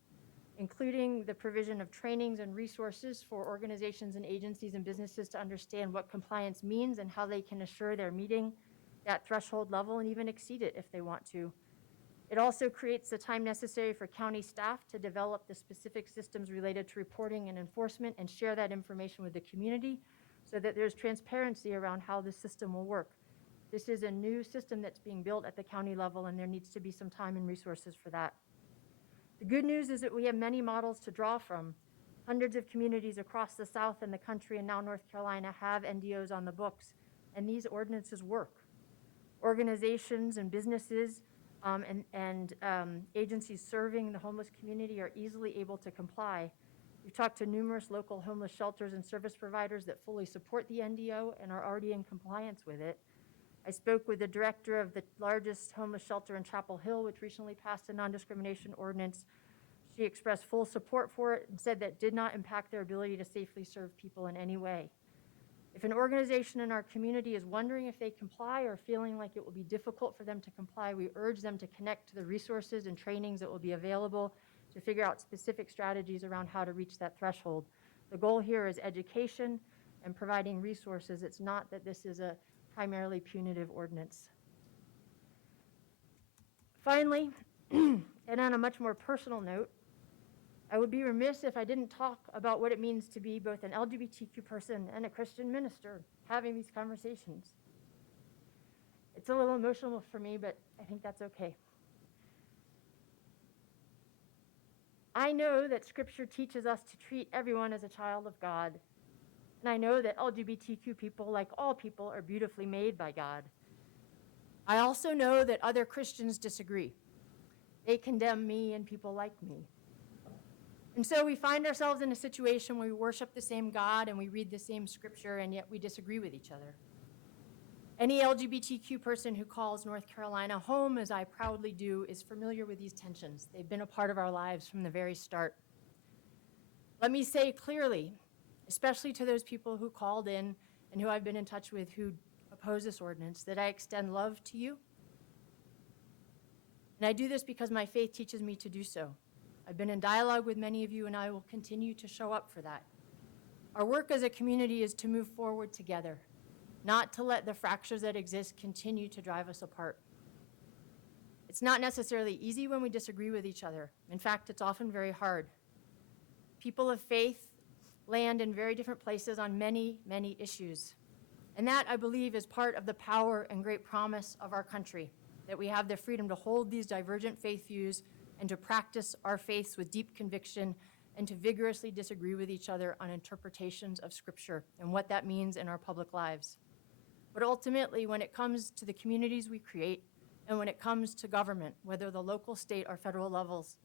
including the provision of trainings and resources for organizations and agencies and businesses to understand what compliance means and how they can assure they're meeting that threshold level and even exceed it if they want to. It also creates the time necessary for county staff to develop the specific systems related to reporting and enforcement and share that information with the community so that there's transparency around how the system will work. This is a new system that's being built at the county level, and there needs to be some time and resources for that. The good news is that we have many models to draw from. Hundreds of communities across the South and the country and now North Carolina have NDOs on the books, and these ordinances work. Organizations and businesses and agencies serving the homeless community are easily able to comply. We've talked to numerous local homeless shelters and service providers that fully support the NDO and are already in compliance with it. I spoke with the director of the largest homeless shelter in Chapel Hill, which recently passed a non-discrimination ordinance. She expressed full support for it and said that did not impact their ability to safely serve people in any way. If an organization in our community is wondering if they comply or feeling like it will be difficult for them to comply, we urge them to connect to the resources and trainings that will be available to figure out specific strategies around how to reach that threshold. The goal here is education and providing resources. It's not that this is a primarily punitive ordinance. Finally, and on a much more personal note, I would be remiss if I didn't talk about what it means to be both an LGBTQ person and a Christian minister having these conversations. It's a little emotional for me, but I think that's okay. I know that Scripture teaches us to treat everyone as a child of God. And I know that LGBTQ people, like all people, are beautifully made by God. I also know that other Christians disagree. They condemn me and people like me. And so we find ourselves in a situation where we worship the same God and we read the same scripture, and yet we disagree with each other. Any LGBTQ person who calls North Carolina home, as I proudly do, is familiar with these tensions. They've been a part of our lives from the very start. Let me say clearly, especially to those people who called in and who I've been in touch with who oppose this ordinance, that I extend love to you. And I do this because my faith teaches me to do so. I've been in dialogue with many of you, and I will continue to show up for that. Our work as a community is to move forward together, not to let the fractures that exist continue to drive us apart. It's not necessarily easy when we disagree with each other. In fact, it's often very hard. People of faith land in very different places on many, many issues. And that, I believe, is part of the power and great promise of our country, that we have the freedom to hold these divergent faith views and to practice our faiths with deep conviction and to vigorously disagree with each other on interpretations of Scripture and what that means in our public lives. But ultimately, when it comes to the communities we create and when it comes to government, whether the local, state, or federal levels,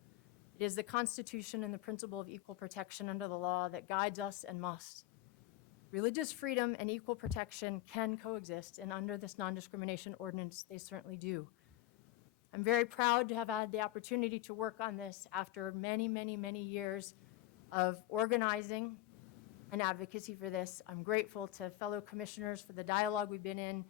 it is the Constitution and the principle of equal protection under the law that guides us and must. Religious freedom and equal protection can coexist, and under this non-discrimination ordinance, they certainly do. I'm very proud to have had the opportunity to work on this after many, many, many years of organizing and advocacy for this. I'm grateful to fellow commissioners for the dialogue we've been in,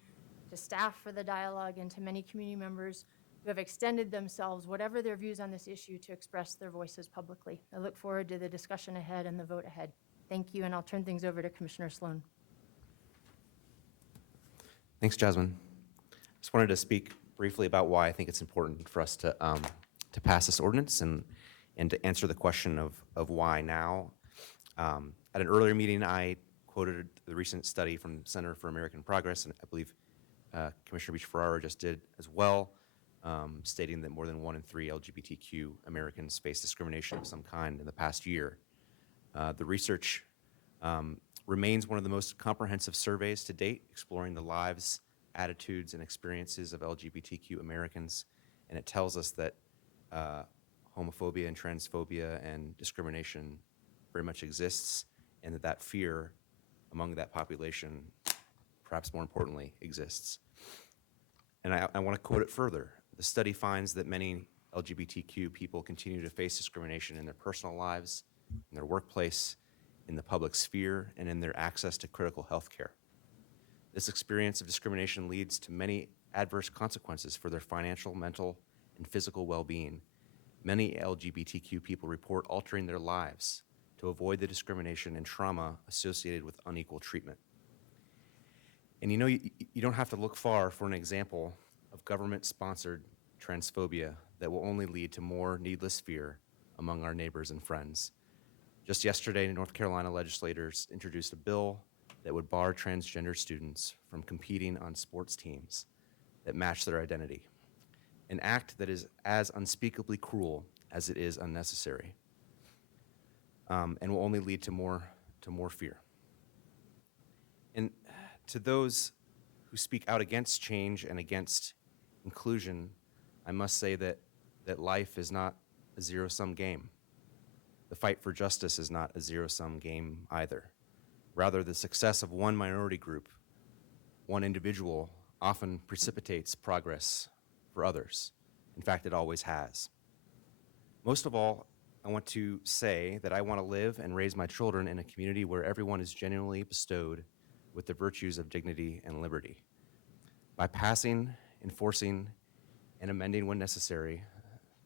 to staff for the dialogue, and to many community members who have extended themselves, whatever their views on this issue, to express their voices publicly. I look forward to the discussion ahead and the vote ahead. Thank you, and I'll turn things over to Commissioner Sloan. Thanks, Jasmine. Just wanted to speak briefly about why I think it's important for us to pass this ordinance and to answer the question of why now. At an earlier meeting, I quoted the recent study from Center for American Progress, and I believe Commissioner Beach-Ferrara just did as well, stating that more than 1 in 3 LGBTQ Americans face discrimination of some kind in the past year. The research remains one of the most comprehensive surveys to date, exploring the lives, attitudes, and experiences of LGBTQ Americans, and it tells us that homophobia and transphobia and discrimination very much exists, and that fear among that population, perhaps more importantly, exists. And I want to quote it further. The study finds that many LGBTQ people continue to face discrimination in their personal lives, in their workplace, in the public sphere, and in their access to critical health care. This experience of discrimination leads to many adverse consequences for their financial, mental, and physical well-being. Many LGBTQ people report altering their lives to avoid the discrimination and trauma associated with unequal treatment. And you know, you don't have to look far for an example of government-sponsored transphobia that will only lead to more needless fear among our neighbors and friends. Just yesterday, North Carolina legislators introduced a bill that would bar transgender students from competing on sports teams that match their identity, an act that is as unspeakably cruel as it is unnecessary, and will only lead to more fear. And to those who speak out against change and against inclusion, I must say that life is not a zero-sum game. The fight for justice is not a zero-sum game either. Rather, the success of one minority group, one individual, often precipitates progress for others. In fact, it always has. Most of all, I want to say that I want to live and raise my children in a community where everyone is genuinely bestowed with the virtues of dignity and liberty. By passing, enforcing, and amending when necessary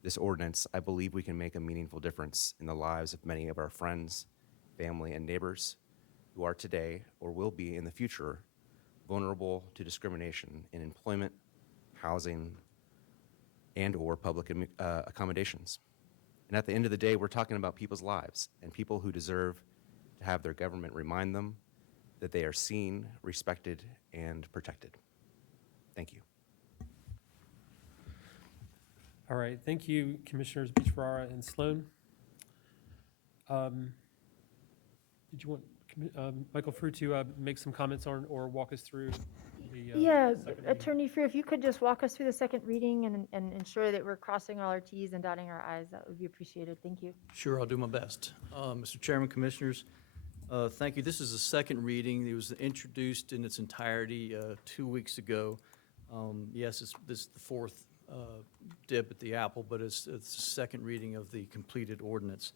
this ordinance, I believe we can make a meaningful difference in the lives of many of our friends, family, and neighbors who are today or will be in the future vulnerable to discrimination in employment, housing, and/or public accommodations. And at the end of the day, we're talking about people's lives and people who deserve to have their government remind them that they are seen, respected, and protected. Thank you. All right, thank you, Commissioners Beach-Ferrara and Sloan. Did you want Michael Frew to make some comments on or walk us through the Yeah, second reading? Attorney Freer, if you could just walk us through the second reading and ensure that we're crossing all our Ts and dotting our Is, that would be appreciated. Thank you. Sure, I'll do my best. Mr. Chairman, Commissioners, thank you. This is the second reading. It was introduced in its entirety 2 weeks ago. Yes, this is the fourth dip at the apple, but it's the second reading of the completed ordinance.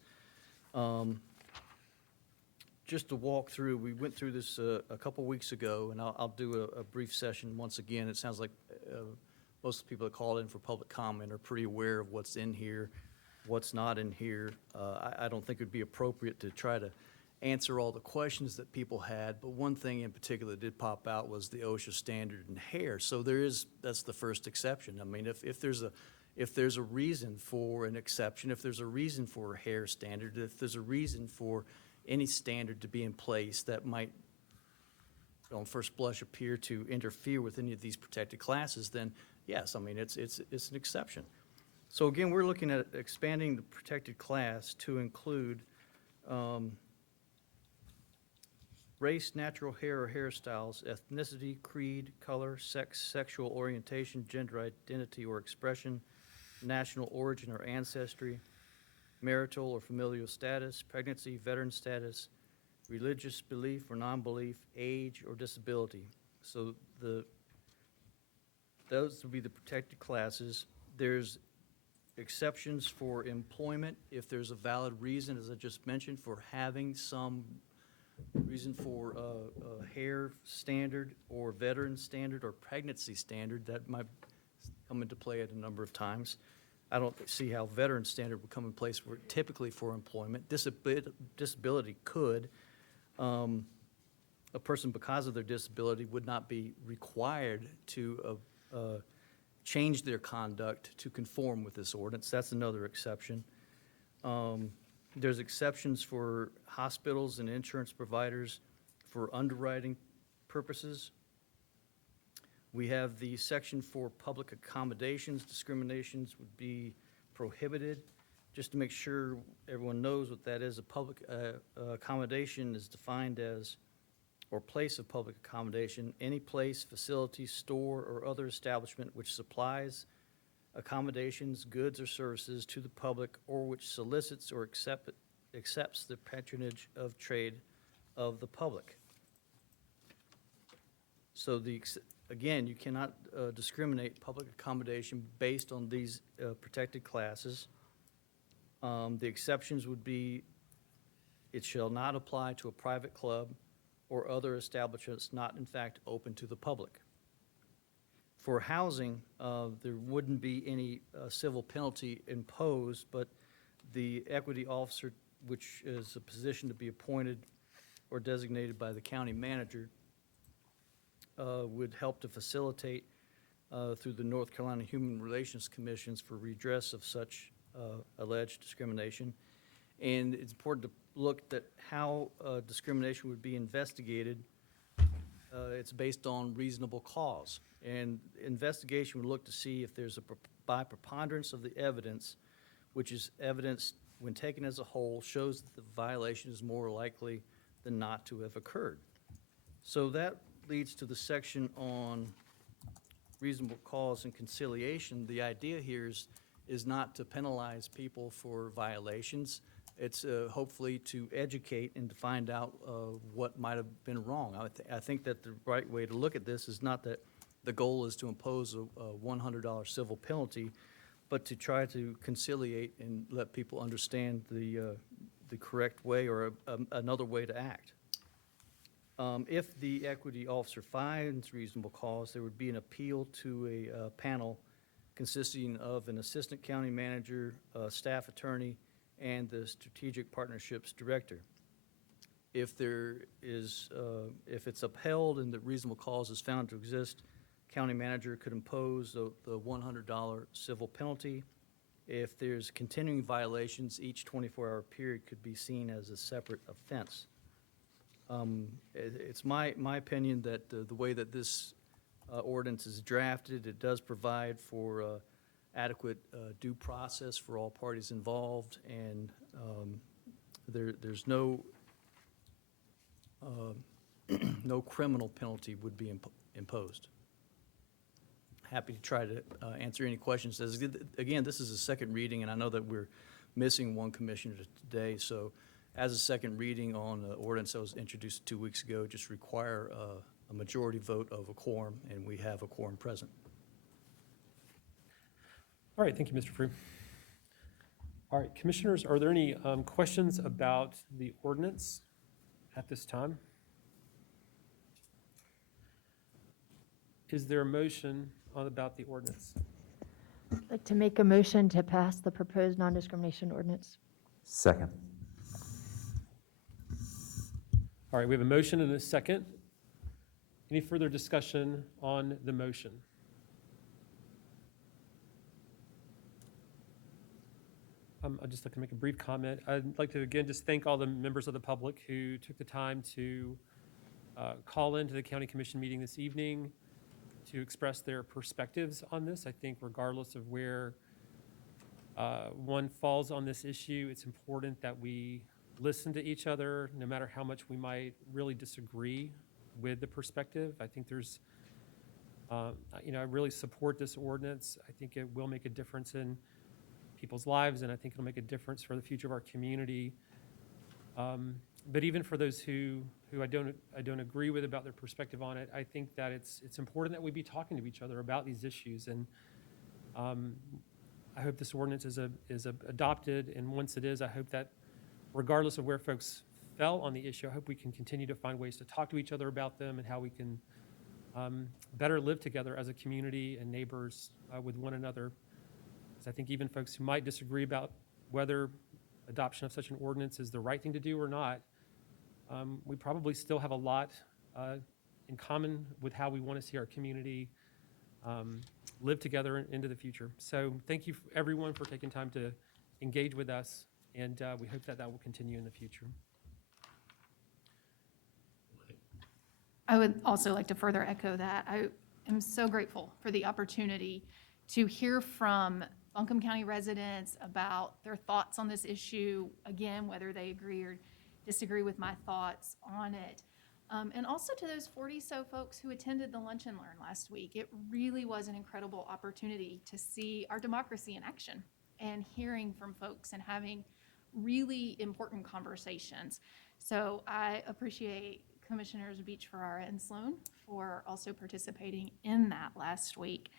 Just to walk through, we went through this a couple weeks ago, and I'll do a brief session once again. It sounds like most of the people that called in for public comment are pretty aware of what's in here, what's not in here. I don't think it would be appropriate to try to answer all the questions that people had, but one thing in particular that did pop out was the OSHA standard in hair. So that's the first exception. I mean, if there's a reason for an exception, if there's a reason for a hair standard, if there's a reason for any standard to be in place that might, on first blush, appear to interfere with any of these protected classes, then yes, I mean, it's an exception. So again, we're looking at expanding the protected class to include race, natural hair or hairstyles, ethnicity, creed, color, sex, sexual orientation, gender identity or expression, national origin or ancestry, marital or familial status, pregnancy, veteran status, religious belief or non-belief, age or disability. So those would be the protected classes. There's exceptions for employment if there's a valid reason, as I just mentioned, for having some reason for a hair standard or veteran standard or pregnancy standard that might come into play at a number of times. I don't see how veteran standard would come in place for typically for employment. Disability could. A person, because of their disability, would not be required to change their conduct to conform with this ordinance. That's another exception. There's exceptions for hospitals and insurance providers for underwriting purposes. We have the section for public accommodations. Discriminations would be prohibited. Just to make sure everyone knows what that is, a public accommodation is defined as, or place of public accommodation, any place, facility, store, or other establishment which supplies accommodations, goods, or services to the public, or which solicits or accepts the patronage of trade of the public. So again, you cannot discriminate public accommodation based on these protected classes. The exceptions would be, it shall not apply to a private club or other establishments not in fact open to the public. For housing, there wouldn't be any civil penalty imposed, but the equity officer, which is a position to be appointed or designated by the county manager, would help to facilitate through the North Carolina Human Relations Commissions for redress of such alleged discrimination. And it's important to look at how discrimination would be investigated. It's based on reasonable cause. And investigation would look to see if there's by preponderance of the evidence, which is evidence when taken as a whole, shows that the violation is more likely than not to have occurred. So that leads to the section on reasonable cause and conciliation. The idea here is not to penalize people for violations. It's hopefully to educate and to find out what might have been wrong. I think that the right way to look at this is not that the goal is to impose a $100 civil penalty, but to try to conciliate and let people understand the correct way or another way to act. If the equity officer finds reasonable cause, there would be an appeal to a panel consisting of an assistant county manager, staff attorney, and the strategic partnerships director. If it's upheld and the reasonable cause is found to exist, county manager could impose the $100 civil penalty. If there's continuing violations, each 24-hour period could be seen as a separate offense. It's my opinion that the way that this ordinance is drafted, it does provide for adequate due process for all parties involved, and there's no no criminal penalty would be imposed. Happy to try to answer any questions. Again, this is a second reading, and I know that we're missing one commissioner today, so as a second reading on the ordinance that was introduced 2 weeks ago, just require a majority vote of a quorum, and we have a quorum present. All right, thank you, Mr. Frew. All right, commissioners, are there any questions about the ordinance at this time? Is there a motion about the ordinance? I'd like to make a motion to pass the proposed non-discrimination ordinance. Second. All right, we have a motion and a second. Any further discussion on the motion? I'd just like to make a brief comment. I'd like to, again, just thank all the members of the public who took the time to call into the County Commission meeting this evening to express their perspectives on this. I think regardless of where one falls on this issue, it's important that we listen to each other, no matter how much we might really disagree with the perspective. I think there's, I really support this ordinance. I think it will make a difference in people's lives, and I think it'll make a difference for the future of our community. But even for those who I don't agree with about their perspective on it, I think that it's important that we be talking to each other about these issues. And I hope this ordinance is adopted, and once it is, I hope that regardless of where folks fell on the issue, I hope we can continue to find ways to talk to each other about them and how we can better live together as a community and neighbors with one another. Because I think even folks who might disagree about whether adoption of such an ordinance is the right thing to do or not, we probably still have a lot in common with how we want to see our community live together into the future. So thank you everyone for taking time to engage with us, and we hope that will continue in the future. I would also like to further echo that. I am so grateful for the opportunity to hear from Buncombe County residents about their thoughts on this issue, again, whether they agree or disagree with my thoughts on it. And also to those 40 so folks who attended the Lunch and Learn last week. It really was an incredible opportunity to see our democracy in action and hearing from folks and having really important conversations. So I appreciate Commissioners Beach, Ferrara, and Sloan for also participating in that last week.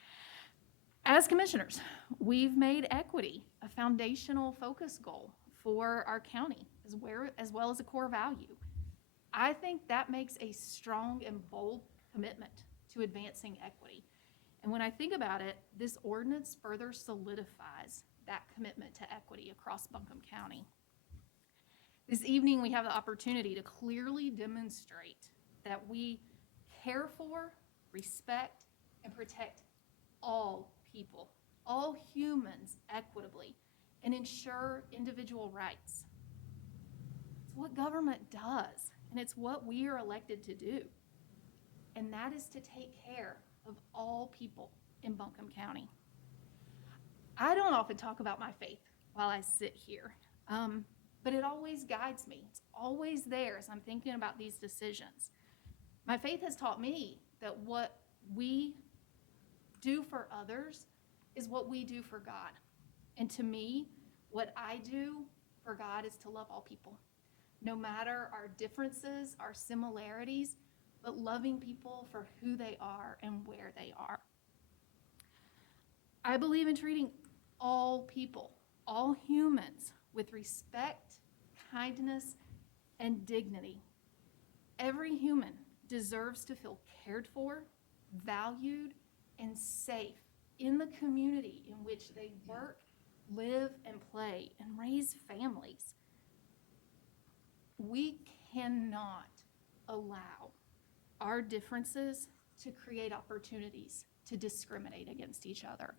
As commissioners, we've made equity a foundational focus goal for our county as well as a core value. I think that makes a strong and bold commitment to advancing equity. And when I think about it, this ordinance further solidifies that commitment to equity across Buncombe County. This evening, we have the opportunity to clearly demonstrate that we care for, respect, and protect all people, all humans equitably, and ensure individual rights. It's what government does, and it's what we are elected to do. And that is to take care of all people in Buncombe County. I don't often talk about my faith while I sit here, but it always guides me. It's always there as I'm thinking about these decisions. My faith has taught me that what we do for others is what we do for God. And to me, what I do for God is to love all people, no matter our differences, our similarities, but loving people for who they are and where they are. I believe in treating all people, all humans, with respect, kindness, and dignity. Every human deserves to feel cared for, valued, and safe in the community in which they work, live, and play, and raise families. We cannot allow our differences to create opportunities to discriminate against each other.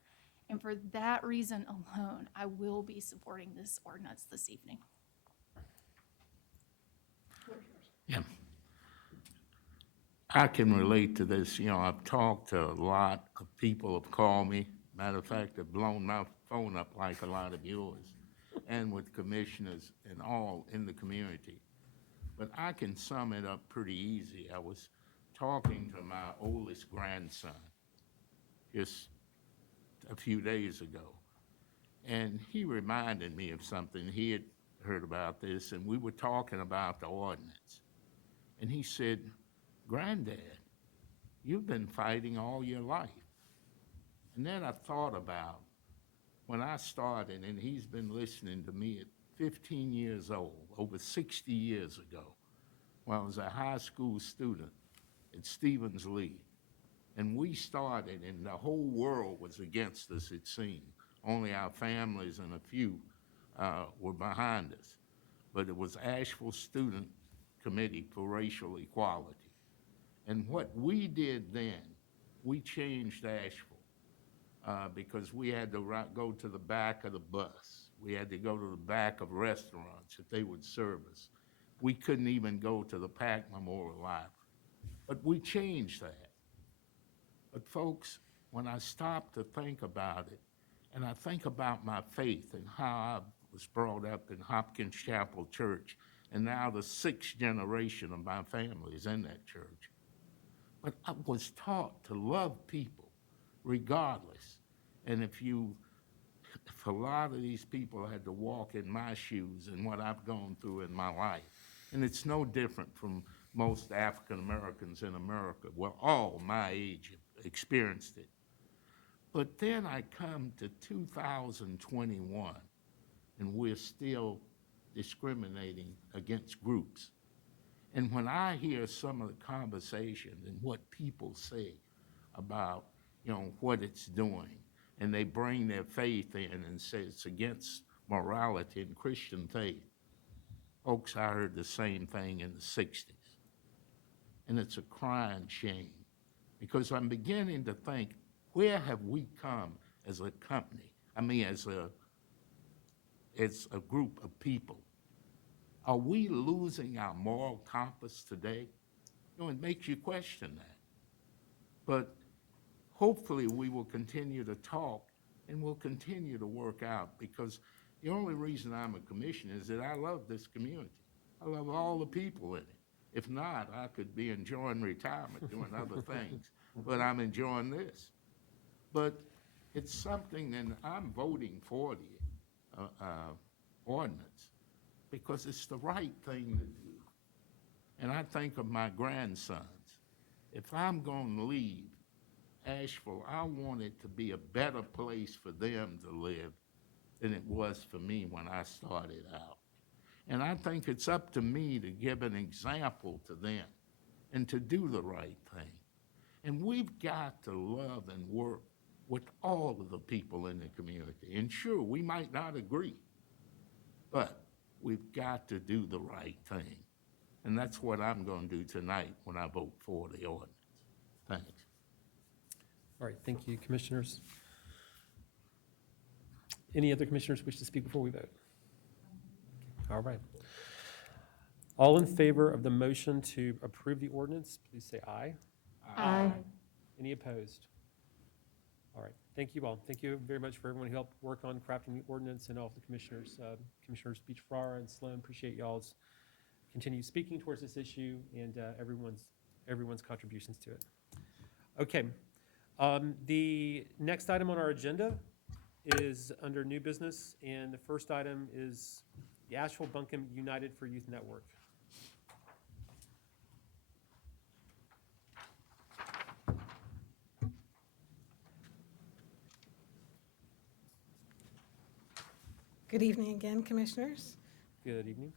And for that reason alone, I will be supporting this ordinance this evening. Yeah. I can relate to this. You know, I've talked to a lot of people have called me. Matter of fact, I've blown my phone up like a lot of yours, and with commissioners and all in the community. But I can sum it up pretty easy. I was talking to my oldest grandson just a few days ago. And he reminded me of something. He had heard about this, and we were talking about the ordinance. And he said, "Granddad, you've been fighting all your life." And then I thought about when I started, and he's been listening to me at 15 years old, over 60 years ago, when I was a high school student at Stevens Lee. And we started, and the whole world was against us, it seemed. Only our families and a few were behind us. But it was Asheville Student Committee for Racial Equality. And what we did then, we changed Asheville because we had to go to the back of the bus. We had to go to the back of restaurants that they would serve us. We couldn't even go to the Pack Memorial Library. But we changed that. But folks, when I stop to think about it, and I think about my faith and how I was brought up in Hopkins Chapel Church, and now the 6th generation of my family is in that church. But I was taught to love people regardless. And if a lot of these people had to walk in my shoes and what I've gone through in my life, and it's no different from most African Americans in America, well, all my age have experienced it. But then I come to 2021, and we're still discriminating against groups. And when I hear some of the conversation and what people say about, what it's doing, and they bring their faith in and say it's against morality and Christian faith, folks, I heard the same thing in the 60s. And it's a crying shame because I'm beginning to think, where have we come as a company? I mean, as a group of people. Are we losing our moral compass today? It makes you question that. But hopefully we will continue to talk and we'll continue to work out, because the only reason I'm a commissioner is that I love this community. I love all the people in it. If not, I could be enjoying retirement doing other things, but I'm enjoying this. But it's something, and I'm voting for the ordinance because it's the right thing to do. And I think of my grandsons. If I'm going to leave Asheville, I want it to be a better place for them to live than it was for me when I started out. And I think it's up to me to give an example to them and to do the right thing. And we've got to love and work with all of the people in the community. And sure, we might not agree, but we've got to do the right thing. And that's what I'm going to do tonight when I vote for the ordinance. Thanks. All right, thank you, commissioners. Any other commissioners wish to speak before we vote? All right. All in favor of the motion to approve the ordinance, please say aye. Aye. Any opposed? All right, thank you all. Thank you very much for everyone who helped work on crafting the ordinance, and all of the commissioners, Commissioners Beach-Farrar and Sloan. Appreciate y'all's continued speaking towards this issue and everyone's contributions to it. Okay, the next item on our agenda is under new business, and the first item is the Asheville Buncombe United for Youth Network. Good evening again, Commissioners. Good evening.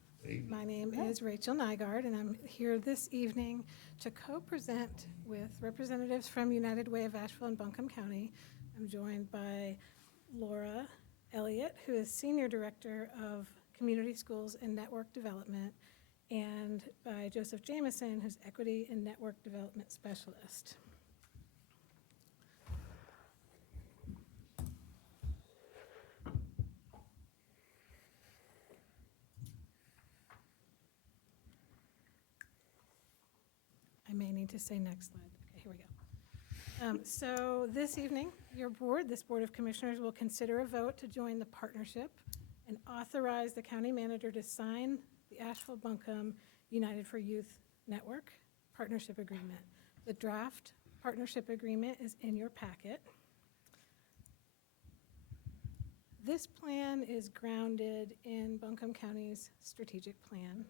My name is Rachel Nygaard, and I'm here this evening to co-present with representatives from United Way of Asheville and Buncombe County. I'm joined by Laura Elliott, who is Senior Director of Community Schools and Network Development, and by Joseph Jameson, who's Equity and Network Development Specialist. I may need to say next slide. Okay, here we go. So this evening, this Board of Commissioners will consider a vote to join the partnership and authorize the county manager to sign the Asheville Buncombe United for Youth Network Partnership Agreement. The draft partnership agreement is in your packet. This plan is grounded in Buncombe County's strategic plan,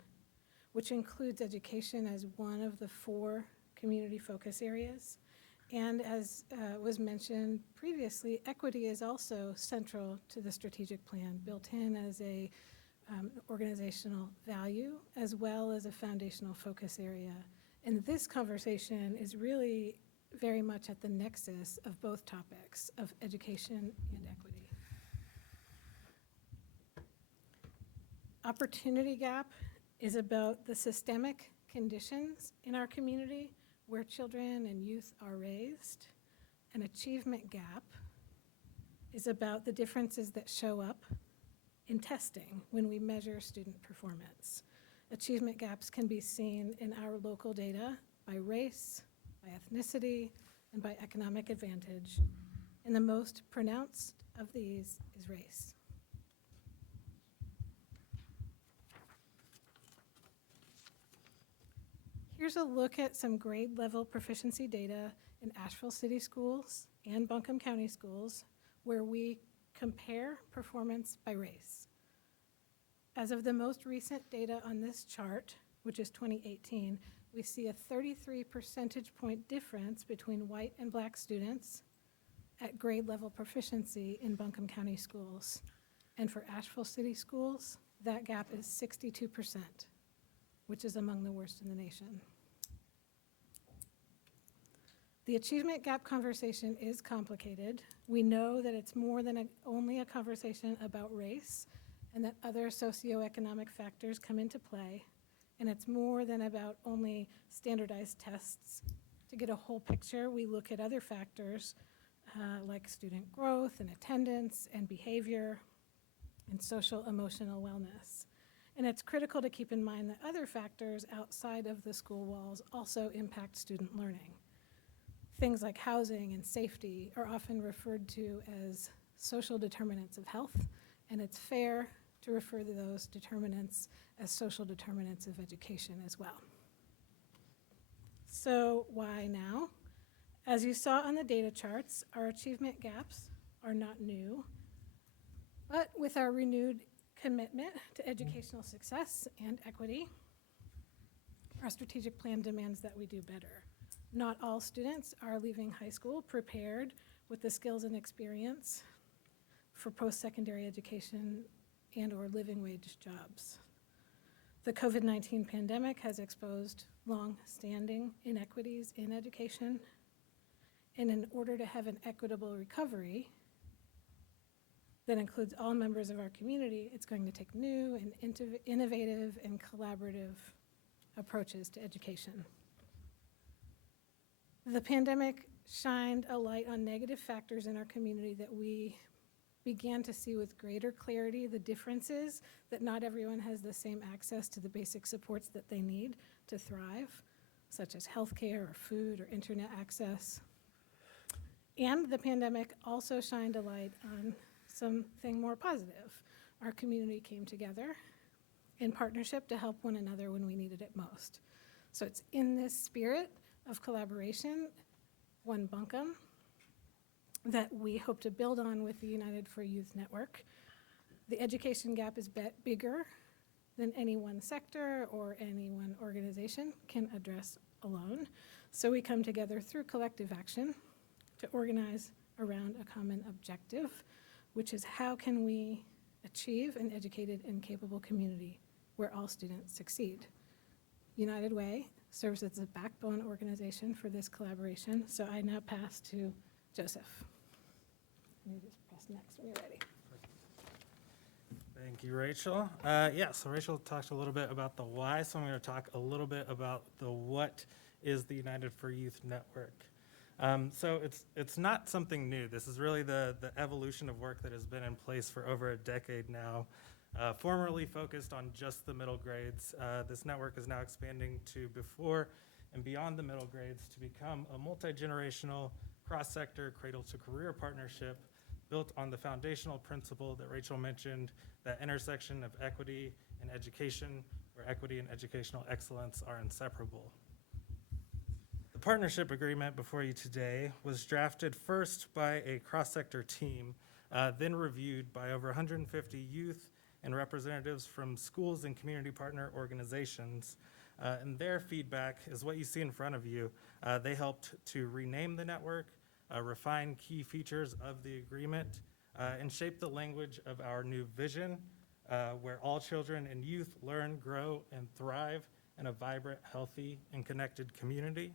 which includes education as one of the 4 community focus areas. And as was mentioned previously, equity is also central to the strategic plan, built in as a organizational value as well as a foundational focus area. And this conversation is really very much at the nexus of both topics of education and equity. Opportunity gap is about the systemic conditions in our community where children and youth are raised. An achievement gap is about the differences that show up in testing when we measure student performance. Achievement gaps can be seen in our local data by race, by ethnicity, and by economic advantage. And the most pronounced of these is race. Here's a look at some grade level proficiency data in Asheville City Schools and Buncombe County Schools where we compare performance by race. As of the most recent data on this chart, which is 2018, we see a 33 percentage point difference between white and black students at grade level proficiency in Buncombe County Schools. And for Asheville City Schools, that gap is 62%, which is among the worst in the nation. The achievement gap conversation is complicated. We know that it's more than only a conversation about race and that other socioeconomic factors come into play. And it's more than about only standardized tests. To get a whole picture, we look at other factors like student growth and attendance and behavior and social emotional wellness. And it's critical to keep in mind that other factors outside of the school walls also impact student learning. Things like housing and safety are often referred to as social determinants of health, and it's fair to refer to those determinants as social determinants of education as well. So why now? As you saw on the data charts, our achievement gaps are not new, but with our renewed commitment to educational success and equity, our strategic plan demands that we do better. Not all students are leaving high school prepared with the skills and experience for post-secondary education and or living wage jobs. The COVID-19 pandemic has exposed long-standing inequities in education, and in order to have an equitable recovery that includes all members of our community, it's going to take new and innovative and collaborative approaches to education. The pandemic shined a light on negative factors in our community that we began to see with greater clarity the differences that not everyone has the same access to the basic supports that they need to thrive, such as healthcare or food or internet access. And the pandemic also shined a light on something more positive. Our community came together in partnership to help one another when we needed it most. So it's in this spirit of collaboration, One Buncombe, that we hope to build on with the United for Youth Network. The education gap is bigger than any one sector or any one organization can address alone. So we come together through collective action to organize around a common objective, which is how can we achieve an educated and capable community where all students succeed. United Way serves as a backbone organization for this collaboration. So I now pass to Joseph. You just press next when you're ready. Thank you, Rachel. So Rachel talked a little bit about the why, so I'm going to talk a little bit about the what is the United for Youth Network. So it's not something new. This is really the evolution of work that has been in place for over a decade now. Formerly focused on just the middle grades, this network is now expanding to before and beyond the middle grades to become a multi-generational, cross-sector, cradle-to-career partnership built on the foundational principle that Rachel mentioned, that intersection of equity and education, where equity and educational excellence are inseparable. The partnership agreement before you today was drafted first by a cross-sector team, then reviewed by over 150 youth and representatives from schools and community partner organizations. And their feedback is what you see in front of you. They helped to rename the network, refine key features of the agreement, and shape the language of our new vision, where all children and youth learn, grow, and thrive in a vibrant, healthy, and connected community.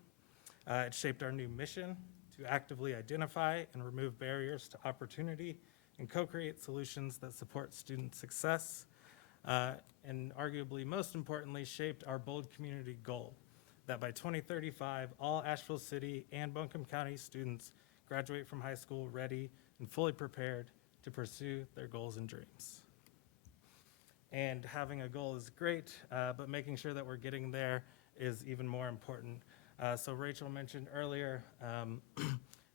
It shaped our new mission to actively identify and remove barriers to opportunity and co-create solutions that support student success. And arguably most importantly, shaped our bold community goal that by 2035, all Asheville City and Buncombe County students graduate from high school ready and fully prepared to pursue their goals and dreams. And having a goal is great, but making sure that we're getting there is even more important. So Rachel mentioned earlier,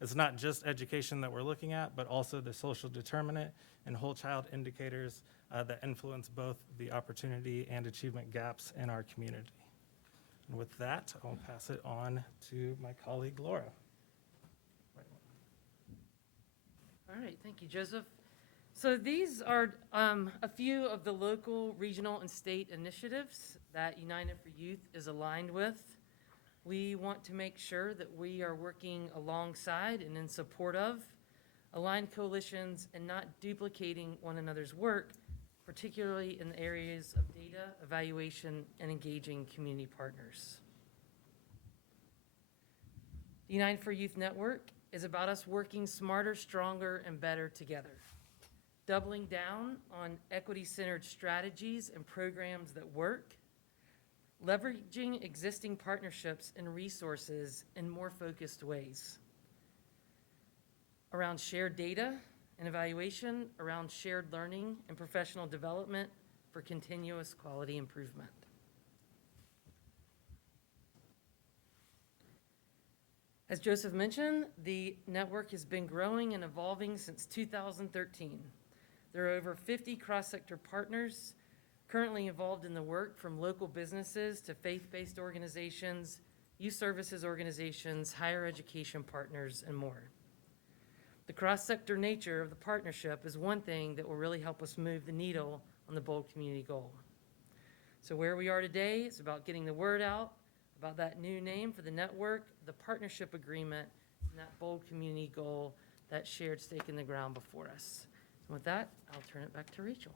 it's not just education that we're looking at, but also the social determinant and whole child indicators that influence both the opportunity and achievement gaps in our community. And with that, I'll pass it on to my colleague Laura. All right, thank you, Joseph. So these are a few of the local, regional, and state initiatives that United for Youth is aligned with. We want to make sure that we are working alongside and in support of aligned coalitions and not duplicating one another's work, particularly in the areas of data, evaluation, and engaging community partners. The United for Youth Network is about us working smarter, stronger, and better together, doubling down on equity-centered strategies and programs that work, leveraging existing partnerships and resources in more focused ways, around shared data and evaluation, around shared learning and professional development for continuous quality improvement. As Joseph mentioned, the network has been growing and evolving since 2013. There are over 50 cross-sector partners currently involved in the work, from local businesses to faith-based organizations, youth services organizations, higher education partners, and more. The cross-sector nature of the partnership is one thing that will really help us move the needle on the bold community goal. So where we are today is about getting the word out about that new name for the network, the partnership agreement, and that bold community goal, that shared stake in the ground before us. And with that, I'll turn it back to Rachel.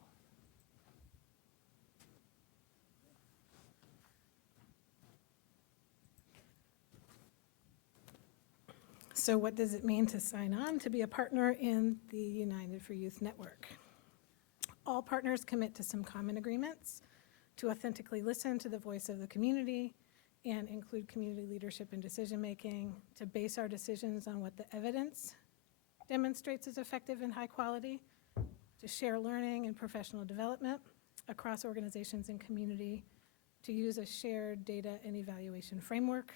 So what does it mean to sign on to be a partner in the United for Youth Network? All partners commit to some common agreements, to authentically listen to the voice of the community and include community leadership in decision-making, to base our decisions on what the evidence demonstrates is effective and high quality, to share learning and professional development across organizations and community, to use a shared data and evaluation framework,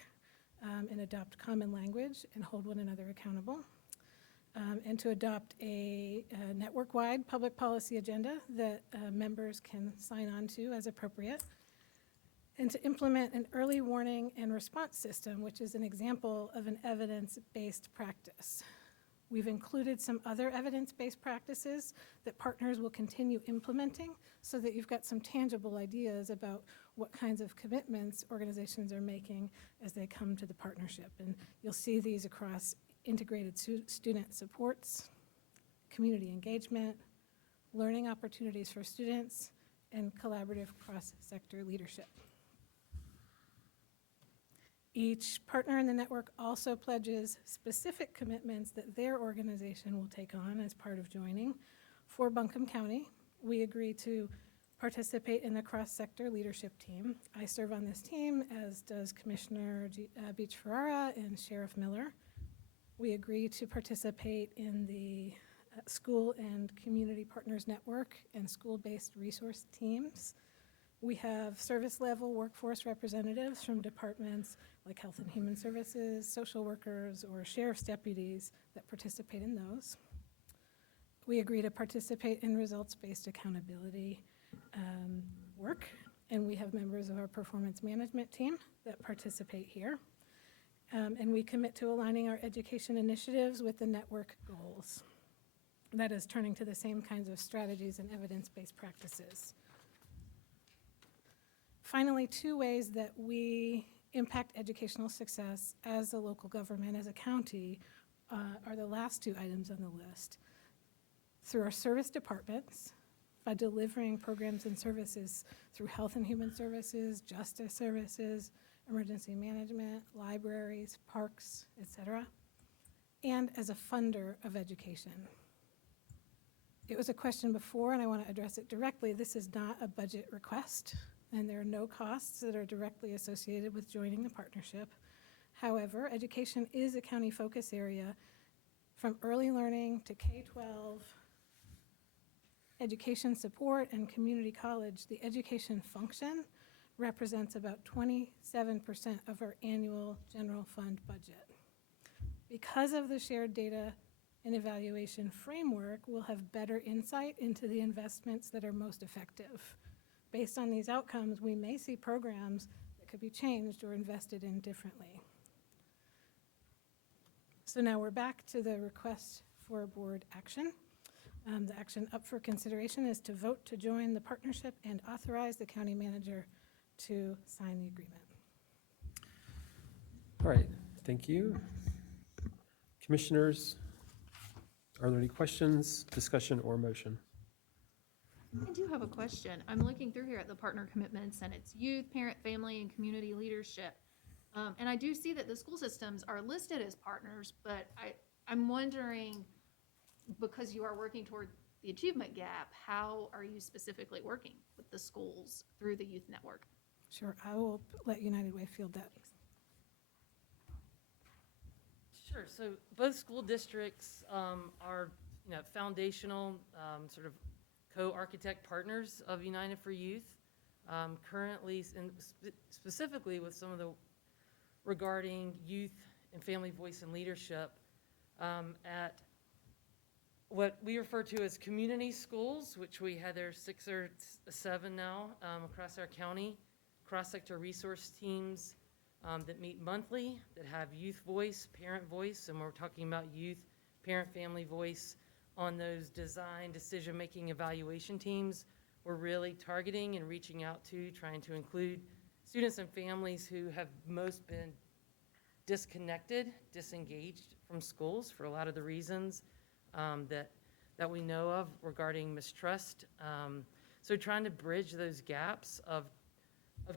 and adopt common language and hold one another accountable, and to adopt a network-wide public policy agenda that members can sign on to as appropriate, and to implement an early warning and response system, which is an example of an evidence-based practice. We've included some other evidence-based practices that partners will continue implementing so that you've got some tangible ideas about what kinds of commitments organizations are making as they come to the partnership. And you'll see these across integrated student supports, community engagement, learning opportunities for students, and collaborative cross-sector leadership. Each partner in the network also pledges specific commitments that their organization will take on as part of joining. For Buncombe County, we agree to participate in the cross-sector leadership team. I serve on this team, as does Commissioner Beach Ferrara and Sheriff Miller. We agree to participate in the School and Community Partners Network and school-based resource teams. We have service-level workforce representatives from departments like Health and Human Services, social workers, or sheriff's deputies that participate in those. We agree to participate in results-based accountability work, and we have members of our performance management team that participate here. And we commit to aligning our education initiatives with the network goals. That is, turning to the same kinds of strategies and evidence-based practices. Finally, 2 ways that we impact educational success as a local government, as a county, are the last 2 items on the list. Through our service departments, by delivering programs and services through health and human services, justice services, emergency management, libraries, parks, etc., and as a funder of education. It was a question before, and I want to address it directly. This is not a budget request, and there are no costs that are directly associated with joining the partnership. However, education is a county focus area from early learning to K-12, education support, and community college. The education function represents about 27% of our annual general fund budget. Because of the shared data and evaluation framework, we'll have better insight into the investments that are most effective. Based on these outcomes, we may see programs that could be changed or invested in differently. So now we're back to the request for board action. The action up for consideration is to vote to join the partnership and authorize the county manager to sign the agreement. All right, thank you. Commissioners, are there any questions, discussion, or motion? I do have a question. I'm looking through here at the partner commitments, and it's youth, parent, family, and community leadership. And I do see that the school systems are listed as partners, but I'm wondering, because you are working toward the achievement gap, how are you specifically working with the schools through the youth network? Sure, I will let United Way field that. Sure. So both school districts are, foundational sort of co-architect partners of United for Youth. Currently, and specifically with some of the regarding youth and family voice and leadership at what we refer to as community schools, which we have there 6 or 7 now across our county, cross-sector resource teams that meet monthly, that have youth voice, parent voice, and we're talking about youth, parent, family voice on those design, decision-making evaluation teams. We're really targeting and reaching out to, trying to include students and families who have most been disconnected, disengaged from schools for a lot of the reasons that we know of regarding mistrust. So trying to bridge those gaps of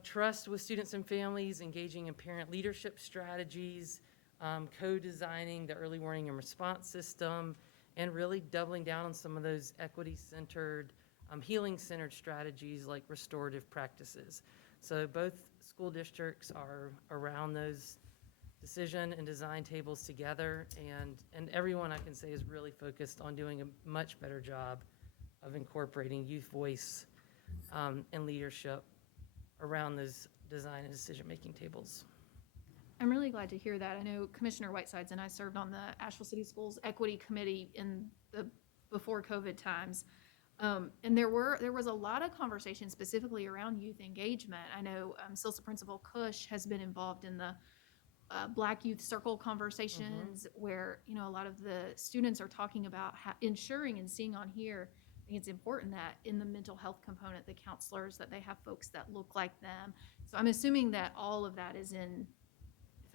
trust with students and families, engaging in parent leadership strategies, co-designing the early warning and response system, and really doubling down on some of those equity-centered, healing-centered strategies like restorative practices. So both school districts are around those decision and design tables together, and everyone, I can say, is really focused on doing a much better job of incorporating youth voice and leadership around those design and decision-making tables. I'm really glad to hear that. I know Commissioner Whitesides and I served on the Asheville City Schools Equity Committee in the before COVID times. And there was a lot of conversation specifically around youth engagement. I know SILSA Principal Cush has been involved in the Black Youth Circle conversations where, a lot of the students are talking about ensuring and seeing on here. I think it's important that in the mental health component, the counselors, that they have folks that look like them. So I'm assuming that all of that is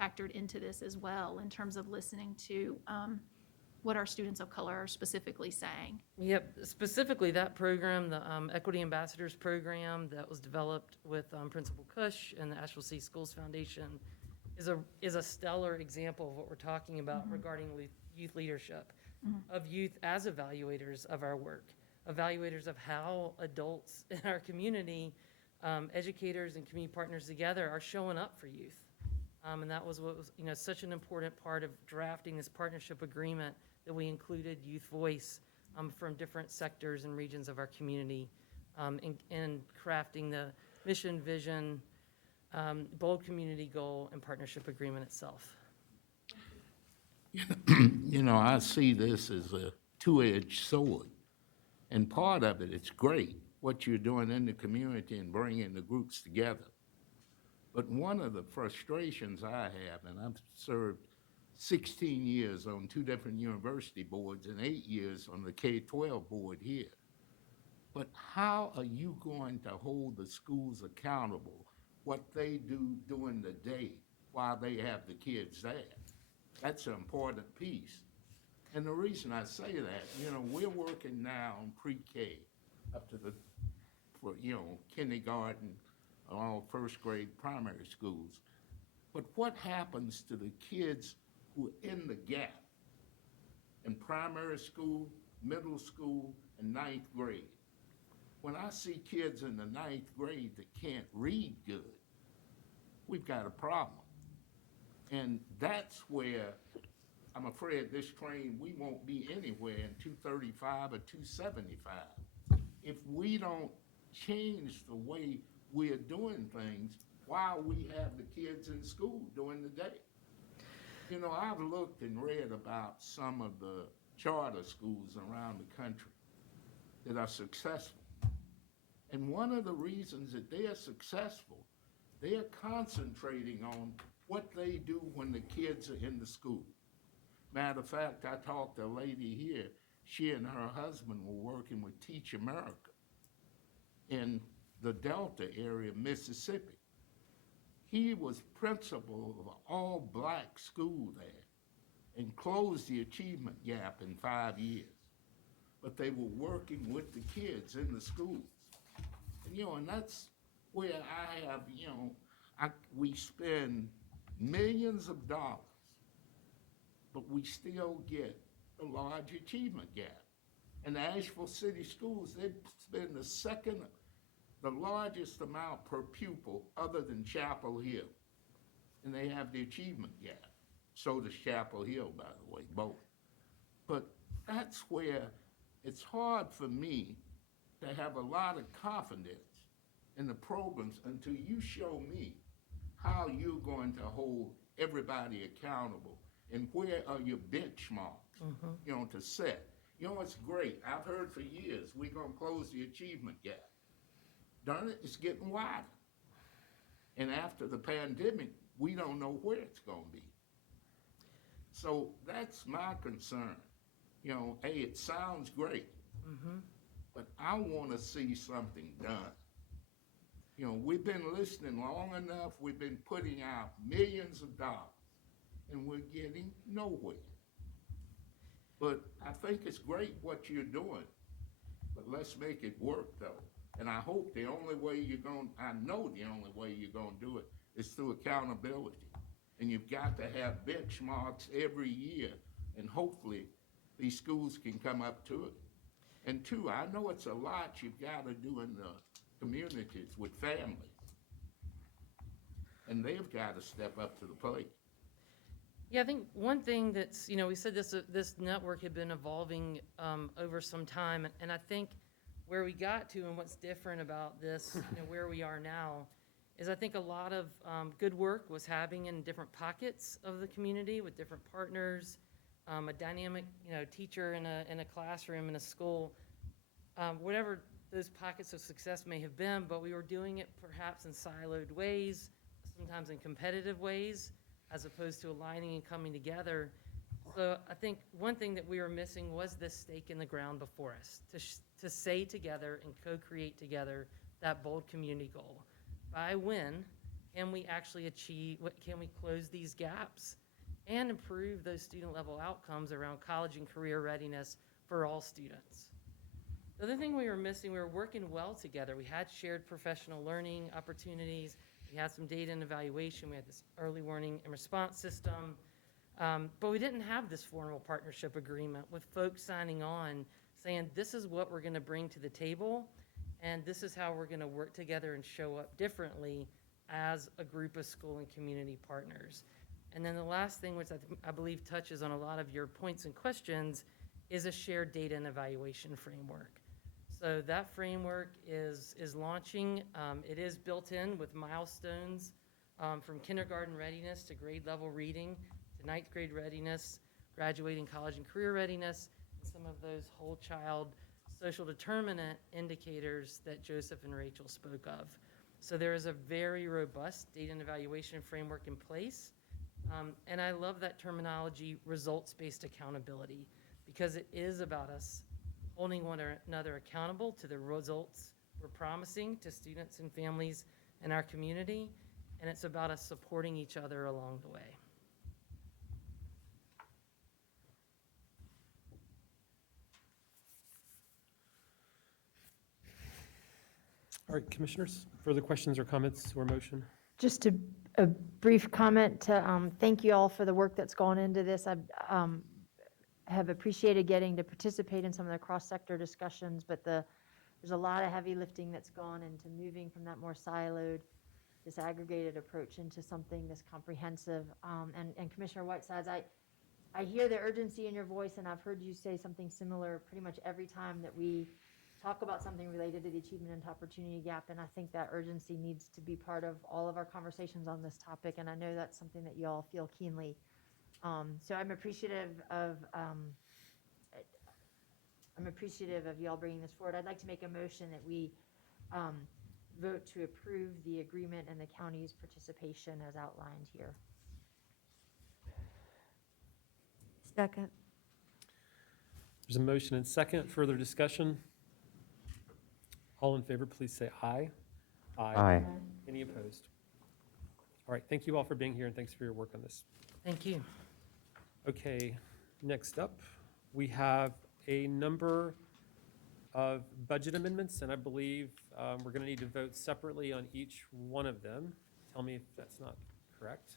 factored into this as well in terms of listening to what our students of color are specifically saying. Yep, specifically that program, the Equity Ambassadors Program that was developed with Principal Cush and the Asheville City Schools Foundation is a stellar example of what we're talking about regarding youth leadership, of youth as evaluators of our work, evaluators of how adults in our community, educators and community partners together are showing up for youth. And that was what was, such an important part of drafting this partnership agreement, that we included youth voice from different sectors and regions of our community in crafting the mission, vision, bold community goal, and partnership agreement itself. I see this as a two-edged sword. And part of it, it's great what you're doing in the community and bringing the groups together. But one of the frustrations I have, and I've served 16 years on 2 different university boards and 8 years on the K-12 board here. But how are you going to hold the schools accountable what they do during the day while they have the kids there? That's an important piece. And the reason I say that, we're working now on pre-K up to for kindergarten, all first grade primary schools. But what happens to the kids who are in the gap in primary school, middle school, and 9th grade? When I see kids in the 9th grade that can't read good, we've got a problem. And that's where I'm afraid this train, we won't be anywhere in 235 or 275 if we don't change the way we're doing things while we have the kids in school during the day. I've looked and read about some of the charter schools around the country that are successful. And one of the reasons that they are successful, they are concentrating on what they do when the kids are in the school. Matter of fact, I talked to a lady here. She and her husband were working with Teach America in the Delta area of Mississippi. He was principal of an all-black school there and closed the achievement gap in 5 years. But they were working with the kids in the schools. And that's where I have, we spend millions of dollars, but we still get a large achievement gap. In the Asheville City Schools, they spend the largest amount per pupil other than Chapel Hill. And they have the achievement gap. So does Chapel Hill, by the way, both. But that's where it's hard for me to have a lot of confidence in the programs until you show me how you're going to hold everybody accountable and where are your benchmarks, to set. It's great. I've heard for years, we're going to close the achievement gap. Darn it, it's getting wider. And after the pandemic, we don't know where it's going to be. So that's my concern. Hey, it sounds great, but I want to see something done. We've been listening long enough. We've been putting out millions of dollars, and we're getting nowhere. But I think it's great what you're doing, but let's make it work, though. And I hope I know the only way you're going to do it is through accountability. And you've got to have benchmarks every year, and hopefully these schools can come up to it. And two, I know it's a lot you've got to do in the communities with families. And they've got to step up to the plate. Yeah, I think one thing that's, we said this network had been evolving over some time, and I think where we got to and what's different about this, where we are now, is I think a lot of good work was happening in different pockets of the community with different partners, a dynamic, teacher in a classroom in a school, whatever those pockets of success may have been, but we were doing it perhaps in siloed ways, sometimes in competitive ways, as opposed to aligning and coming together. So I think one thing that we were missing was this stake in the ground before us, to say together and co-create together that bold community goal. By when can we actually achieve, can we close these gaps and improve those student level outcomes around college and career readiness for all students? The other thing we were missing, we were working well together. We had shared professional learning opportunities. We had some data and evaluation. We had this early warning and response system. But we didn't have this formal partnership agreement with folks signing on saying, this is what we're going to bring to the table, and this is how we're going to work together and show up differently as a group of school and community partners. And then the last thing, which I believe touches on a lot of your points and questions, is a shared data and evaluation framework. So that framework is launching. It is built in with milestones from kindergarten readiness to grade level reading to 9th grade readiness, graduating college and career readiness, and some of those whole child social determinant indicators that Joseph and Rachel spoke of. So there is a very robust data and evaluation framework in place. And I love that terminology, results-based accountability, because it is about us holding one another accountable to the results we're promising to students and families in our community, and it's about us supporting each other along the way. All right, commissioners, further questions or comments or motion? Just a brief comment to thank you all for the work that's gone into this. I have appreciated getting to participate in some of the cross-sector discussions, but there's a lot of heavy lifting that's gone into moving from that more siloed, disaggregated approach into something this comprehensive. And Commissioner Whitesides, I hear the urgency in your voice, and I've heard you say something similar pretty much every time that we talk about something related to the achievement and opportunity gap, and I think that urgency needs to be part of all of our conversations on this topic, and I know that's something that you all feel keenly. So I'm appreciative of you all bringing this forward. I'd like to make a motion that we vote to approve the agreement and the county's participation as outlined here. Second. There's a motion and second. Further discussion? All in favor, please say aye. Aye. Any opposed? All right, thank you all for being here, and thanks for your work on this. Thank you. Okay, next up, we have a number of budget amendments, and I believe we're going to need to vote separately on each one of them. Tell me if that's not correct.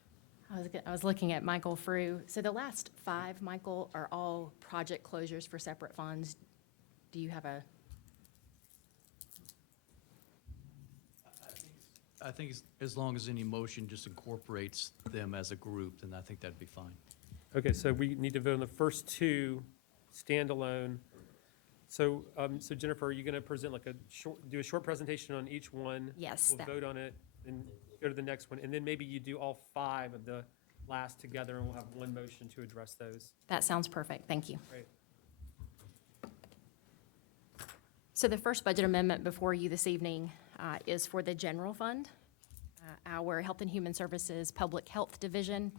I was looking at Michael Frew. So the last 5, Michael, are all project closures for separate funds. Do you have a? I think as long as any motion just incorporates them as a group, then I think that'd be fine. Okay, so we need to vote on the first 2 standalone. So, so Jennifer, are you going to present like do a short presentation on each one? Yes. We'll vote on it and go to the next one, and then maybe you do all 5 of the last together, and we'll have one motion to address those. That sounds perfect. Thank you. Great. So the first budget amendment before you this evening is for the general fund. Our Health and Human Services Public Health Division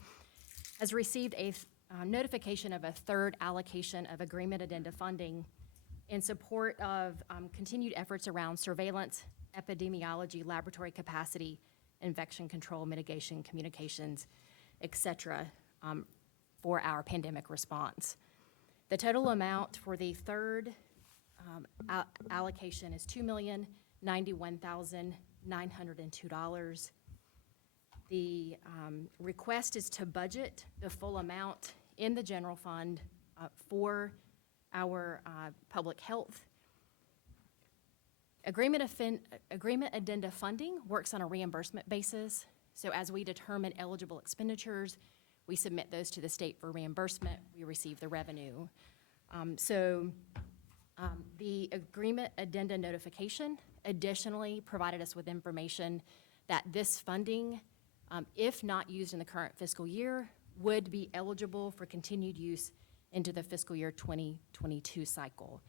has received a notification of a third allocation of agreement addenda funding in support of continued efforts around surveillance, epidemiology, laboratory capacity, infection control, mitigation, communications, et cetera, for our pandemic response. The total amount for the third allocation is $2,091,902. The request is to budget the full amount in the general fund for our public health. Agreement addenda funding works on a reimbursement basis. So as we determine eligible expenditures, we submit those to the state for reimbursement. We receive the revenue. The agreement addenda notification additionally provided us with information that this funding, if not used in the current fiscal year, would be eligible for continued use into the fiscal year 2022 cycle.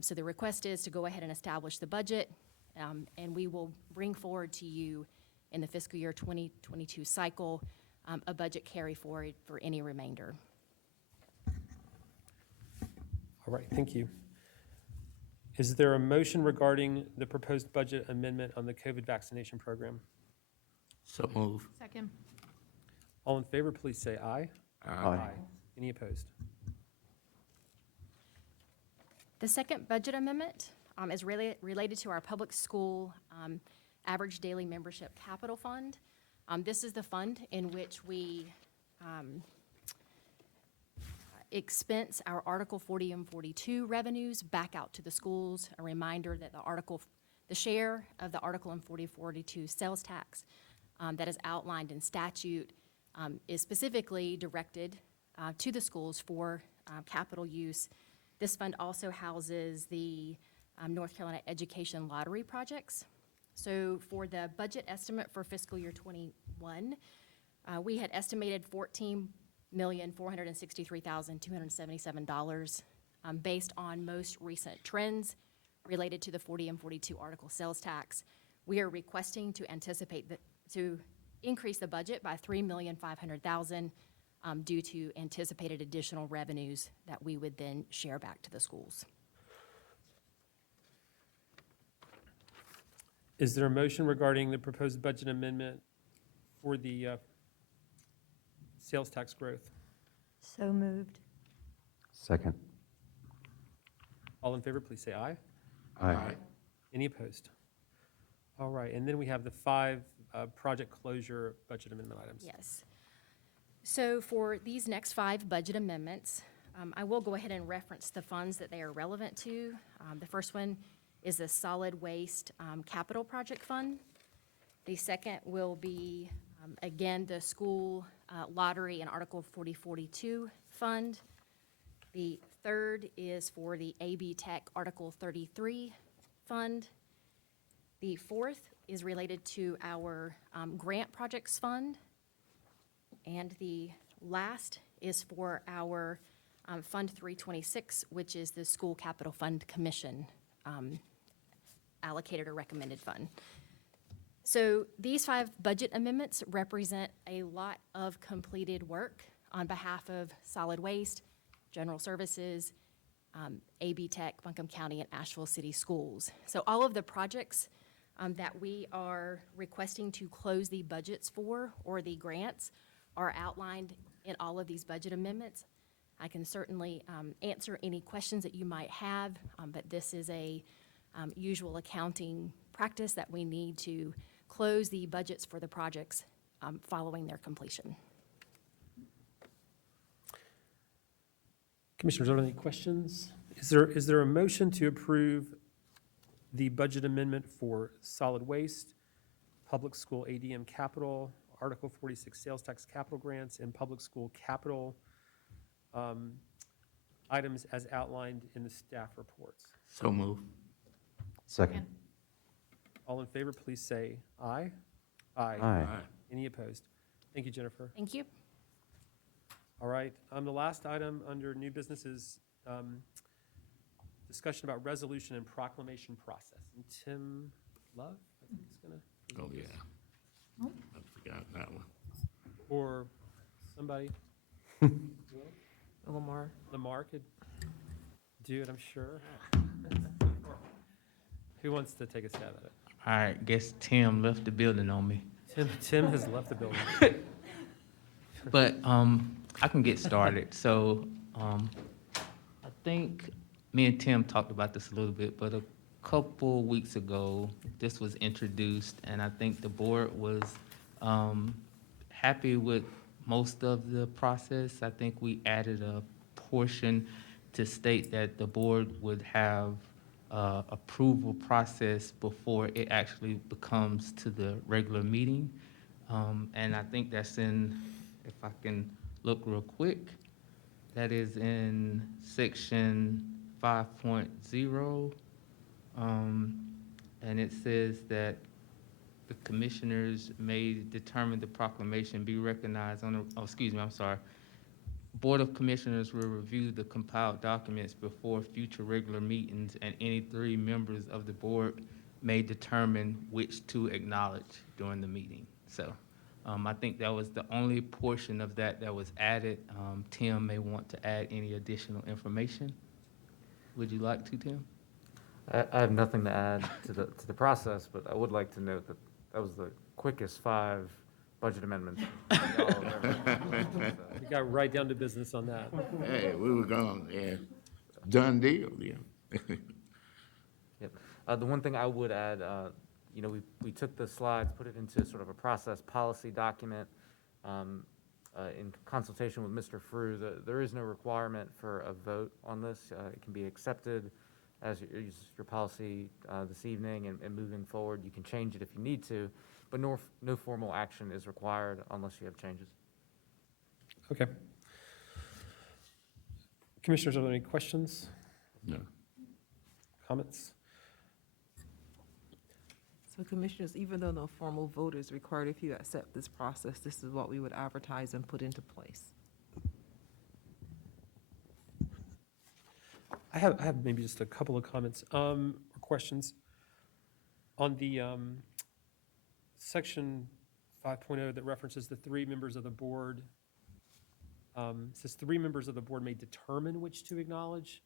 So the request is to go ahead and establish the budget, and we will bring forward to you in the fiscal year 2022 cycle a budget carry forward for any remainder. All right, thank you. Is there a motion regarding the proposed budget amendment on the COVID vaccination program? So move. Second. All in favor, please say aye. Aye. Any opposed? The second budget amendment is related to our public school average daily membership capital fund. This is the fund in which we expense our Article 40 and 42 revenues back out to the schools. A reminder that the share of the Article and 4042 sales tax that is outlined in statute is specifically directed to the schools for capital use. This fund also houses the North Carolina Education Lottery projects. So for the budget estimate for fiscal year 21, we had estimated $14,463,277 based on most recent trends related to the 40 and 42 article sales tax. We are requesting to to increase the budget by $3,500,000 due to anticipated additional revenues that we would then share back to the schools. Is there a motion regarding the proposed budget amendment for the sales tax growth? So moved. Second. All in favor, please say aye. Aye. Any opposed? All right, and then we have the 5 project closure budget amendment items. Yes. So for these next 5 budget amendments, I will go ahead and reference the funds that they are relevant to. The first one is the Solid Waste Capital Project Fund. The second will be, again, the School Lottery and Article 4042 Fund. The third is for the AB Tech Article 33 Fund. The fourth is related to our Grant Projects Fund. And the last is for our Fund 326, which is the School Capital Fund Commission allocated or recommended fund. So these 5 budget amendments represent a lot of completed work on behalf of Solid Waste, General Services, AB Tech, Buncombe County, and Asheville City Schools. So all of the projects that we are requesting to close the budgets for, or the grants, are outlined in all of these budget amendments. I can certainly answer any questions that you might have, but this is a usual accounting practice that we need to close the budgets for the projects following their completion. Commissioners, are there any questions? Is there a motion to approve the budget amendment for solid waste, public school ADM capital, Article 46 sales tax capital grants, and public school capital items as outlined in the staff reports? So move. Second. All in favor, please say aye. Aye. Aye. Any opposed? Thank you, Jennifer. Thank you. All right, the last item under new business is discussion about resolution and proclamation process. And Tim Love, I think is gonna. Oh, yeah. I forgot that one. Or somebody. Lamar could do it, I'm sure. Who wants to take a stab at it? All right, guess Tim left the building on me. Tim has left the building. But I can get started. So I think me and Tim talked about this a little bit, but a couple weeks ago, this was introduced, and I think the board was happy with most of the process. I think we added a portion to state that the board would have approval process before it actually becomes to the regular meeting. And I think that's in, if I can look real quick, that is in section 5.0. And it says that the commissioners may determine the proclamation be recognized on the, Board of Commissioners will review the compiled documents before future regular meetings, and any 3 members of the board may determine which to acknowledge during the meeting. So I think that was the only portion of that that was added. Tim may want to add any additional information. Would you like to, Tim? I have nothing to add to the process, but I would like to note that that was the quickest 5 budget amendments. We got right down to business on that. Hey, we were going, yeah. Done deal, yeah. Yep. The one thing I would add, we took the slides, put it into sort of a process policy document in consultation with Mr. Frew. There is no requirement for a vote on this. It can be accepted as your policy this evening, and moving forward, you can change it if you need to, but no formal action is required unless you have changes. Okay. Commissioners, are there any questions? No. Comments? So Commissioners, even though no formal vote is required, if you accept this process, this is what we would advertise and put into place. I have maybe just a couple of comments or questions on the section 5.0 that references the 3 members of the board. Says 3 members of the board may determine which to acknowledge.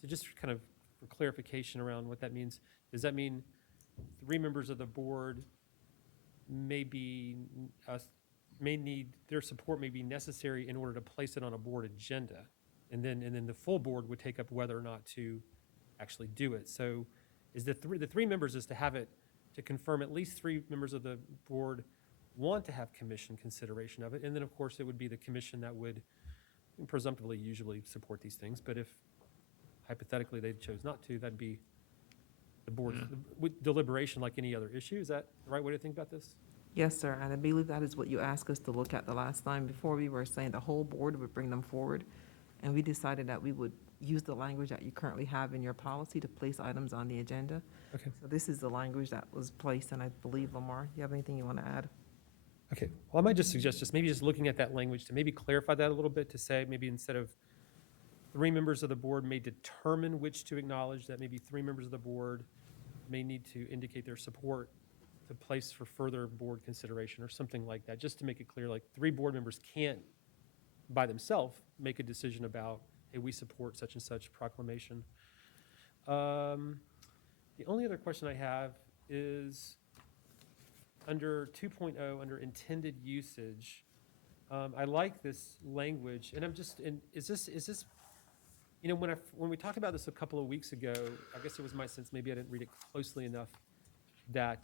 So just kind of for clarification around what that means, does that mean 3 members of the board may be, may need, their support may be necessary in order to place it on a board agenda? And then the full board would take up whether or not to actually do it. So is the 3 members is to have it, to confirm at least 3 members of the board want to have commission consideration of it. And then, of course, it would be the commission that would presumptively usually support these things. But if hypothetically they chose not to, that'd be the board's with deliberation like any other issue. Is that the right way to think about this? Yes, sir, and I believe that is what you asked us to look at the last time. Before, we were saying the whole board would bring them forward, and we decided that we would use the language that you currently have in your policy to place items on the agenda. Okay. So this is the language that was placed, and I believe, Lamar, you have anything you want to add? Okay, well, I might just suggest maybe just looking at that language to maybe clarify that a little bit, to say maybe instead of 3 members of the board may determine which to acknowledge, that maybe 3 members of the board may need to indicate their support to place for further board consideration or something like that, just to make it clear, like 3 board members can't by themselves make a decision about, hey, we support such and such proclamation. The only other question I have is under 2.0, under intended usage, I like this language, and I'm just, and is this, you know, when we talked about this a couple of weeks ago, I guess it was my sense, maybe I didn't read it closely enough, that,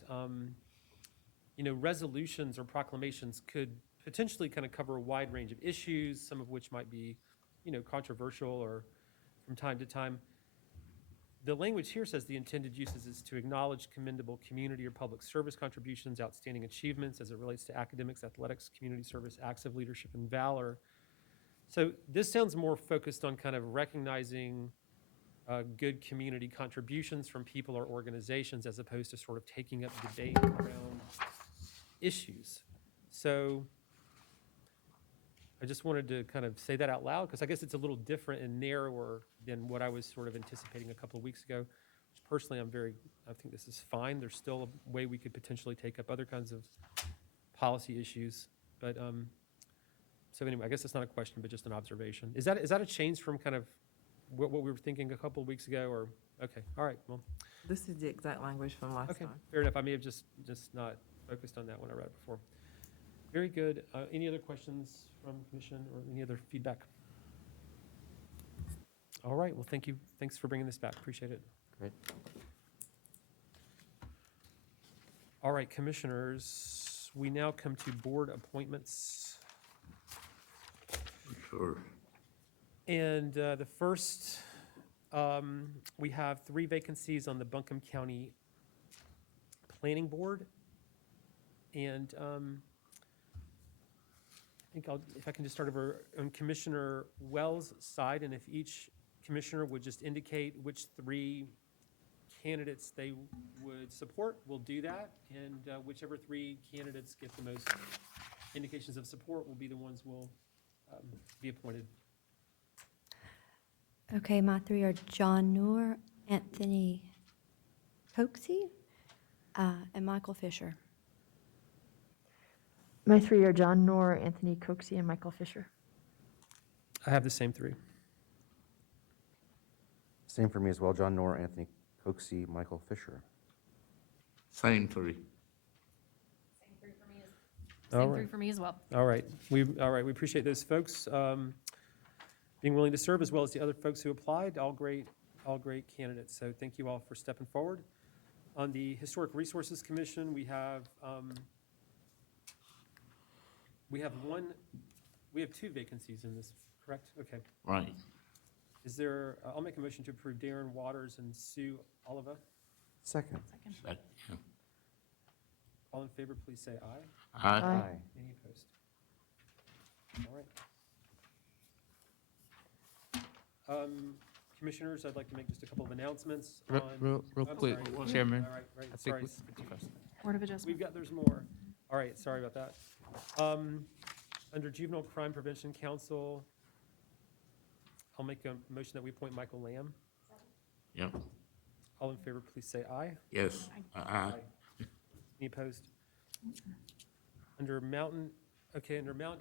you know, resolutions or proclamations could potentially kind of cover a wide range of issues, some of which might be, you know, controversial or from time to time. The language here says the intended uses is to acknowledge commendable community or public service contributions, outstanding achievements as it relates to academics, athletics, community service, acts of leadership, and valor. So this sounds more focused on kind of recognizing good community contributions from people or organizations as opposed to sort of taking up debate around issues. So I just wanted to kind of say that out loud, because I guess it's a little different and narrower than what I was sort of anticipating a couple of weeks ago. Which personally, I think this is fine. There's still a way we could potentially take up other kinds of policy issues. But so anyway, I guess it's not a question, but just an observation. Is that a change from kind of what we were thinking a couple of weeks ago, or, okay, all right, well. This is the exact language from last Okay, time. fair enough. I may have just not focused on that when I read it before. Very good. Any other questions from commission or any other feedback? All right, well, thank you. Thanks for bringing this back. Appreciate it. Great. All right, commissioners, we now come to board appointments. Sure. And the first, we have 3 vacancies on the Buncombe County Planning Board. And I think if I can just start over on Commissioner Wells' side, and if each commissioner would just indicate which 3 candidates they would support, we'll do that. And whichever 3 candidates get the most indications of support will be the ones we'll be appointed. Okay, my 3 are John Noor, Anthony Coxey, and Michael Fisher. My 3 are John Noor, Anthony Coxey, and Michael Fisher. I have the same 3. Same for me as well. John Noor, Anthony Coxey, Michael Fisher. Same 3. All Same right. 3 for me as well. All right, we appreciate those folks being willing to serve, as well as the other folks who applied. All great candidates. So thank you all for stepping forward. On the Historic Resources Commission, we have 2 vacancies in this, correct? Okay. Right. Is there? I'll make a motion to approve Darren Waters and Sue Oliva. Second. Yeah. All in favor, please say aye. Aye. Any opposed? All right. Commissioners, I'd like to make just a couple of announcements on. Real I'm quick, sorry. Chairman. All right, I think sorry. Board of Adjustment. There's more. All right, sorry about that. Under Juvenile Crime Prevention Council, I'll make a motion that we appoint Michael Lamb. Yep. All in favor, please say aye. Yes. Aye. Any opposed? Under Mountain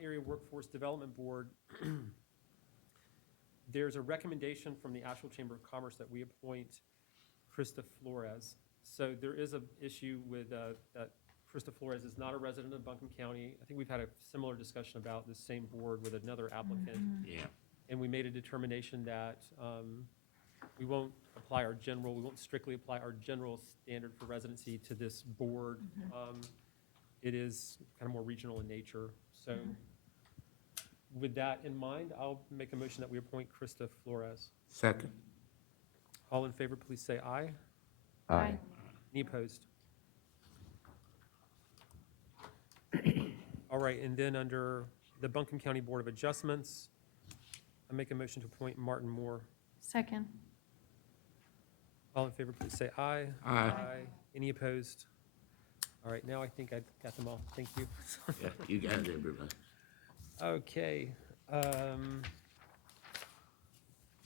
Area Workforce Development Board, there's a recommendation from the Asheville Chamber of Commerce that we appoint Krista Flores. So there is an issue with that Krista Flores is not a resident of Buncombe County. I think we've had a similar discussion about this same board with another applicant. Yeah. And we made a determination that we won't strictly apply our general standard for residency to this board. It is kind of more regional in nature. So with that in mind, I'll make a motion that we appoint Krista Flores. Second. All in favor, please say aye. Aye. Any opposed? All right, and then under the Buncombe County Board of Adjustments, I make a motion to appoint Martin Moore. Second. All in favor, please say aye. Aye. Any opposed? All right, now I think I've got them all. Thank you. Yeah, you got it, everybody. Okay.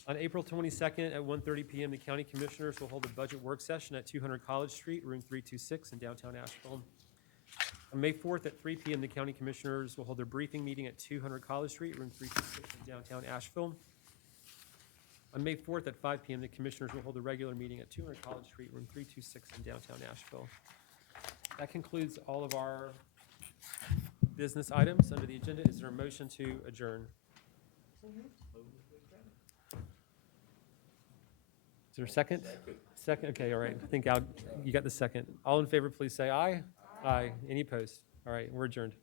On April 22nd at 1:30 PM, the county commissioners will hold a budget work session at 200 College Street, room 326 in downtown Asheville. On May 4th at 3 PM, the county commissioners will hold their briefing meeting at 200 College Street, room 326 in downtown Asheville. On May 4th at 5 PM, the commissioners will hold a regular meeting at 200 College Street, room 326 in downtown Asheville. That concludes all of our business items under the agenda. Is there a motion to adjourn? Is there a second? Second, okay, all right. I think you got the second. All in favor, please say aye. Aye. Any opposed? All right, we're adjourned.